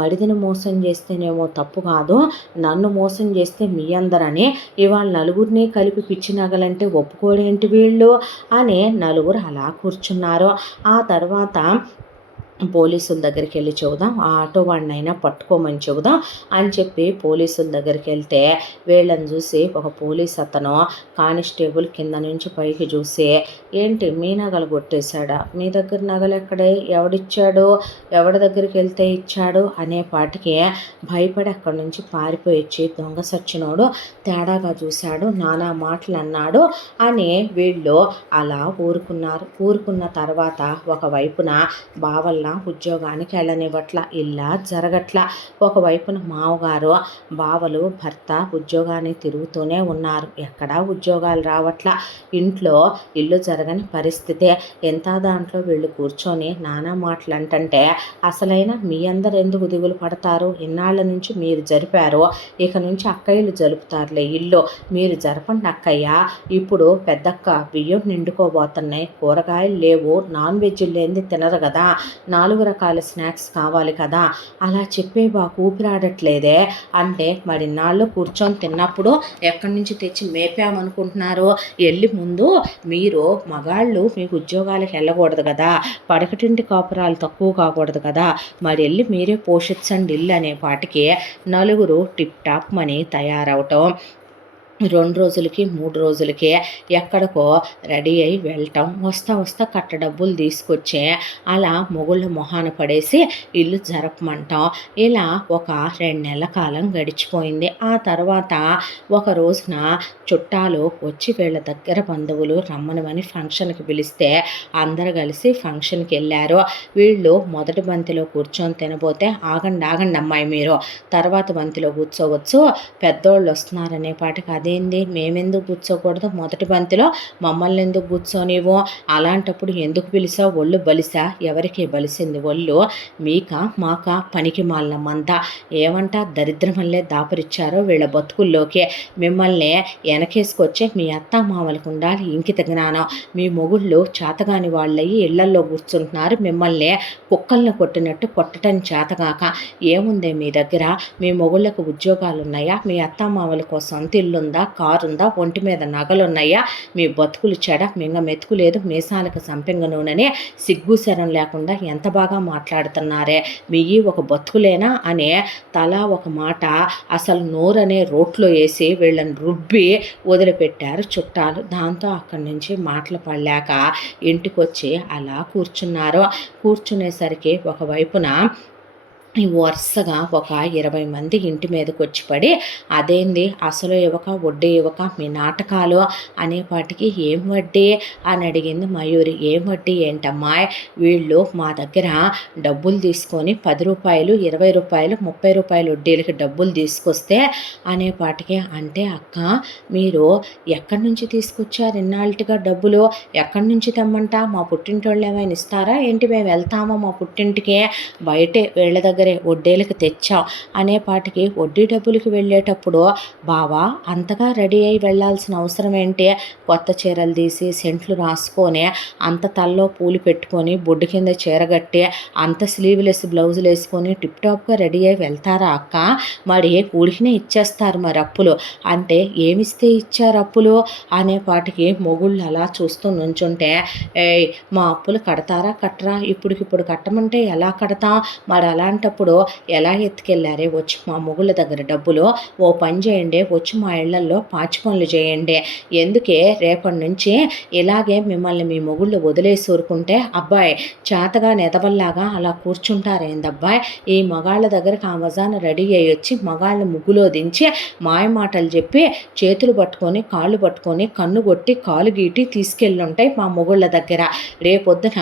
మరిదిని మోసం చేస్తేనేమో తప్పు కాదు, నన్ను మోసం చేస్తే మీ అందరని ఇవాళ నలుగురిని కలిపి పిచ్చి నగలంటే ఒప్పుకోలేంటి వీళ్ళు అని నలుగురు అలా కూర్చున్నారు. ఆ తర్వాత పోలీసుల దగ్గరికి వెళ్ళి చెబుదాం, ఆ ఆటో వాడినైనా పట్టుకోమని చెబుదాం అని చెప్పి పోలీసుల దగ్గరికి వెళ్తే వీళ్ళని చూసి ఒక పోలీస్ అతను కానిస్టేబుల్ కింద నుంచి పైకి చూసి ఏంటి మీ నగలు కొట్టేశాడా, మీ దగ్గర నగలు ఎక్కడే, ఎవడిచ్చాడు, ఎవడి దగ్గరికి వెళ్తే ఇచ్చాడు అనేపాటికి భయపడి అక్కడి నుంచి పారిపోయి వచ్చి దొంగ సచ్చినోడు తేడాగా చూశాడు, నానా మాటలు అన్నాడు అని వీళ్ళు అలా ఊరుకున్నారు. ఊరుకున్న తర్వాత ఒకవైపున బావల్ల ఉద్యోగానికి వెళ్ళనివ్వట్ల, ఇలా జరగట్ల. ఒకవైపున మావగారు బావలు భర్త ఉద్యోగానికి తిరుగుతూనే ఉన్నారు, ఎక్కడా ఉద్యోగాలు రావట్ల, ఇంట్లో ఇల్లు జరగని పరిస్థితే. ఎంత దాంట్లో వీళ్ళు కూర్చొని నానా మాటలు అంటంటే అసలైన మీ అందరు ఎందుకు దిగులు పడతారు, ఇన్నాళ్ళ నుంచి మీరు జరిపారు, ఇక నుంచి అక్కయ్యలు జరుపుతారులే ఇల్లు, మీరు జరపండి అక్కయ్య, ఇప్పుడు పెద్దక్క బియ్యం నిండుకోబోతున్నాయి, కూరగాయలు లేవు, నాన్ వెజ్ లేనిది తినరు కదా, 4 రకాల స్నాక్స్ కావాలి కదా, అలా చెప్పే బాకు ఊపిరాడట్లేదే అంటే మరి నాళ్ళు కూర్చొని తిన్నప్పుడు ఎక్కడి నుంచి తెచ్చి మేపామనుకుంటున్నారు, వెళ్ళి ముందు మీరు మగాళ్ళు మీకు ఉద్యోగాలకు వెళ్ళకూడదు కదా, పడకటింటి కాపురాలు తక్కువ కాకూడదు కదా, మరి వెళ్ళి మీరే పోషించండి ఇల్లు అనే పాటికి నలుగురు టిప్ టాప్ మని తయారవటం, 2 రోజులకి 3 రోజులకి ఎక్కడికో రెడీ అయి వెళ్ళటం, వస్తా కట్ట డబ్బులు తీసుకొచ్చి అలా మొగుళ్ళ మొహాన పడేసి ఇల్లు జరపమంటాం. ఇలా ఒక 2 నెలల కాలం గడిచిపోయింది. ఆ తర్వాత ఒక రోజున చుట్టాలు వచ్చి వీళ్ళ దగ్గర బంధువులు రమ్మనమని ఫంక్షన్కి పిలిస్తే అందరు కలిసి ఫంక్షన్కి వెళ్ళారు. వీళ్ళు మొదటి బంతిలో కూర్చొని తినబోతే ఆగండి అమ్మాయి, మీరు తర్వాత బంతిలో కూర్చోవచ్చు, పెద్దోళ్ళు వస్తున్నారనే పాటికి అదేంది మేమెందుకు కూర్చోకూడదు, మొదటి బంతిలో మమ్మల్ని ఎందుకు కూర్చోనివ్వు, అలాంటప్పుడు ఎందుకు పిలిచావు, ఒళ్ళు బలిసా, ఎవరికి బలిసింది ఒళ్ళు, మీక మాక పనికి మాలమంతా, ఏమంట దరిద్రం వల్లే దాపరిచ్చారో వీళ్ళ బతుకుల్లోకి, మిమ్మల్ని వెనకేసుకొచ్చే మీ అత్త మామలకు ఉండాలి ఇంకిత జ్ఞానం, మీ మొగుళ్ళు చేతగాని వాళ్ళయి ఇళ్లల్లో కూర్చుంటున్నారు, మిమ్మల్ని కుక్కల్ని కొట్టినట్టు కొట్టడం చేతగాక, ఏముందే మీ దగ్గర, మీ మొగుళ్ళకు ఉద్యోగాలు ఉన్నాయా, మీ అత్త మామలకు సొంత ఇల్లుందా, ఇల్లుందా, కారుందా, ఒంటి మీద నగలున్నాయా, మీ బతుకులు చెడ, మింగ మెతుకు లేదు, మీసాలకు సంపెంగ నూనెని సిగ్గు శరం లేకుండా ఎంత బాగా మాట్లాడుతున్నారే, మీయి ఒక బతుకులేనా అనే తలా ఒక మాట అసలు నోరనే రోట్లో వేసి వీళ్ళని రుబ్బి వదిలిపెట్టారు చుట్టాలు. దాంతో అక్కడి నుంచి మాటలు పడలేక ఇంటికొచ్చి అలా కూర్చున్నారు. కూర్చునేసరికి ఒకవైపున వరుసగా ఒక 20 మంది ఇంటి మీదకి వచ్చి పడి, అదేంది అసలు ఇవ్వక వడ్డీ ఇవ్వక మీ నాటకాలు అనేపాటికి ఏం వడ్డీ అని అడిగింది మయూరి. ఏం వడ్డీ ఏంటమ్మా, వీళ్ళు మా దగ్గర డబ్బులు తీసుకొని 10 రూపాయలు, 20 రూపాయలు, 30 రూపాయలు వడ్డీలకి డబ్బులు తీసుకొస్తే అనేపాటికి, అంటే అక్క మీరు ఎక్కడి నుంచి తీసుకొచ్చారు ఇన్నాళ్ళుగా డబ్బులు, ఎక్కడి నుంచి తెమ్మంట, మా పుట్టింటోళ్ళు ఏమైనా ఇస్తారా ఏంటి, మేము వెళ్తామో మా పుట్టింటికి, బయటే వీళ్ళ దగ్గర వడ్డీలకు తెచ్చాం అనేపాటికి, వడ్డీ డబ్బులకి వెళ్ళేటప్పుడు బావా అంతగా రెడీ అయి వెళ్ళాల్సిన అవసరం ఏంటి, కొత్త చీరలు తీసి సెంట్లు రాసుకొని అంత తల్లో పూలు పెట్టుకొని బొడ్డు కింద చీర కట్టి అంత స్లీవ్లెస్ బ్లౌజులు వేసుకొని టిప్ టాప్గా రెడీ అయి వెళ్తారా అక్క, మరి ఊడికినే ఇచ్చేస్తారు మరి అప్పులు, అంటే ఏమిస్తే ఇచ్చారు అప్పులు అనేపాటికి మొగుళ్ళు అలా చూస్తూ నుంచుంటే, మా అప్పులు కడతారా కట్టరా, ఇప్పుడికిప్పుడు కట్టమంటే ఎలా కడతాం, మరి అలాంటప్పుడు ఎలా ఎత్తుకెళ్ళారే వచ్చి మా మొగుళ్ళ దగ్గర డబ్బులు, ఓ పని చేయండి వచ్చి మా ఇళ్లల్లో పాచి పనులు చేయండి, ఎందుకే రేపటి నుంచి ఇలాగే మిమ్మల్ని మీ మొగుళ్ళు వదిలేసి ఊరుకుంటే అబ్బాయి చేతగా నెదవల్లాగా అలా కూర్చుంటారేందబ్బాయి, ఈ మగాళ్ళ దగ్గరకు ఆ వజాన రెడీ అయ్యి వచ్చి మగాళ్ళ ముగ్గులో దించి మాయ మాటలు చెప్పి చేతులు పట్టుకొని కాళ్ళు పట్టుకొని కన్ను కొట్టి కాలు గీటి తీసుకెళ్ళుంటాయి మా మొగుళ్ళ దగ్గర, రేపొద్దున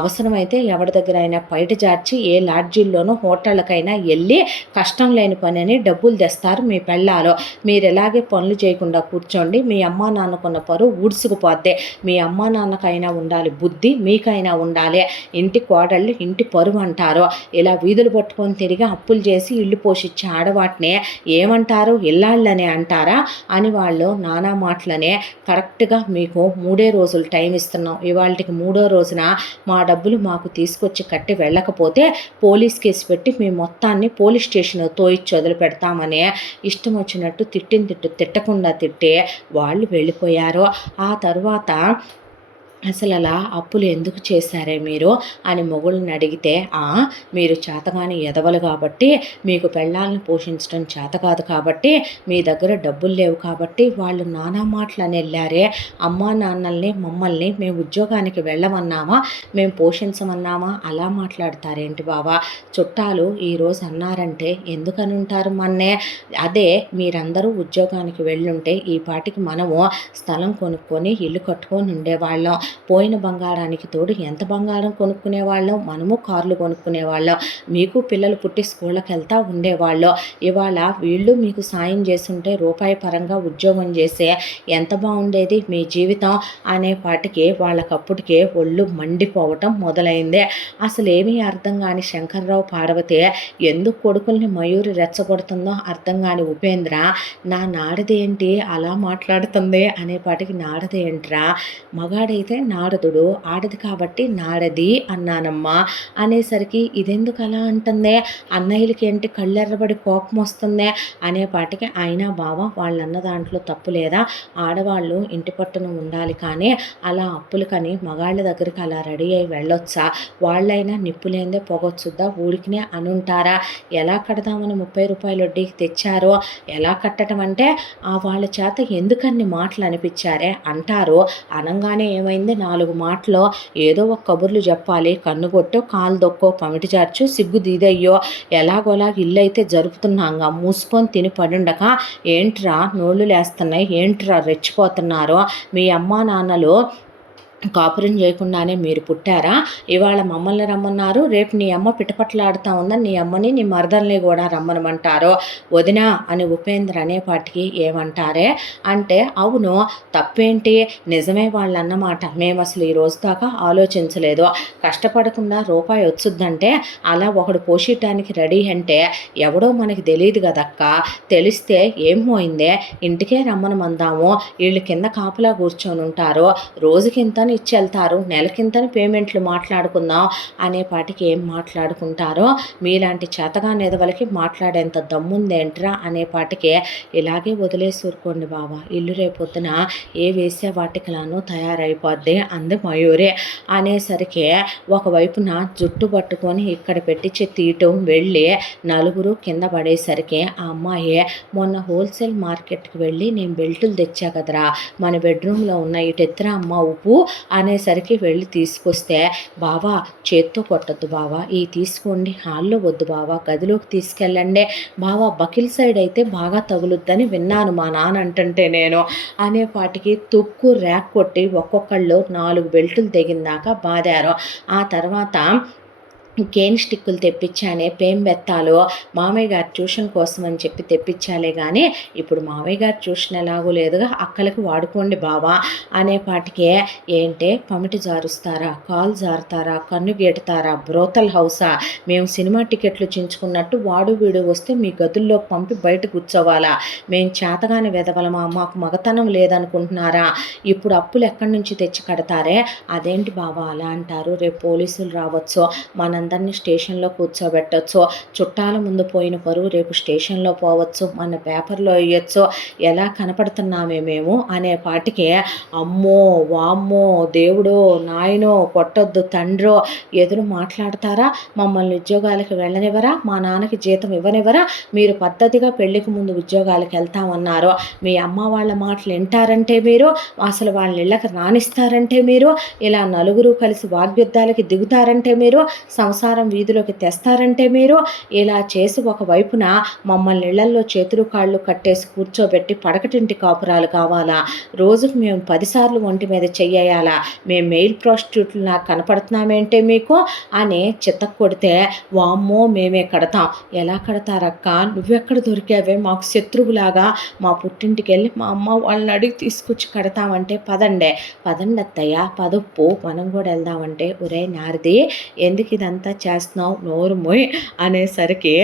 అవసరమైతే ఎవరి దగ్గర అయినా బయట జార్చి ఏ లాడ్జీల్లోనూ హోటళ్ళకైనా వెళ్ళి కష్టం లేని పని అని డబ్బులు తెస్తారు మీ పెళ్ళాలో, మీరు ఎలాగే పనులు చేయకుండా కూర్చోండి, మీ అమ్మా నాన్నకున్న పరువు ఊడ్చుకుపోద్ది, మీ అమ్మా నాన్నకైనా ఉండాలి బుద్ధి, మీకైనా ఉండాలి, ఇంటి కోడళ్ళు ఇంటి పరువు అంటారు, ఇలా వీధులు పట్టుకొని తిరిగి అప్పులు చేసి ఇల్లు పోషించే ఆడవాటిని ఏమంటారు, ఇల్లాళ్ళనే అంటారా అని వాళ్ళు నానా మాటలనే, కరెక్ట్గా మీకు 3 రోజులు టైం ఇస్తున్నాం, ఇవాళకి 3వ రోజున మా డబ్బులు మాకు తీసుకొచ్చి కట్టి వెళ్ళకపోతే పోలీస్ కేసు పెట్టి మీ మొత్తాన్ని పోలీస్ స్టేషన్లో తోయిచ్చి వదిలిపెడతామని ఇష్టం వచ్చినట్టు తిట్టకుండా తిట్టే వాళ్ళు వెళ్ళిపోయారు. ఆ తర్వాత అసలు అలా అప్పులు ఎందుకు చేశారే మీరు అని మొగుళ్ళని అడిగితే, మీరు చేతగాని ఎదవలు కాబట్టి, మీకు పెళ్ళాలను పోషించడం చేత కాదు కాబట్టి, మీ దగ్గర డబ్బులు లేవు కాబట్టి వాళ్ళు నానా మాటలు అని వెళ్ళారే, అమ్మా నాన్నల్ని మమ్మల్ని మేము ఉద్యోగానికి వెళ్ళమన్నామా, మేము పోషించమన్నామా, అలా మాట్లాడతారేంటి బావా, చుట్టాలు ఈరోజు అన్నారంటే ఎందుకని ఉంటారు మన్నే, అదే మీరందరూ ఉద్యోగానికి వెళ్ళుంటే ఈ పాటికి మనము స్థలం కొనుక్కొని ఇల్లు కట్టుకొని ఉండేవాళ్ళం, పోయిన బంగారానికి తోడు ఎంత బంగారం కొనుక్కునేవాళ్ళం, మనము కార్లు కొనుక్కునేవాళ్ళం, మీకు పిల్లలు పుట్టి స్కూళ్ళకి వెళ్తూ ఉండేవాళ్ళం, ఇవాళ వీళ్ళు మీకు సాయం చేస్తుంటే రూపాయి పరంగా ఉద్యోగం చేసే ఎంత బాగుండేది మీ జీవితం అనేపాటికి వాళ్ళకప్పటికే ఒళ్ళు మండిపోవటం మొదలైందే. అసలు ఏమీ అర్థం కాని శంకర్రావు పార్వతి ఎందుకు కొడుకుల్ని మయూరి రెచ్చగొడుతుందో అర్థం కాని ఉపేంద్ర, నా నాడదేంటి అలా మాట్లాడుతుంది అనేపాటికి నాడదేంట్రా, మగాడైతే నారదుడు, ఆడది కాబట్టి నాడది అన్నానమ్మా అనేసరికి ఇదెందుకు అలా అంటుందే, అన్నయ్యలకి ఏంటి కళ్ళెర్రబడి కోపం వస్తుందే అనేపాటికి, అయినా బావ వాళ్ళన్న దాంట్లో తప్పు లేదా, ఆడవాళ్ళు ఇంటి పట్టున ఉండాలి కానీ అలా అప్పులకని మగాళ్ళ దగ్గరికి అలా రెడీ అయి వెళ్ళొచ్చా, వాళ్ళైనా నిప్పులేందే పొగొచ్చుద్దా ఊరికినే అనుంటారా, ఎలా కడదామని 30 రూపాయలు వడ్డీకి తెచ్చారో, ఎలా కట్టడం అంటే వాళ్ళ చేత ఎందుకన్ని మాటలు అనిపించారే అంటారు, అనంగానే ఏమైంది 4 మాటలో ఏదో ఒక కబుర్లు చెప్పాలి, కన్ను కొట్టో కాలు దొక్కో పమిటి చార్చు సిగ్గు దీదయ్యో ఎలాగోలా ఇల్లు అయితే జరుపుతున్నాంగా మూసుకొని తిని పడుండక, ఏంట్రా నోళ్ళు లేస్తున్నాయి, ఏంట్రా రెచ్చిపోతున్నారో, మీ అమ్మా నాన్నలు కాపురం చేయకుండానే మీరు పుట్టారా, ఇవాళ మమ్మల్ని రమ్మన్నారు, రేపు నీ అమ్మ పిటపట్లాడుతూ ఉందని నీ అమ్మని నీ మరదల్ని కూడా రమ్మనమంటారో వదినా అని ఉపేంద్ర అనేపాటికి ఏమంటారే అంటే, అవును తప్పేంటి, నిజమే వాళ్ళు అన్నమాట, మేము అసలు ఈ రోజు దాకా ఆలోచించలేదు, కష్టపడకుండా రూపాయి వచ్చుద్దంటే అలా ఒకడు పోషియటానికి రెడీ అంటే ఎవడో మనకి తెలియదు కదక్క, తెలిస్తే ఏం పోయిందే, ఇంటికే రమ్మనమందాము, వీళ్ళు కింద కాపులా కూర్చొని ఉంటారో రోజుకింత నీ ఇచ్చి వెళ్తారు, నెలకింతని పేమెంట్లు మాట్లాడుకుందాం అనేపాటికి ఏం మాట్లాడుకుంటారో, మీలాంటి చేతగాని ఎదవలకి మాట్లాడేంత దమ్ముందేంట్రా అనేపాటికి ఇలాగే వదిలేసి ఊరుకోండి బావా, ఇల్లు రేపొద్దున ఏ వేసే వాటికలానో తయారైపోద్ది అంది మయూరి. అనేసరికి ఒకవైపున జుట్టు పట్టుకొని ఇక్కడ పెట్టించి తీయటం వెళ్ళి నలుగురు కింద పడేసరికి ఆ అమ్మాయి మొన్న హోల్సేల్ మార్కెట్కి వెళ్ళి నేను బెల్టులు తెచ్చా కదరా, మన బెడ్రూమ్లో ఉన్న ఇటెత్తరా అమ్మ ఉప్పు అనేసరికి వెళ్ళి తీసుకొస్తే, బావా చేత్తో కొట్టద్దు బావా, ఈ తీసుకోండి, హాల్లో వద్దు బావా, గదిలోకి తీసుకెళ్ళండి బావా, బకిల్ సైడ్ అయితే బాగా తగులుద్దని విన్నాను మా నాన్న అంటుంటే నేను అనేపాటికి తుక్కు ర్యాక్ కొట్టి ఒక్కొక్కళ్ళు 4 బెల్టులు తెగిందాకా బాదారు. ఆ తర్వాత కేన్ స్టిక్కులు తెప్పించానే పేం బెత్తాలు మామయ్య గారు ట్యూషన్ కోసం అని చెప్పి తెప్పించాలే కానీ ఇప్పుడు మామయ్య గారు ట్యూషన్ ఎలాగో లేదుగా, అక్కలకు వాడుకోండి బావా అనేపాటికే ఏంటే పమిటి జారుస్తారా, కాలు జారుతారా, కన్ను గేటుతారా, బ్రోతల్ హౌసా, మేము సినిమా టికెట్లు చించుకున్నట్టు వాడు వీడు వస్తే మీ గదుల్లోకి పంపి బయట కూర్చోవాలా, మేము చేతగాని వెదవలమా, మాకు మగతనం లేదనుకుంటున్నారా, ఇప్పుడు అప్పులు ఎక్కడి నుంచి తెచ్చి కడతారే, అదేంటి బావా అలా అంటారు, రేపు పోలీసులు రావచ్చు, మనందరినీ స్టేషన్లో కూర్చోబెట్టచ్చు, చుట్టాల ముందు పోయిన పరువు రేపు స్టేషన్లో పోవచ్చు, మన పేపర్లో వేయచ్చు, ఎలా కనపడుతున్నామే మేము అనేపాటికి అమ్మో వామ్మో దేవుడో నాయనో కొట్టొద్దు తండ్రో ఎదురు మాట్లాడతారా, మమ్మల్ని ఉద్యోగాలకు వెళ్ళనివ్వరా, మా నాన్నకి జీతం ఇవ్వనివ్వరా, మీరు పద్ధతిగా పెళ్లికి ముందు ఉద్యోగాలకు వెళ్తామన్నారు, మీ అమ్మ వాళ్ళ మాటలు వింటారంటే మీరు, అసలు వాళ్ళ ఇళ్ళకి రాణిస్తారంటే మీరు, ఇలా నలుగురు కలిసి వాగ్యుద్ధాలకి దిగుతారంటే మీరు, సంసారం వీధిలోకి తెస్తారంటే మీరు, ఇలా చేసి ఒకవైపున మమ్మల్ని ఇళ్లల్లో చేతులు కాళ్ళు కట్టేసి కూర్చోబెట్టి పడకటింటి కాపురాలు కావాలా, రోజుకు మేము 10 సార్లు ఒంటి మీద చెయ్యాలా, మేము మెయిల్ ప్రాస్టిట్యూట్లు నాకు కనపడుతున్నామేంటే మీకు అని చిత్తకు కొడితే, వామ్మో మేమే కడతాం, ఎలా కడతారక్క, నువ్వెక్కడ దొరికావే మాకు శత్రువులాగా, మా పుట్టింటికి వెళ్ళి మా అమ్మ వాళ్ళని అడిగి తీసుకొచ్చి కడతామంటే పదండి అత్తయ్య పదప్పు మనం కూడా వెళ్దామంటే, ఒరే నారది ఎందుకు ఇదంతా చేస్తున్నావు నోరు మొయ్ అనేసరికి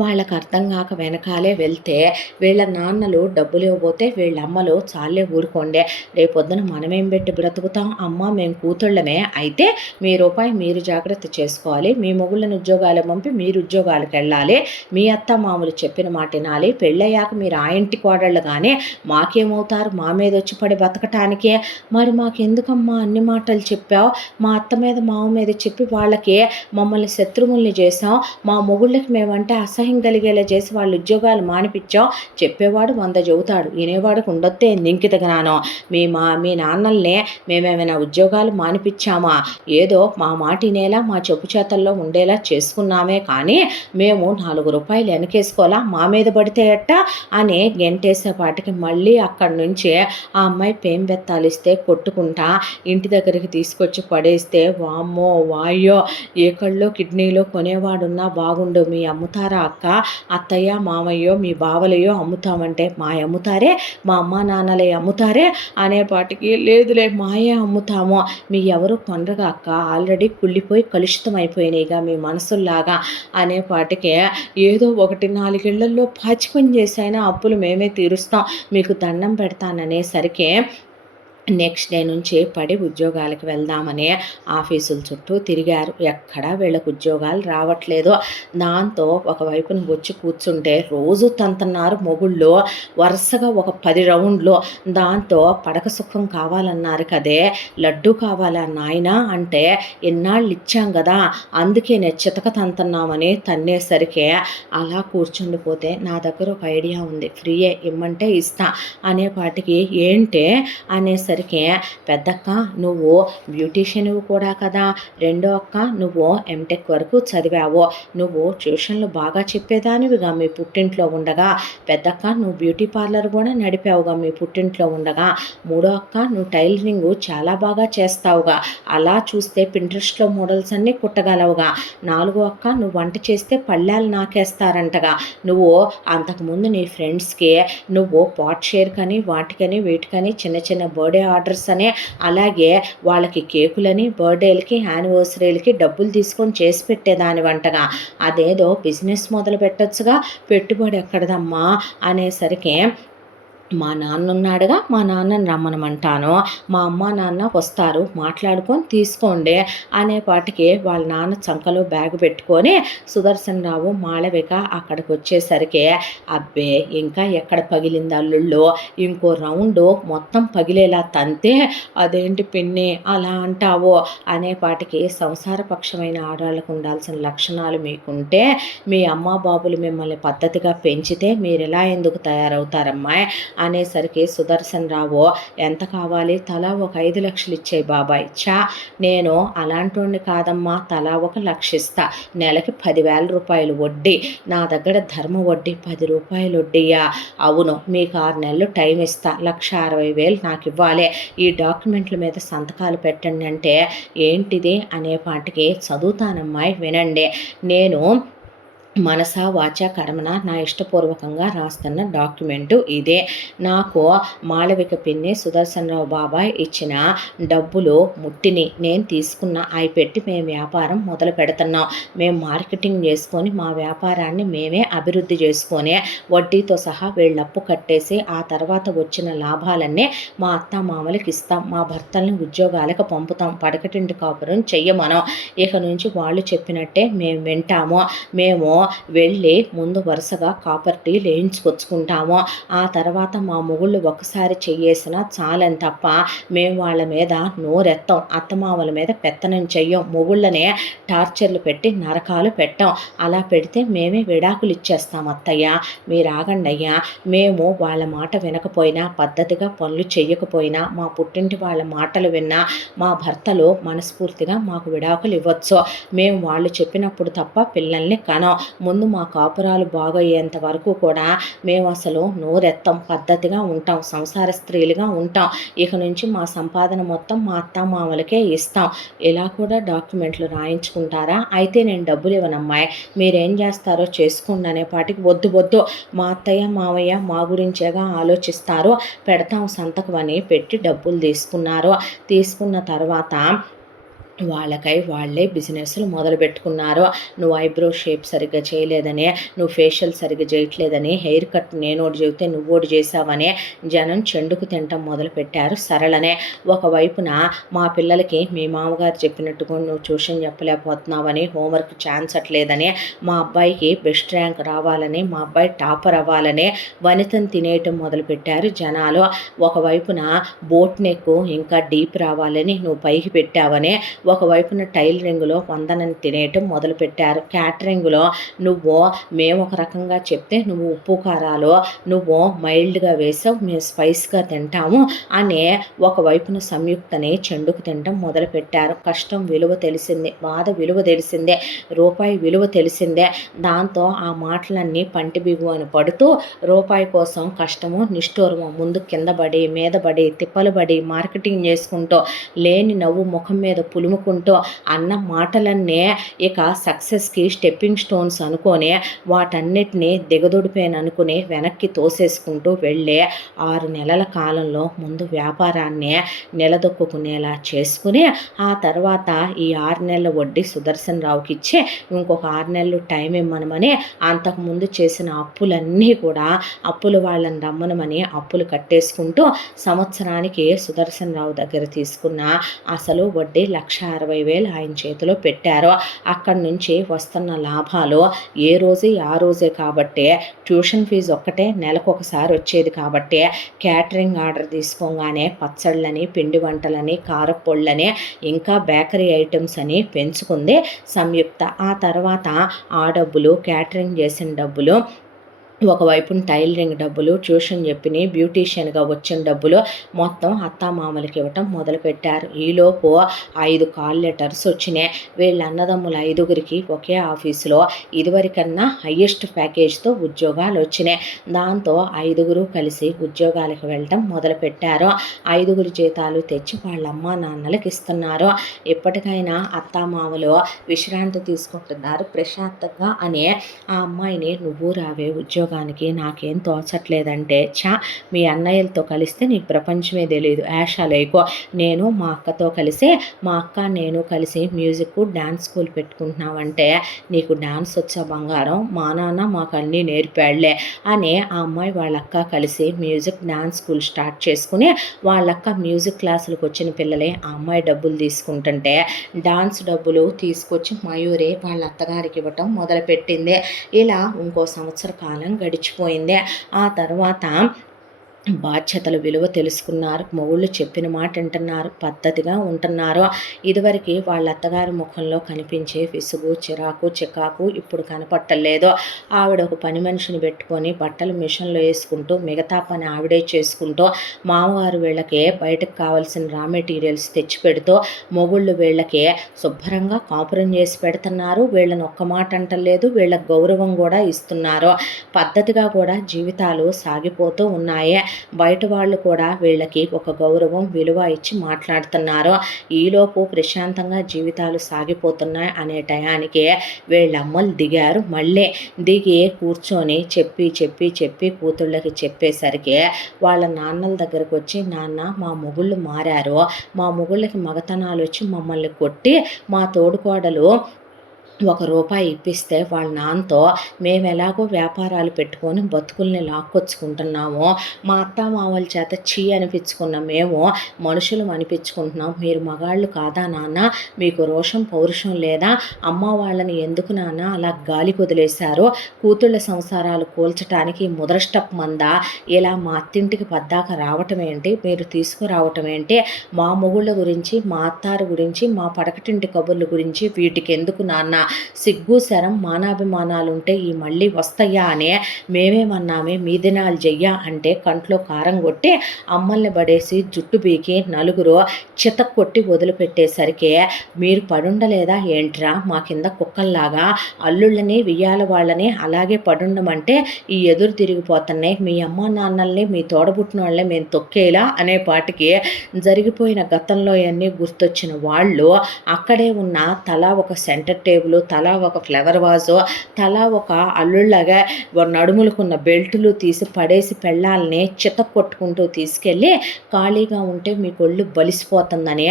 వాళ్ళకు అర్థం కాక వెనకాలే వెళ్తే, వీళ్ళ నాన్నలు డబ్బులు ఇవ్వబోతే వీళ్ళ అమ్మలు చాలే ఊరుకోండే, రేపొద్దున మనమేం పెట్టి బ్రతుకుతాం, అమ్మ మేము కూతుళ్ళమే, అయితే మీ రూపాయి మీరు జాగ్రత్త చేసుకోవాలి, మీ మొగుళ్ళని ఉద్యోగాలు పంపి మీరు ఉద్యోగాలకు వెళ్ళాలి, మీ అత్త మామూలు చెప్పిన మాట వినాలి, పెళ్ళయ్యాక మీరు ఆ ఇంటి కోడళ్ళు కానీ మాకేమవుతారు, మా మీద వచ్చి పడి బతకటానికే, మరి మాకెందుకమ్మా అన్ని మాటలు చెప్పావు, మా అత్త మీద మామ మీద చెప్పి వాళ్ళకి మమ్మల్ని శత్రువుల్ని చేసాం, మా మొగుళ్ళకి మేమంటే అసహ్యం కలిగేలా చేసి వాళ్ళు ఉద్యోగాలు మానిపించాం, చెప్పేవాడు 100 చెబుతాడు, వినేవాడికి ఉండొత్తే ఇంకిత జ్ఞానం, మీ నాన్నల్నే మేమేమైనా ఉద్యోగాలు మానిపించామా, ఏదో మా మాట వినేలా మా చెప్పు చేతల్లో ఉండేలా చేసుకున్నామే కానీ మేము 4 రూపాయలు వెనకేసుకోవాలా, మా మీద పడితే ఎట్ట అని గెంటేసేపాటికి మళ్ళీ అక్కడి నుంచి ఆ అమ్మాయి పేం బెత్తాలిస్తే కొట్టుకుంటా ఇంటి దగ్గరికి తీసుకొచ్చి పడేస్తే, వామ్మో వాయ్యో ఏ కళ్ళో కిడ్నీలో కొనేవాడున్నా బాగుండు, మీ అమ్ముతారా అక్క, అత్తయ్య మామయ్యో మీ బావలయ్యో అమ్ముతామంటే మా అమ్ముతారే, మా అమ్మ నాన్నలే అమ్ముతారే అనేపాటికి, లేదులే మాయే అమ్ముతాము, మీ ఎవరు కొనరుగా అక్క, ఆల్రెడీ కుళ్ళిపోయి కలుషితం అయిపోయినాయిగా మీ మనసుల్లాగా అనేపాటికే, ఏదో 1-4 ఇళ్లల్లో పాచి పని చేసైనా అప్పులు మేమే తీరుస్తాం, మీకు దండం పెడతాననేసరికి నెక్స్ట్ డే నుంచి పడి ఉద్యోగాలకు వెళ్దామని ఆఫీసుల చుట్టూ తిరిగారు, ఎక్కడా వీళ్ళకు ఉద్యోగాలు రావట్లేదు, దాంతో ఒకవైపున వచ్చి కూర్చుంటే రోజు తంతున్నారు మొగుళ్ళు వరుసగా ఒక 10 రౌండ్లు, దాంతో పడక సుఖం కావాలన్నారు కదే, లడ్డు కావాలా నాయన అంటే, ఎన్నాళ్ళు ఇచ్చాం కదా అందుకే చితక తంతున్నామని తన్నేసరికి అలా కూర్చుండిపోతే, నా దగ్గర ఒక ఐడియా ఉంది ఫ్రీయే ఇమ్మంటే ఇస్తా అనేపాటికి, ఏంటే అనేసరికి, పెద్దక్క నువ్వు బ్యూటీషియన్వి కూడా కదా, రెండో అక్క నువ్వు ఎంటెక్ వరకు చదివావు, నువ్వు ట్యూషన్లు బాగా చెప్పేదానివిగా మీ పుట్టింట్లో ఉండగా, పెద్దక్క నువ్వు బ్యూటీ పార్లర్ కూడా నడిపావుగా మీ పుట్టింట్లో ఉండగా, మూడో అక్క నువ్వు టైలరింగ్ చాలా బాగా చేస్తావుగా, అలా చూస్తే పింట్రెస్ట్లో మోడల్స్ అన్నీ కుట్టగలవుగా, నాలుగో అక్క నువ్వు వంట చేస్తే పళ్ళాలు నాకేస్తారంటగా, నువ్వు అంతకుముందు నీ ఫ్రెండ్స్కి నువ్వు పాట్ షేర్ కని వాటికని వీటికని చిన్న చిన్న బర్త్డే ఆర్డర్స్ అని, అలాగే వాళ్ళకి కేకులని బర్త్డేలకి యానివర్సరీలకి డబ్బులు తీసుకొని చేసి పెట్టేదాని వంటగా, అదేదో బిజినెస్ మొదలు పెట్టొచ్చుగా, పెట్టుబడి ఎక్కడదమ్మా అనేసరికి మా నాన్న ఉన్నాడుగా, మా నాన్నని రమ్మనమంటాను. మా అమ్మ, నాన్న వస్తారు, మాట్లాడుకొని తీసుకోండి అనేపాటికి వాళ్ళ నాన్న చంకలో బ్యాగ్ పెట్టుకొని సుదర్శన్ రావు, మాళవిక అక్కడికొచ్చేసరికి అబ్బే! ఇంకా ఎక్కడ పగిలింది అల్లుళ్ళు, ఇంకో రౌండు మొత్తం పగిలేలా తంతే అదేంటి పిన్ని అలా అంటావు అనేపాటికి సంసారపక్షమైన ఆడవాళ్ళకు ఉండాల్సిన లక్షణాలు మీకుంటే, మీ అమ్మా బాబులు మిమ్మల్ని పద్ధతిగా పెంచితే మీరిలా ఎందుకు తయారవుతారమ్మాయి అనేసరికి సుదర్శన్ రావు, ఎంత కావాలి, తలా ఒక 5 లక్షలు ఇచ్చేయి బాబాయ్. నేను అలాంటోడిని కాదమ్మా, తలా ఒక 1,00,000 ఇస్తా, నెలకి 10,000 రూపాయలు వడ్డీ, నా దగ్గర ధర్మ వడ్డీ 10 రూపాయలు వడ్డీయా? అవును, మీకు 6 నెలలు టైం ఇస్తా, 1,60,000 నాకు ఇవ్వాలి, ఈ డాక్యుమెంట్ల మీద సంతకాలు పెట్టండి అంటే, ఏంటిది అనేపాటికి చదువుతానమ్మాయి వినండి, నేను మనసా వాచా కర్మన నా ఇష్టపూర్వకంగా రాస్తున్న డాక్యుమెంటు ఇదే. నాకు మాళవిక పిన్ని సుదర్శనరావు బాబాయ్ ఇచ్చిన డబ్బులు ముట్టిని నేను తీసుకున్న అవి పెట్టి మేము వ్యాపారం మొదలు పెడుతున్నాం. మేము మార్కెటింగ్ చేసుకొని మా వ్యాపారాన్ని మేమే అభివృద్ధి చేసుకొని వడ్డీతో సహా వీళ్ళప్పు కట్టేసి ఆ తర్వాత వచ్చిన లాభాలన్నీ మా అత్త మామలకి ఇస్తాం. మా భర్తల్ని ఉద్యోగాలకు పంపుతాం. పడకటింటి కాపురం చెయ్యమనం. ఇక నుంచి వాళ్ళు చెప్పినట్టే మేము వింటాము. మేము వెళ్ళి ముందు వరుసగా కాపర్టీలు వేయించుకొచ్చుకుంటాము. ఆ తర్వాత మా మొగుళ్ళు ఒకసారి చెయ్యేసినా చాలని తప్ప మేము వాళ్ళ మీద నోరెత్తాం. అత్తమామల మీద పెత్తనం చెయ్యం. మొగుళ్ళనే టార్చర్లు పెట్టి నరకాలు పెట్టాం. అలా పెడితే మేమే విడాకులు ఇచ్చేస్తాం అత్తయ్య, మీరు ఆగండి అయ్యా. మేము వాళ్ళ మాట వినకపోయినా, పద్ధతిగా పనులు చెయ్యకపోయినా, మా పుట్టింటి వాళ్ళ మాటలు విన్నా మా భర్తలు మనస్ఫూర్తిగా మాకు విడాకులు ఇవ్వచ్చు. మేము వాళ్ళు చెప్పినప్పుడు తప్ప పిల్లల్ని కనం. ముందు మా కాపురాలు బాగయ్యేంత వరకు కూడా మేము అసలు నోరెత్తం, పద్ధతిగా ఉంటాం, సంసార స్త్రీలుగా ఉంటాం. ఇక నుంచి మా సంపాదన మొత్తం మా అత్తమామలకే ఇస్తాం. ఇలా కూడా డాక్యుమెంట్లు రాయించుకుంటారా? అయితే నేను డబ్బులు ఇవ్వనమ్మాయి, మీరేం చేస్తారో చేసుకోండి అనేపాటికి వద్దు వద్దు, మా అత్తయ్య మావయ్య మా గురించేగా ఆలోచిస్తారు, పెడతాం సంతకం అని పెట్టి డబ్బులు తీసుకున్నారు. తీసుకున్న తర్వాత వాళ్ళకై వాళ్ళే బిజినెస్లు మొదలుపెట్టుకున్నారు. నువ్వు ఐబ్రో షేప్ సరిగ్గా చేయలేదని, నువ్వు ఫేషియల్ సరిగ్గా చేయట్లేదని, హెయిర్ కట్ నేనోటి చెబితే నువ్వోటి చేసావని జనం చెండుకు తినటం మొదలుపెట్టారు సరళనే. ఒకవైపున మా పిల్లలకి మీ మామగారు చెప్పినట్టుగా నువ్వు ట్యూషన్ చెప్పలేకపోతున్నావని, హోంవర్క్ ఛాన్స్ అట్లేదని, మా అబ్బాయికి బెస్ట్ ర్యాంక్ రావాలని, మా అబ్బాయి టాపర్ అవ్వాలని వనితను తినేయటం మొదలుపెట్టారు జనాలు. ఒకవైపున బోట్ నెక్ ఇంకా డీప్ రావాలని నువ్వు పైకి పెట్టావని, ఒకవైపున టైలరింగ్లో వందనని తినేయటం మొదలుపెట్టారు. క్యాటరింగ్లో నువ్వు మేము ఒక రకంగా చెప్తే నువ్వు ఉప్పు కారాలు నువ్వు మైల్డ్గా వేసావు, మేము స్పైస్గా తింటాము అనే ఒకవైపున సంయుక్తని చెండుకు తినటం మొదలుపెట్టారు. కష్టం విలువ తెలిసిందే, బాధ విలువ తెలిసిందే, రూపాయి విలువ తెలిసిందే. దాంతో ఆ మాటలన్నీ పంటి బిగు అని పడుతూ రూపాయి కోసం కష్టము నిష్ఠూరము ముందు కింద పడి మీద పడి తిప్పలు పడి మార్కెటింగ్ చేసుకుంటూ లేని నవ్వు ముఖం మీద పులుముకుంటూ అన్న మాటలన్నీ ఇక సక్సెస్కి స్టెప్పింగ్ స్టోన్స్ అనుకొని వాటన్నిటినీ దిగదుడిపోయిన అనుకుని వెనక్కి తోసేసుకుంటూ వెళ్ళే 6 నెలల కాలంలో ముందు వ్యాపారాన్ని నిలదొక్కునేలా చేసుకుని ఆ తర్వాత ఈ 6 నెలల వడ్డీ సుదర్శన్ రావుకి ఇచ్చి ఇంకొక 6 నెలలు టైం ఇమ్మనమని అంతకుముందు చేసిన అప్పులన్నీ కూడా అప్పులు వాళ్ళని రమ్మనమని అప్పులు కట్టేసుకుంటూ సంవత్సరానికి సుదర్శన్ రావు దగ్గర తీసుకున్న అసలు వడ్డీ 1,60,000 ఆయన చేతిలో పెట్టారు. అక్కడి నుంచి వస్తున్న లాభాలు ఏ రోజు ఆ రోజే కాబట్టి ట్యూషన్ ఫీజు ఒక్కటే నెలకు ఒకసారి వచ్చేది కాబట్టి క్యాటరింగ్ ఆర్డర్ తీసుకోగానే పచ్చళ్ళని, పిండి వంటలని, కారపొళ్ళని, ఇంకా బేకరీ ఐటమ్స్ అని పెంచుకుంది సంయుక్త. ఆ తర్వాత ఆ డబ్బులు, క్యాటరింగ్ చేసిన డబ్బులు, ఒకవైపున టైలరింగ్ డబ్బులు, ట్యూషన్ చెప్పిన బ్యూటీషియన్గా వచ్చిన డబ్బులు మొత్తం అత్తామామలకి ఇవ్వటం మొదలుపెట్టారు. ఈలోపు 5 కాల్ లెటర్స్ వచ్చినాయి. వీళ్ళ అన్నదమ్ముల 5గురికి ఒకే ఆఫీసులో ఇదివరకన్నా హయ్యెస్ట్ ప్యాకేజ్తో ఉద్యోగాలు వచ్చినాయి. దాంతో 5గురు కలిసి ఉద్యోగాలకు వెళ్ళటం మొదలుపెట్టారు. 5గురి జీతాలు తెచ్చి వాళ్ళ అమ్మా నాన్నలకు ఇస్తున్నారు. ఎప్పటికైనా అత్తామామలు విశ్రాంతి తీసుకుంటున్నారు ప్రశాంతంగా అనే ఆ అమ్మాయిని నువ్వు రావే ఉద్యోగం ఉద్యోగానికి నాకేం తోచట్లేదంటే, మీ అన్నయ్యలతో కలిస్తే నీకు ప్రపంచమే తెలీదు, ఏషాలేకో. నేను మా అక్కతో కలిసి, మా అక్క నేను కలిసి మ్యూజిక్ డ్యాన్స్ స్కూల్ పెట్టుకుంటున్నామంటే, నీకు డ్యాన్స్ వచ్చా బంగారం, మా నాన్న మాకు అన్నీ నేర్పాడులే అని ఆ అమ్మాయి వాళ్ళ అక్క కలిసి మ్యూజిక్ డ్యాన్స్ స్కూల్ స్టార్ట్ చేసుకుని, వాళ్ళక్క మ్యూజిక్ క్లాసులకు వచ్చిన పిల్లలే ఆ అమ్మాయి డబ్బులు తీసుకుంటుంటే, డాన్స్ డబ్బులు తీసుకొచ్చి మయూరి వాళ్ళ అత్తగారికి ఇవ్వటం మొదలుపెట్టింది. ఇలా ఇంకో సంవత్సర కాలం గడిచిపోయింది. ఆ తర్వాత బాధ్యతల విలువ తెలుసుకున్నారు. మొగుళ్ళు చెప్పిన మాట వింటున్నారు, పద్ధతిగా ఉంటున్నారు. ఇదివరకు వాళ్ళ అత్తగారి ముఖంలో కనిపించే విసుగు, చిరాకు, చికాకు ఇప్పుడు కనపట్టలేదు. ఆవిడ ఒక పని మనిషిని పెట్టుకొని బట్టలు మిషన్లో వేసుకుంటూ, మిగతా పని ఆవిడే చేసుకుంటూ, మామగారు వీళ్ళకి బయటకు కావాల్సిన రా మెటీరియల్స్ తెచ్చి పెడుతూ, మొగుళ్ళు వీళ్ళకి శుభ్రంగా కాపురం చేసి పెడుతున్నారు. వీళ్ళని ఒక్క మాట అంటలేదు, వీళ్ళకి గౌరవం కూడా ఇస్తున్నారు. పద్ధతిగా కూడా జీవితాలు సాగిపోతూ ఉన్నాయి. బయట వాళ్ళు కూడా వీళ్ళకి ఒక గౌరవం, విలువ ఇచ్చి మాట్లాడుతున్నారు. ఈలోపు ప్రశాంతంగా జీవితాలు సాగిపోతున్నాయి అనే టయానికి వీళ్ళమ్మలు దిగారు. మళ్ళీ దిగి కూర్చొని చెప్పి కూతుళ్ళకి చెప్పేసరికి వాళ్ళ నాన్నల దగ్గరకు వచ్చి, నాన్న మా మొగుళ్ళు మారారు, మా మొగుళ్ళకి మగతనాలు వచ్చి మమ్మల్ని కొట్టి, మా తోడుకోడలు ₹1 ఇప్పిస్తే వాళ్ళ నాన్నతో మేము ఎలాగో వ్యాపారాలు పెట్టుకొని బతుకుల్ని లాక్కొచ్చుకుంటున్నాము, మా అత్తామామల చేత అనిపించుకున్న మేము మనుషులు అనిపించుకుంటున్నాం, మీరు మగాళ్ళు కాదా నాన్న, మీకు రోషం పౌరుషం లేదా, అమ్మ వాళ్ళని ఎందుకు నాన్న అలా గాలి వదిలేశారు, కూతుళ్ళ సంసారాలు కూల్చడానికి ముదరష్టప్ మందా, ఇలా మా అత్తింటికి పద్దాక రావటం ఏంటి, మీరు తీసుకురావటం ఏంటి, మా మొగుళ్ళ గురించి, మా అత్తారు గురించి, మా పడకటింటి కబుర్ల గురించి వీటికి ఎందుకు నాన్న, సిగ్గు శరం మానాభిమానాలుంటే ఈ మళ్ళీ వస్తాయా అనే మేమేమన్నామే, మీ దినాలు చెయ్యా అంటే కంట్లో కారం కొట్టి అమ్మల్ని పడేసి జుట్టు బీకి నలుగురు చితక్కొట్టి వదిలిపెట్టేసరికి మీరు పడుండలేదా ఏంట్రా, మా కింద కుక్కల్లాగా అల్లుళ్ళని వియ్యాల వాళ్ళని అలాగే పడుండమంటే ఈ ఎదురు తిరిగిపోతున్నాయి, మీ అమ్మ నాన్నల్ని మీ తోడబుట్టిన వాళ్ళని మేము తొక్కేలా అనే పాటికి జరిగిపోయిన గతంలో అన్నీ గుర్తొచ్చిన వాళ్ళు అక్కడే ఉన్న తలా ఒక సెంటర్ టేబుల్, తలా ఒక ఫ్లవర్ వాజు, తలా ఒక అల్లుళ్ళగా నడుములకున్న బెల్టులు తీసి పడేసి పెళ్ళాలని చితక్కొట్టుకుంటూ తీసుకెళ్ళి, ఖాళీగా ఉంటే మీకు ఒళ్ళు బలిసిపోతుందని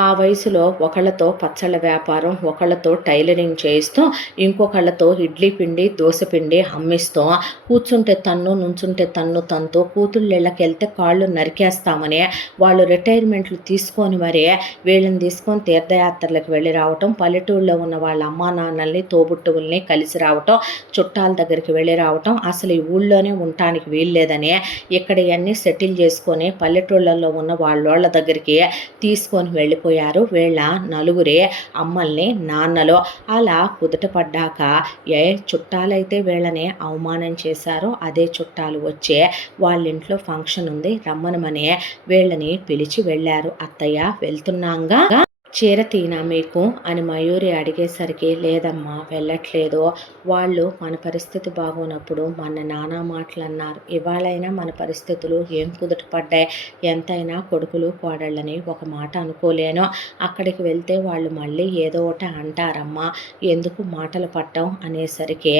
ఆ వయసులో ఒకళ్ళతో పచ్చళ్ళ వ్యాపారం, ఒకళ్ళతో టైలరింగ్ చేయిస్తూ, ఇంకొకళ్ళతో ఇడ్లీ పిండి, దోశ పిండి అమ్మిస్తూ, కూర్చుంటే తన్ను, నుంచుంటే తన్ను తంతూ, కూతుళ్ళకి వెళ్తే కాళ్ళు నరికేస్తామని వాళ్ళు రిటైర్మెంట్లు తీసుకొని మరీ వీళ్ళని తీసుకొని తీర్థయాత్రలకు వెళ్ళి రావటం, పల్లెటూళ్ళలో ఉన్న వాళ్ళ అమ్మా నాన్నల్ని, తోబుట్టువుల్ని కలిసి రావటం, చుట్టాల దగ్గరికి వెళ్ళి రావటం, అసలు ఈ ఊళ్ళోనే ఉండటానికి వీల్లేదని ఇక్కడ ఇవన్నీ సెటిల్ చేసుకొని పల్లెటూళ్ళల్లో ఉన్న వాళ్ళ దగ్గరికి తీసుకొని వెళ్ళిపోయారు వీళ్ళ నలుగురే అమ్మల్ని, నాన్నలో. అలా కుదుటపడ్డాక ఏ చుట్టాలైతే వీళ్ళని అవమానం చేశారో అదే చుట్టాలు వచ్చే వాళ్ళ ఇంట్లో ఫంక్షన్ ఉంది రమ్మనమని వీళ్ళని పిలిచి వెళ్ళారు. అత్తయ్య వెళ్తున్నాంగా చీర తీనా మీకు అని మయూరి అడిగేసరికి, లేదమ్మా వెళ్ళట్లేదు, వాళ్ళు మన పరిస్థితి బాగోనప్పుడు మన నానా మాటలు అన్నారు, ఇవాళైనా మన పరిస్థితులు ఏం కుదుటపడ్డాయి, ఎంతైనా కొడుకులు కోడళ్ళని ఒక మాట అనుకోలేను, అక్కడికి వెళ్తే వాళ్ళు మళ్ళీ ఏదో ఒకటి అంటారమ్మా, ఎందుకు మాటలు పట్టం అనేసరికి,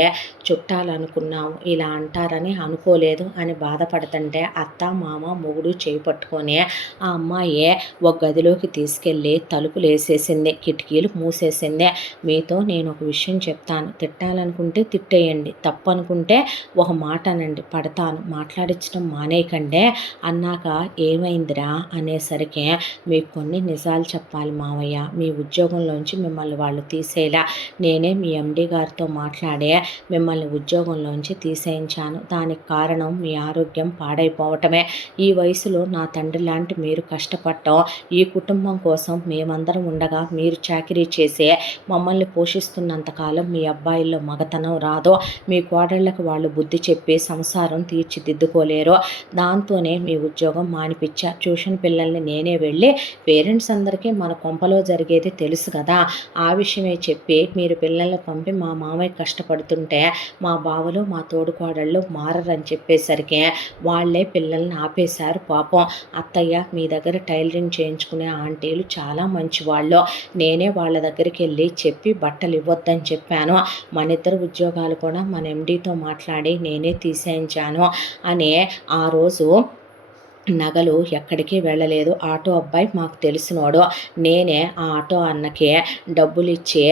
చుట్టాలు అనుకున్నావు ఇలా అంటారని అనుకోలేదు అని బాధపడుతుంటే అత్త మామ మొగుడు చేయి పట్టుకొని ఆ అమ్మాయి ఒక గదిలోకి తీసుకెళ్ళి తలుపులు వేసేసింది, కిటికీలు మూసేసింది. మీతో నేను ఒక విషయం చెప్తాను, తిట్టాలనుకుంటే తిట్టేయండి, తప్పనుకుంటే ఒక మాట అనండి, పడతాను, మాట్లాడించడం మానేయకండే అన్నాక ఏమైందిరా అనేసరికి, మీకు కొన్ని నిజాలు చెప్పాలి మావయ్య, మీ ఉద్యోగంలోంచి మిమ్మల్ని వాళ్ళు తీసేలా నేనే మీ ఎండి గారితో మాట్లాడే మిమ్మల్ని ఉద్యోగంలోంచి తీసేయించాను, దానికి కారణం మీ ఆరోగ్యం పాడైపోవటమే, ఈ వయసులో నా తండ్రి లాంటి మీరు కష్టపడటం, ఈ కుటుంబం కోసం మేమందరం ఉండగా మీరు చాకరీ చేసే మమ్మల్ని పోషిస్తున్నంతకాలం మీ అబ్బాయిల్లో మగతనం రాదో, మీ కోడళ్ళకు వాళ్ళు బుద్ధి చెప్పి సంసారం తీర్చిదిద్దుకోలేరు, దాంతోనే మీ ఉద్యోగం మానిపించా, ట్యూషన్ పిల్లల్ని నేనే వెళ్ళి, పేరెంట్స్ అందరికీ మన కొంపలో జరిగేది తెలుసు కదా, ఆ విషయమే చెప్పి మీరు పిల్లల్ని పంపి మా మామయ్య కష్టపడుతుంటే మా బావలు మా తోడుకోడళ్ళు మారరని చెప్పేసరికి వాళ్ళే పిల్లల్ని ఆపేశారు. పాపం అత్తయ్య మీ దగ్గర టైలరింగ్ చేయించుకునే ఆంటీలు చాలా మంచి మంచివాళ్ళో. నేనే వాళ్ళ దగ్గరికి వెళ్ళి చెప్పి బట్టలు ఇవ్వద్దని చెప్పాను. మన ఇద్దరు ఉద్యోగాలు కూడా మన ఎండీతో మాట్లాడి నేనే తీసేయించాను అని ఆ రోజు నగలు ఎక్కడికి వెళ్ళలేదు. ఆటో అబ్బాయి మాకు తెలిసినోడు. నేనే ఆ ఆటో అన్నకి డబ్బులు ఇచ్చి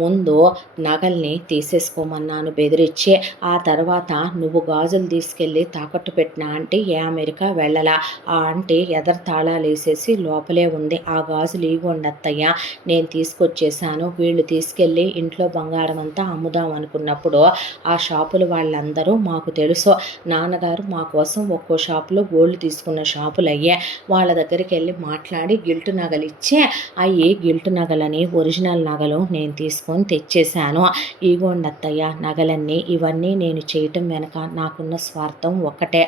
ముందు నగల్ని తీసేసుకోమన్నాను బెదిరించి. ఆ తర్వాత నువ్వు గాజులు తీసుకెళ్ళి తాకట్టు పెట్టిన ఆంటీ ఏ అమెరికా వెళ్ళలా. ఆ ఆంటీ ఎదరు తాళాలు వేసేసి లోపలే ఉంది. ఆ గాజులు ఇవ్వండి అత్తయ్య, నేను తీసుకొచ్చేసాను. వీళ్ళు తీసుకెళ్ళి ఇంట్లో బంగారం అంతా అమ్ముదాం అనుకున్నప్పుడు ఆ షాపుల వాళ్ళందరూ మాకు తెలుసు. నాన్నగారు మా కోసం ఒక్కో షాపులో గోల్డ్ తీసుకున్న షాపులు అయ్యే. వాళ్ళ దగ్గరికి వెళ్ళి మాట్లాడి గిల్ట్ నగలు ఇచ్చి అవి గిల్ట్ నగలని ఒరిజినల్ నగలు నేను తీసుకొని తెచ్చేసాను. ఇగోండి అత్తయ్య నగలన్నీ. ఇవన్నీ నేను చేయటం వెనక నాకున్న స్వార్థం ఒక్కటే.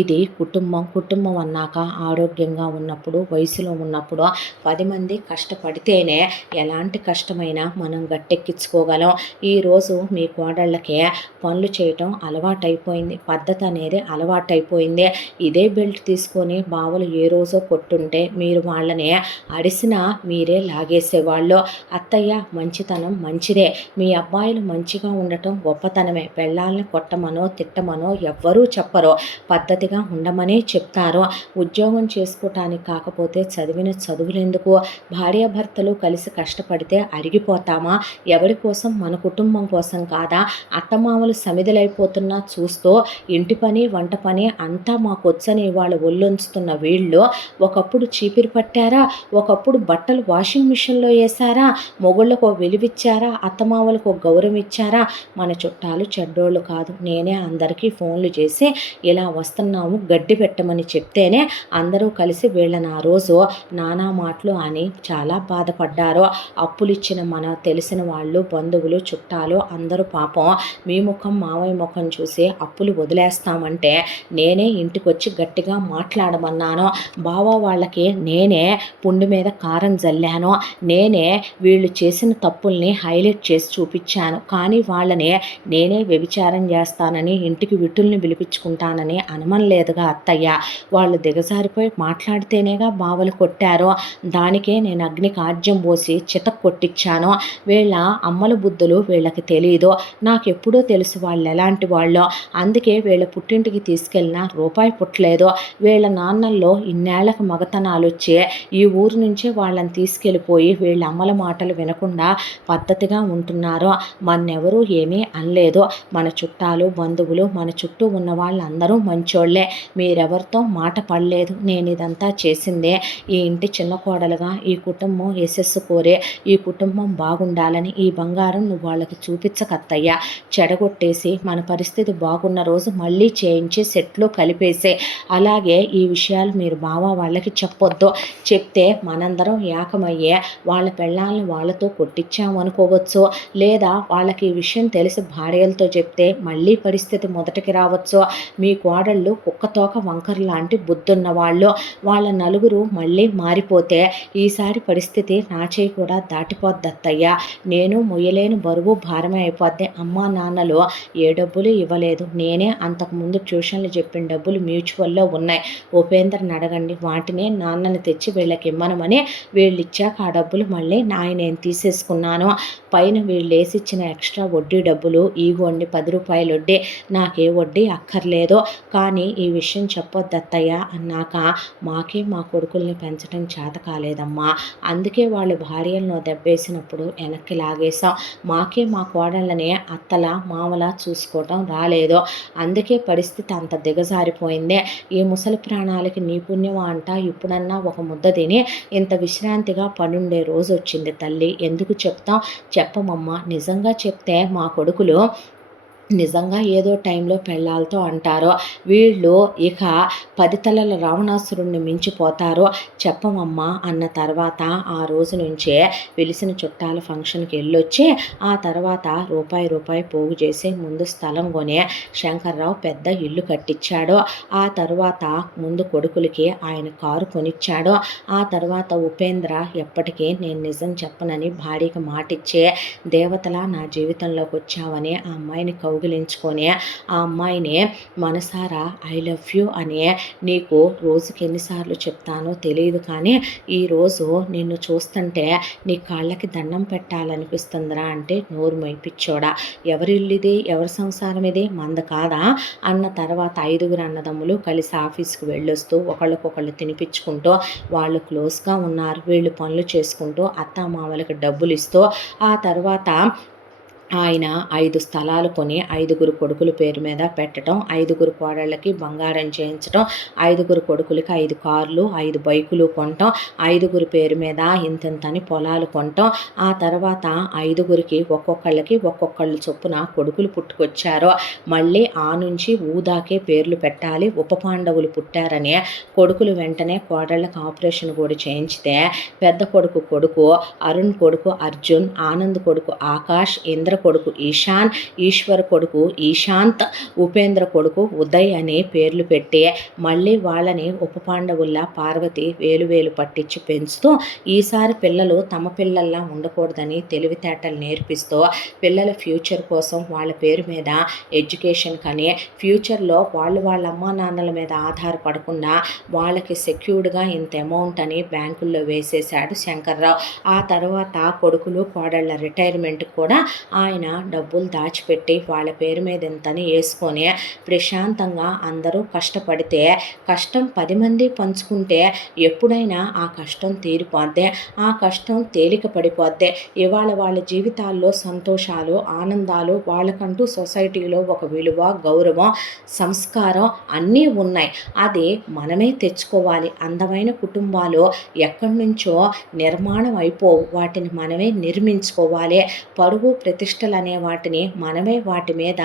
ఇది కుటుంబం అన్నాక ఆరోగ్యంగా ఉన్నప్పుడు, వయసులో ఉన్నప్పుడు 10 మంది కష్టపడితేనే ఎలాంటి కష్టమైనా మనం గట్టెక్కించుకోగలం. ఈరోజు మీ కోడళ్ళకి పనులు చేయటం అలవాటైపోయింది, పద్ధతి అనేది అలవాటైపోయింది. ఇదే బెల్ట్ తీసుకొని బావలు ఏ రోజో కొట్టుంటే మీరు వాళ్ళని అడిసినా మీరే లాగేసేవాళ్ళు. అత్తయ్య మంచితనం మంచిదే, మీ అబ్బాయిలు మంచిగా ఉండటం గొప్పతనమే. పెళ్ళాలని కొట్టమనో తిట్టమనో ఎవ్వరూ చెప్పరు, పద్ధతిగా ఉండమనే చెప్తారు. ఉద్యోగం చేసుకోవటానికి కాకపోతే చదివిన చదువులెందుకు? భార్యాభర్తలు కలిసి కష్టపడితే అరిగిపోతామా? ఎవరి కోసం? మన కుటుంబం కోసం కాదా? అత్తమామలు సమిధులైపోతున్నా చూస్తూ ఇంటి పని వంట పని అంతా మాకొచ్చని వాళ్ళు ఒళ్ళొంచుతున్న వీళ్ళు ఒకప్పుడు చీపిరి పట్టారా? ఒకప్పుడు బట్టలు వాషింగ్ మిషన్లో వేసారా? మొగుళ్ళకు విలువిచ్చారా? అత్తమామలకు గౌరవం ఇచ్చారా? మన చుట్టాలు చెడ్డోళ్ళు కాదు. నేనే అందరికీ ఫోన్లు చేసి ఇలా వస్తున్నాము గడ్డి పెట్టమని చెప్తేనే అందరూ కలిసి వీళ్ళని ఆ రోజు నానా మాటలు అని చాలా బాధపడ్డారు. అప్పులిచ్చిన మన తెలిసిన వాళ్ళు, బంధువులు, చుట్టాలు అందరూ పాపం మీ ముఖం మావయ్య ముఖం చూసి అప్పులు వదిలేస్తామంటే నేనే ఇంటికొచ్చి గట్టిగా మాట్లాడమన్నాను. బావ వాళ్ళకి నేనే పుండు మీద కారం జల్లాను. నేనే వీళ్ళు చేసిన తప్పుల్ని హైలైట్ చేసి చూపించాను. కానీ వాళ్ళని నేనే వ్యభిచారం చేస్తానని, ఇంటికి విటుల్ని పిలిపించుకుంటానని అనమనలేదుగా అత్తయ్య. వాళ్ళు దిగజారిపోయి మాట్లాడితేనేగా బావలు కొట్టారు. దానికే నేను అగ్నికి ఆజ్యం పోసి చితక్ కొట్టించాను. వీళ్ళ అమ్మల బుద్ధులు వీళ్ళకి తెలియదు. నాకెప్పుడో తెలుసు వాళ్ళు ఎలాంటి వాళ్ళో. అందుకే వీళ్ళ పుట్టింటికి తీసుకెళ్ళిన రూపాయి పుట్టలేదు. వీళ్ళ నాన్నల్లో ఇన్నేళ్లకు మగతనాలు వచ్చి ఈ ఊరు నుంచే వాళ్ళని తీసుకెళ్ళిపోయి వీళ్ళ అమ్మల మాటలు వినకుండా పద్ధతిగా ఉంటున్నారు. మన్నెవరూ ఏమీ అనలేదు. మన చుట్టాలు, బంధువులు, మన చుట్టూ ఉన్న వాళ్ళందరూ మంచోళ్లే. మీరెవరితో మాట పడలేదు. నేను ఇదంతా చేసిందే ఈ ఇంటి చిన్న కోడలుగా, ఈ కుటుంబం యశస్సు కోరే, ఈ కుటుంబం బాగుండాలని. ఈ బంగారం నువ్వు వాళ్ళకి చూపించకత్తయ్యా, చెడగొట్టేసి మన పరిస్థితి బాగున్న రోజు మళ్ళీ చేయించి సెట్లో కలిపేసే. అలాగే ఈ విషయాలు మీరు బావా వాళ్ళకి చెప్పొద్దు. చెప్తే మనందరం ఏకమయ్యే వాళ్ళ పెళ్ళాలను వాళ్ళతో కొట్టించామనుకోవచ్చు. లేదా వాళ్ళకి ఈ విషయం తెలిసి భార్యలతో చెప్తే మళ్ళీ పరిస్థితి మొదటికి రావచ్చు. మీ కోడళ్ళు కుక్కతోక వంకర లాంటి బుద్ధున్న వాళ్ళు. వాళ్ళ నలుగురు మళ్ళీ మారిపోతే ఈసారి పరిస్థితి నా చేయి కూడా దాటిపోద్దత్తయ్యా. నేను మొయ్యలేని బరువు భారమే అయిపోద్ది. అమ్మా నాన్నలు ఏ డబ్బులు ఇవ్వలేదు. నేనే అంతకుముందు ట్యూషన్లు చెప్పిన డబ్బులు మ్యూచువల్లో ఉన్నాయి. ఉపేంద్రని అడగండి, వాటినే నాన్నని తెచ్చి వీళ్ళకి ఇమ్మనమని వీళ్ళు ఇచ్చాక ఆ డబ్బులు మళ్ళీ నేను తీసేసుకున్నాను. పైన వీళ్ళు వేసిచ్చిన ఎక్స్ట్రా వడ్డీ డబ్బులు ఇగోండి 10 రూపాయలు వడ్డీ. నాకే వడ్డీ అక్కర్లేదు. కానీ ఈ విషయం చెప్పొద్దత్తయ్య అన్నాక మాకే మా కొడుకుల్ని పెంచడం చేత కాలేదమ్మా. అందుకే వాళ్ళు భార్యలను దెబ్బేసినప్పుడు వెనక్కి లాగేశాం. మాకే మా కోడళ్ళని అత్తలా మామలా చూసుకోవటం రాలేదు. అందుకే పరిస్థితి అంత దిగజారిపోయింది. ఈ ముసలి ప్రాణాలకి నీ పుణ్యమా అంట ఇప్పుడన్నా ఒక ముద్ద తిని ఇంత విశ్రాంతిగా పడుండే రోజు వచ్చింది తల్లి. ఎందుకు చెప్తాం? చెప్పమమ్మా. నిజంగా చెప్తే మా కొడుకులు నిజంగా ఏదో టైంలో పెళ్ళాలతో అంటారో వీళ్ళు ఇక 10 తలల రావణాసురుణ్ణి మించిపోతారో చెప్పమమ్మా అన్న తర్వాత ఆ రోజు నుంచే పిలిచిన చుట్టాల ఫంక్షన్కి వెళ్ళొచ్చి ఆ తర్వాత రూపాయి పోగు చేసి ముందు స్థలం కొని శంకర్రావు పెద్ద ఇల్లు కట్టించాడు. ఆ తర్వాత ముందు కొడుకులకి ఆయన కారు కొనిచ్చాడు. ఆ తర్వాత ఉపేంద్ర ఎప్పటికీ నేను నిజం చెప్పనని భార్యకి మాటిచ్చే దేవతలా నా జీవితంలోకి వచ్చావని ఆ అమ్మాయిని కౌగిలించుకొని ఆ అమ్మాయిని మనసారా ఐ లవ్ యూ అని నీకు రోజుకి ఎన్నిసార్లు చెప్తానో తెలియదు, కానీ ఈరోజు నిన్ను చూస్తుంటే నీ కాళ్ళకి దండం పెట్టాలనిపిస్తుందిరా అంటే, నోరు మైపిచ్చోడా, ఎవరి ఇల్లుది, ఎవరి సంసారం ఇది, మంద కాదా అన్న తర్వాత 5గురు అన్నదమ్ములు కలిసి ఆఫీస్కి వెళ్ళొస్తూ ఒకళ్ళకొకళ్ళు తినిపించుకుంటూ వాళ్ళు క్లోజ్గా ఉన్నారు. వీళ్ళు పనులు చేసుకుంటూ అత్తామామలకి డబ్బులు ఇస్తూ ఆ తర్వాత ఆయన 5 స్థలాలు కొని 5గురు కొడుకుల పేరు మీద పెట్టడం, 5గురు కోడళ్ళకి బంగారం చేయించడం, 5గురు కొడుకులకి 5 కార్లు 5 బైకులు కొనటం, 5గురు పేరు మీద ఇంతింతని పొలాలు కొనటం. ఆ తర్వాత 5గురికి ఒక్కొక్కళ్ళు చొప్పున కొడుకులు పుట్టుకొచ్చారో మళ్ళీ ఆ నుంచి ఊదాకే పేర్లు పెట్టాలి, ఉప పాండవులు పుట్టారని కొడుకులు వెంటనే కోడళ్ళకి ఆపరేషన్ కూడా చేయించితే పెద్ద కొడుకు అరుణ్ కొడుకు అర్జున్, ఆనంద్ కొడుకు ఆకాష్, ఇంద్ర కొడుకు ఈశాన్, ఈశ్వర్ కొడుకు ఈశాంత్, ఉపేంద్ర కొడుకు ఉదయ్ అని పేర్లు పెట్టి మళ్ళీ వాళ్ళని ఉప పాండవుల్లా పార్వతి వేలు పట్టించి పెంచుతూ ఈసారి పిల్లలు తమ పిల్లల్లా ఉండకూడదని తెలివితేటలు నేర్పిస్తూ పిల్లల ఫ్యూచర్ కోసం వాళ్ళ పేరు మీద ఎడ్యుకేషన్ కని ఫ్యూచర్లో వాళ్ళ అమ్మా నాన్నల మీద ఆధారపడకుండా వాళ్ళకి సెక్యూర్డ్గా ఇంత అమౌంట్ అని బ్యాంకుల్లో వేసేశాడు శంకర్రావు. ఆ తర్వాత కొడుకులు కోడళ్ళ రిటైర్మెంట్ కూడా ఆయన డబ్బులు దాచిపెట్టి వాళ్ళ పేరు మీద ఎంతని వేసుకొని ప్రశాంతంగా అందరూ కష్టపడితే కష్టం 10 మంది పంచుకుంటే ఎప్పుడైనా ఆ కష్టం తీరిపోద్ది, ఆ కష్టం తేలిక పడిపోద్ది. ఇవాళ వాళ్ళ జీవితాల్లో సంతోషాలు ఆనందాలు, వాళ్ళకంటూ సొసైటీలో ఒక విలువ గౌరవం సంస్కారం అన్నీ ఉన్నాయి. అది మనమే తెచ్చుకోవాలి. అందమైన కుటుంబాలు ఎక్కడి నుంచో నిర్మాణం అయిపోవు, వాటిని మనమే నిర్మించుకోవాలి. పరువు ప్రతిష్టలు అనే వాటిని మనమే వాటి మీద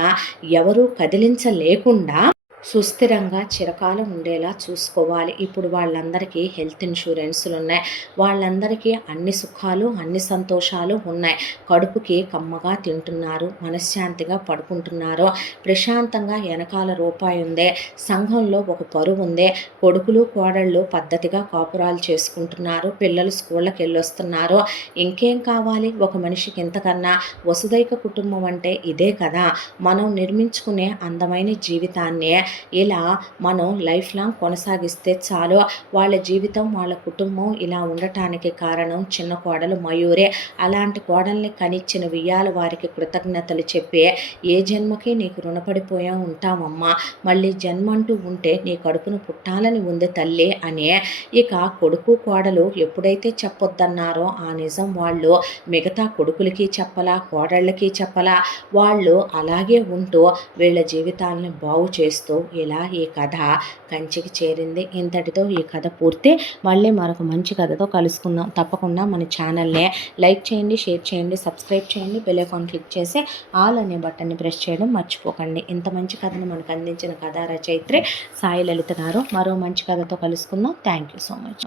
ఎవరూ కదిలించలేకుండా సుస్థిరంగా చిరకాలం ఉండేలా చూసుకోవాలి. ఇప్పుడు వాళ్ళందరికీ హెల్త్ ఇన్సూరెన్సులు ఉన్నాయి, వాళ్ళందరికీ అన్ని సుఖాలు అన్ని సంతోషాలు ఉన్నాయి. కడుపుకి కమ్మగా తింటున్నారు, మనశ్శాంతిగా పడుకుంటున్నారు, ప్రశాంతంగా వెనకాల రూపాయి ఉందే, సంఘంలో ఒక పరువు ఉందే, కొడుకులు కోడళ్ళు పద్ధతిగా కాపురాలు చేసుకుంటున్నారు, పిల్లలు స్కూళ్ళకి వెళ్ళొస్తున్నారు. ఇంకేం కావాలి ఒక మనిషికి? ఇంతకన్నా వసుదైక కుటుంబం అంటే ఇదే కదా. మనం నిర్మించుకునే అందమైన జీవితాన్ని ఇలా మనం లైఫ్ లాంగ్ కొనసాగిస్తే చాలు. వాళ్ళ జీవితం వాళ్ళ కుటుంబం ఇలా ఉండటానికి కారణం చిన్న కోడలు మయూరే. అలాంటి కోడల్ని కనిచ్చిన వియ్యాల వారికి కృతజ్ఞతలు చెప్పి ఏ జన్మకి నీకు రుణపడిపోయా ఉంటామమ్మా, మళ్ళీ జన్మంటూ ఉంటే నీ కడుపును పుట్టాలని ఉంది తల్లి అని ఇక కొడుకు కోడలు ఎప్పుడైతే చెప్పొద్దన్నారో ఆ నిజం వాళ్ళు మిగతా కొడుకులకి చెప్పలా, కోడళ్ళకి చెప్పలా. వాళ్ళు అలాగే ఉంటూ వీళ్ళ జీవితాలను బాగు చేస్తూ ఇలా ఈ కథ కంచికి చేరింది. ఇంతటితో ఈ కథ పూర్తి. మళ్ళీ మరొక మంచి కథతో కలుసుకుందాం. తప్పకుండా మన ఛానల్ని లైక్ చేయండి, షేర్ చేయండి, సబ్స్క్రైబ్ చేయండి, బెల్ ఐకాన్ క్లిక్ చేసి ఆల్ అనే బటన్ని ప్రెస్ చేయడం మర్చిపోకండి. ఇంత మంచి కథను మనకు అందించిన కథా రచయిత్రి సాయి లలిత గారు. మరో మంచి కథతో కలుసుకుందాం. Thank you so much.